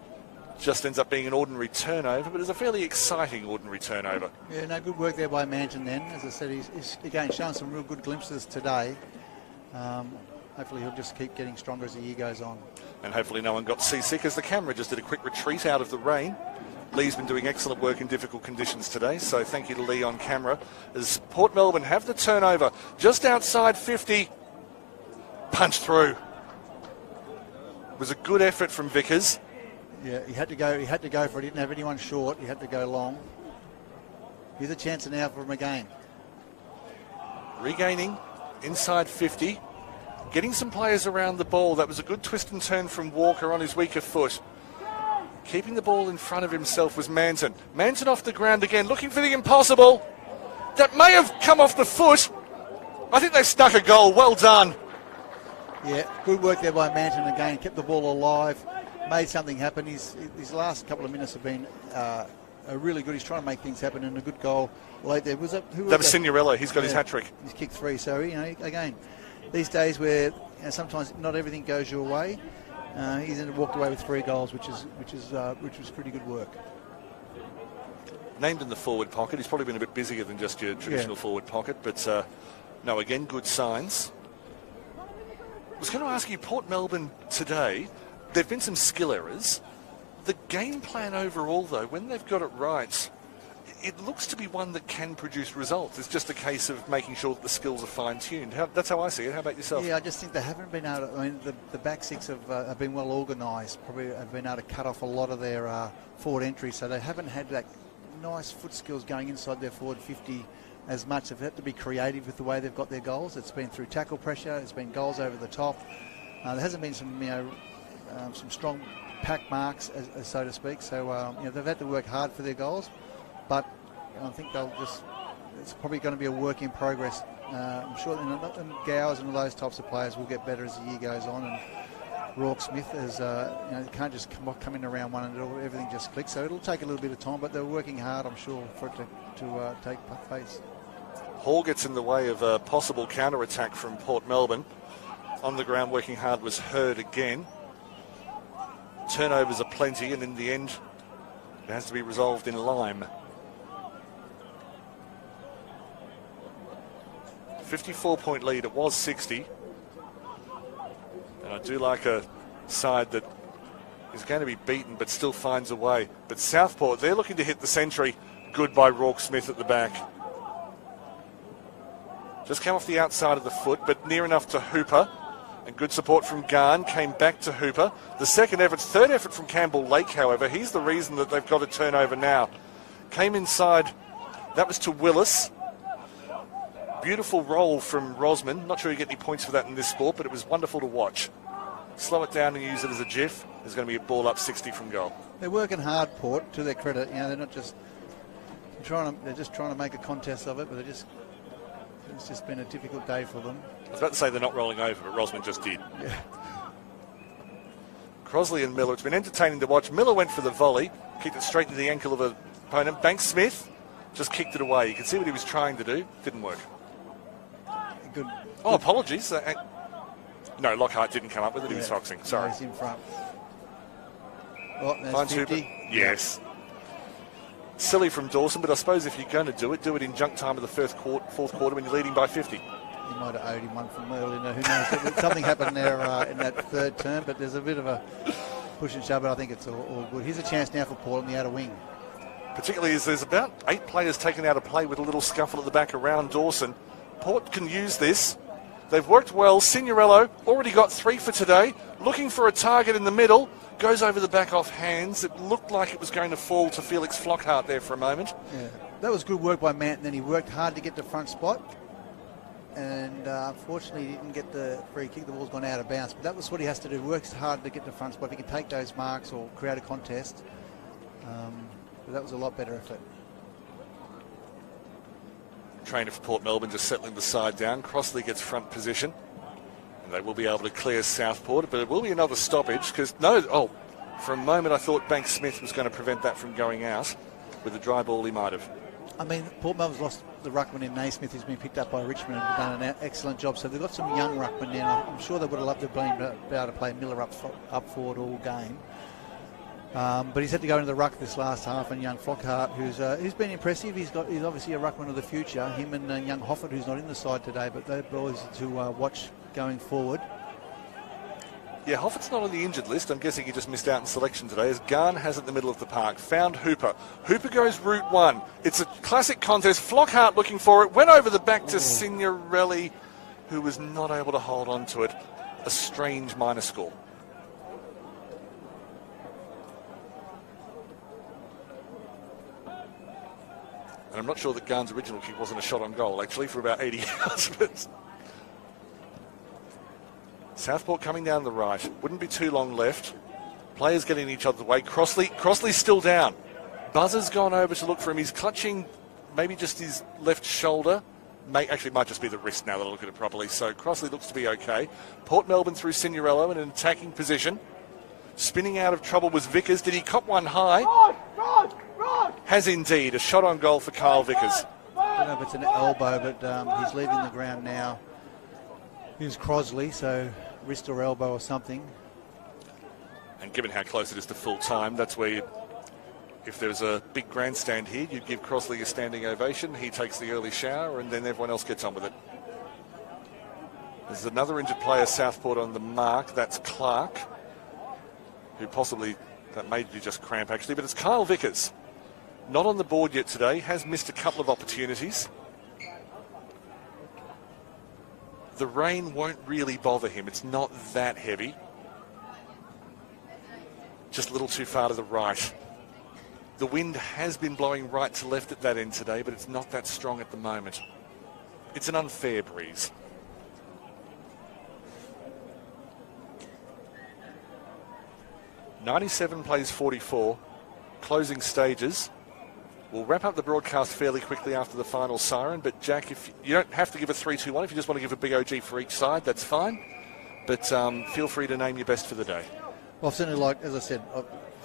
just ends up being an ordinary turnover, but it's a fairly exciting ordinary turnover. Yeah, no, good work there by Manton then. As I said, he's again shown some real good glimpses today. Hopefully he'll just keep getting stronger as the year goes on. And hopefully no one got seasick as the camera just did a quick retreat out of the rain. Lee's been doing excellent work in difficult conditions today, so thank you to Lee on camera. As Port Melbourne have the turnover just outside 50. Punch through. It was a good effort from Vickers. Yeah, he had to go for it. He didn't have anyone short. He had to go long. Here's a chance now for him again. Regaining inside 50. Getting some players around the ball. That was a good twist and turn from Walker on his weaker foot. Keeping the ball in front of himself was Manton. Manton off the ground again, looking for the impossible. That may have come off the foot. I think they stuck a goal. Well done. Yeah, good work there by Manton again. Kept the ball alive. Made something happen. His last couple of minutes have been really good. He's trying to make things happen, and a good goal late there. That was Signorello. He's got his hat trick. He's kicked 3. So again, these days where sometimes not everything goes your way, he's walked away with 3 goals, which was pretty good work. Named in the forward pocket. He's probably been a bit busier than just your traditional forward pocket, but no, again, good signs. I was going to ask you, Port Melbourne today, there have been some skill errors. The game plan overall, though, when they've got it right, it looks to be one that can produce results. It's just a case of making sure that the skills are fine-tuned. That's how I see it. How about yourself? Yeah, I just think they haven't been able to, the back six have been well organised, probably have been able to cut off a lot of their forward entries, so they haven't had that nice foot skills going inside their forward 50 as much. They've had to be creative with the way they've got their goals. It's been through tackle pressure. It's been goals over the top. There hasn't been some strong pack marks, so to speak. So they've had to work hard for their goals, but I think it's probably going to be a work in progress. I'm sure Gowers and all those types of players will get better as the year goes on, and Rourke Smith can't just come in around one and everything just clicks. So it'll take a little bit of time, but they're working hard, I'm sure, for it to take place. Hall gets in the way of a possible counter-attack from Port Melbourne. On the ground working hard was Hurd again. Turnovers are plenty, and in the end it has to be resolved in Lime. 54-point lead. It was 60. And I do like a side that is going to be beaten but still finds a way. But Southport, they're looking to hit the century. Good by Rourke Smith at the back. Just came off the outside of the foot, but near enough to Hooper. And good support from Garn, came back to Hooper. The third effort from Campbell Lake, however, he's the reason that they've got a turnover now. Came inside, that was to Willis. Beautiful roll from Rosman. Not sure you get any points for that in this sport, but it was wonderful to watch. Slow it down and use it as a GIF. There's going to be a ball up 60 from goal. They're working hard, Port, to their credit. They're not just trying to make a contest of it, but it's just been a difficult day for them. I was about to say they're not rolling over, but Rosman just did. Yeah. Crosley and Miller, it's been entertaining to watch. Miller went for the volley, kicked it straight to the ankle of an opponent. Banks Smith just kicked it away. You can see what he was trying to do. Didn't work. Good. Oh, apologies. No, Lockhart didn't come up with it. He was foxing. Sorry. No, he's in front. Well, Finds 50. Hooper. Yes. Silly from Dawson, but I suppose if you're going to do it in junk time of the fourth quarter when you're leading by 50. He might have owed him one from earlier. Who knows? Something happened there in that third term, but there's a bit of a push and shove, but I think it's all good. Here's a chance now for Port on the outer wing. Particularly as there's about 8 players taken out of play with a little scuffle at the back around Dawson. Port can use this. They've worked well. Signorello already got 3 for today. Looking for a target in the middle. Goes over the back off hands. It looked like it was going to fall to Felix Flockhart there for a moment. Yeah, that was good work by Manton. Then he worked hard to get the front spot. And unfortunately, he didn't get the free kick. The ball's gone out of bounds. But that was what he has to do. Works hard to get the front spot. If he can take those marks or create a contest. But that was a lot better effort. Trainer for Port Melbourne just settling the side down. Crossley gets front position. And they will be able to clear Southport. But it will be another stoppage because for a moment I thought Banks Smith was going to prevent that from going out. With a dry ball he might have. I mean, Port Melbourne's lost the ruckman in Naismith, who's been picked up by Richmond and done an excellent job. So they've got some young ruckmen now. I'm sure they would have loved to be able to play Miller up forward all game. But he's had to go into the ruck this last half, and young Flockhart, who's been impressive. He's obviously a ruckman of the future. Him and young Hoffert, who's not in the side today, but they're boys to watch going forward. Yeah, Hoffert's not on the injured list. I'm guessing he just missed out in selection today, as Garn has it in the middle of the park. Found Hooper. Hooper goes route 1. It's a classic contest. Flockhart looking for it. Went over the back to Signorelli, who was not able to hold on to it. A strange minor score. And I'm not sure that Garn's original kick wasn't a shot on goal, actually, for about 80 yards. But Southport coming down the right. Wouldn't be too long left. Players getting each other's way. Crossley's still down. Buzzer's gone over to look for him. He's clutching maybe just his left shoulder. Actually, might just be the wrist now that I look at it properly. So Crossley looks to be okay. Port Melbourne through Signorello in an attacking position. Spinning out of trouble was Vickers. Did he cop one high? Has indeed. A shot on goal for Kyle Vickers. I don't know if it's an elbow, but he's leaving the ground now. Here's Crossley, so wrist or elbow or something. And given how close it is to full time, that's where if there's a big grandstand here, you'd give Crossley a standing ovation. He takes the early shower and then everyone else gets on with it. There's another injured player, Southport, on the mark. That's Clark, who possibly, that may be just cramp actually, but it's Kyle Vickers. Not on the board yet today, has missed a couple of opportunities. The rain won't really bother him. It's not that heavy. Just a little too far to the right. The wind has been blowing right to left at that end today, but it's not that strong at the moment. It's an unfair breeze. (97) plays 44. Closing stages. We'll wrap up the broadcast fairly quickly after the final siren, but Jack, if you don't have to give a 3-2-1, if you just want to give a big OG for each side, that's fine. But feel free to name your best for the day. Well, certainly, like, as I said,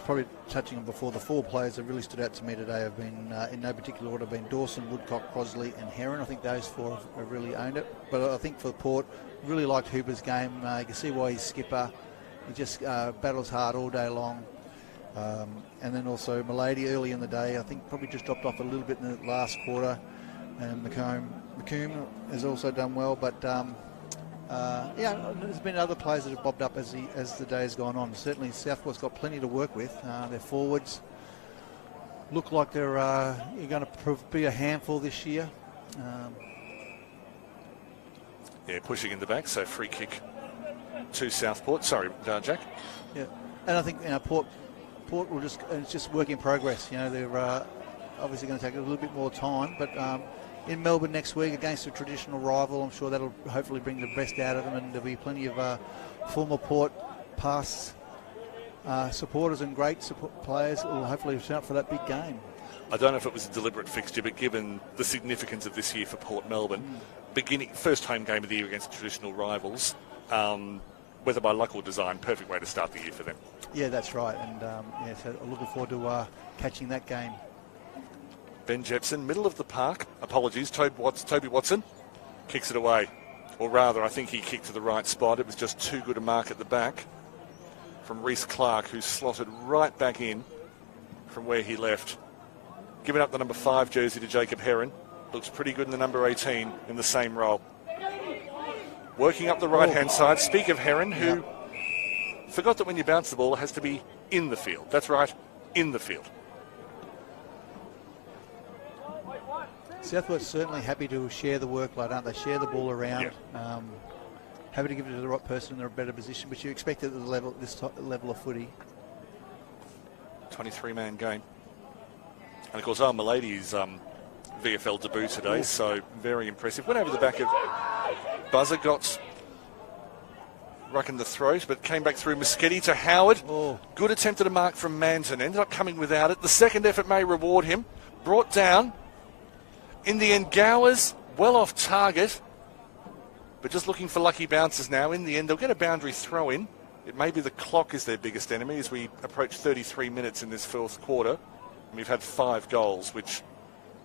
probably touching on before, the 4 players that really stood out to me today have been, in no particular order, been Dawson, Woodcock, Crossley and Heron. I think those 4 have really owned it. But I think for Port, really liked Hooper's game. You can see why he's skipper. He just battles hard all day long. And then also Milady early in the day, I think probably just dropped off a little bit in the last quarter. And McComb has also done well, but yeah, there's been other players that have bobbed up as the day has gone on. Certainly Southport's got plenty to work with. Their forwards look like they're going to be a handful this year. Yeah, pushing in the back, so free kick to Southport. Sorry, Jack. Yeah, and I think Port will it's just work in progress. They're obviously going to take a little bit more time, but in Melbourne next week against a traditional rival, I'm sure that'll hopefully bring the best out of them, and there'll be plenty of former Port past supporters and great players who will hopefully turn up for that big game. I don't know if it was a deliberate fixture, but given the significance of this year for Port Melbourne, first home game of the year against traditional rivals, whether by luck or design, perfect way to start the year for them. Yeah, that's right, and so I'm looking forward to catching that game. Ben Jepson, middle of the park. Apologies, Toby Watson kicks it away. Or rather, I think he kicked to the right spot. It was just too good a mark at the back from Reece Clark, who slotted right back in from where he left. Giving up the number 5 jersey to Jacob Heron. Looks pretty good in the number 18 in the same role. Working up the right-hand side. Speak of Heron, who forgot that when you bounce the ball, it has to be in the field. That's right, in the field. Southport's certainly happy to share the workload, aren't they? Share the ball around. Yeah. Happy to give it to the right person in a better position, but you expect it at this level of footy. 23-man game. And of course, Milady's VFL debut today, so very impressive. Went over the back of Buzzer, got ruck in the throat, but came back through Muschetti to Howard. Oh. Good attempt at a mark from Manton. Ended up coming without it. The second effort may reward him. Brought down. In the end, Gowers well off target, but just looking for lucky bounces now. In the end, they'll get a boundary throw in. It may be the clock is their biggest enemy as we approach 33 minutes in this fourth quarter. And we've had 5 goals, which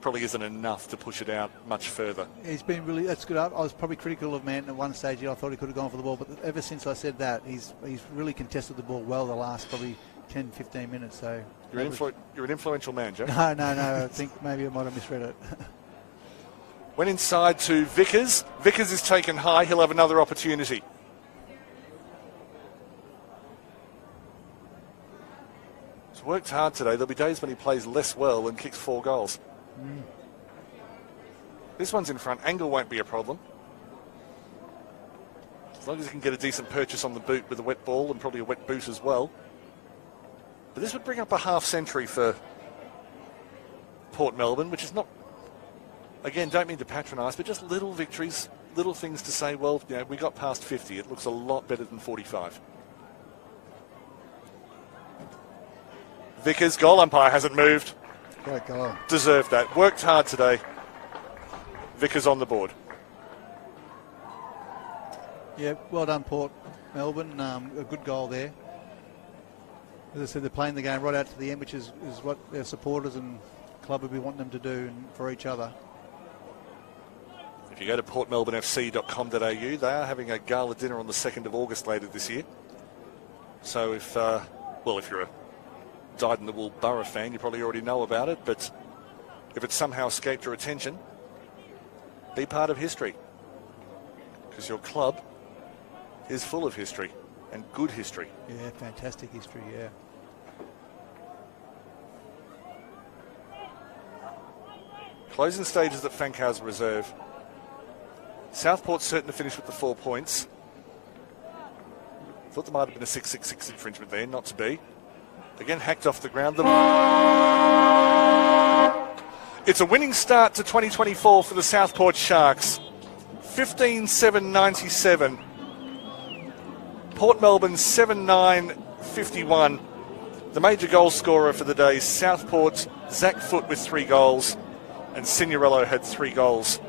probably isn't enough to push it out much further. He's been really, that's good. I was probably critical of Manton at one stage. I thought he could have gone for the ball, but ever since I said that, he's really contested the ball well the last probably 10, 15 minutes. So You're an influential man, Joe. No. I think maybe I might have misread it. Went inside to Vickers. Vickers is taken high. He'll have another opportunity. He's worked hard today. There'll be days when he plays less well and kicks 4 goals. This one's in front. Angle won't be a problem. As long as he can get a decent purchase on the boot with a wet ball and probably a wet boot as well. But this would bring up a half century for Port Melbourne, which is not, again, don't mean to patronise, but just little victories, little things to say, well, you know, we got past 50. It looks a lot better than 45. Vickers, goal umpire hasn't moved. Great goal. Deserved that. Worked hard today. Vickers on the board. Yeah, well done, Port Melbourne. A good goal there. As I said, they're playing the game right out to the end, which is what their supporters and club would be wanting them to do for each other. If you go to portmelbournefc.com.au, they are having a gala dinner on the 2nd of August later this year. So if you're a dyed-in-the-wool Borough fan, you probably already know about it, but if it somehow escaped your attention, be part of history, because your club is full of history, and good history. Yeah, fantastic history, yeah. Closing stages at Fankhauser Reserve. Southport certain to finish with the 4 points. Thought there might have been a 666 infringement there, not to be. Again, hacked off the ground. It's a winning start to 2024 for the Southport Sharks. 15-7-97. Port Melbourne 7-9-51. The major goal scorer for the day, Southport, Zach Foote with 3 goals, and Signorello had 3 goals.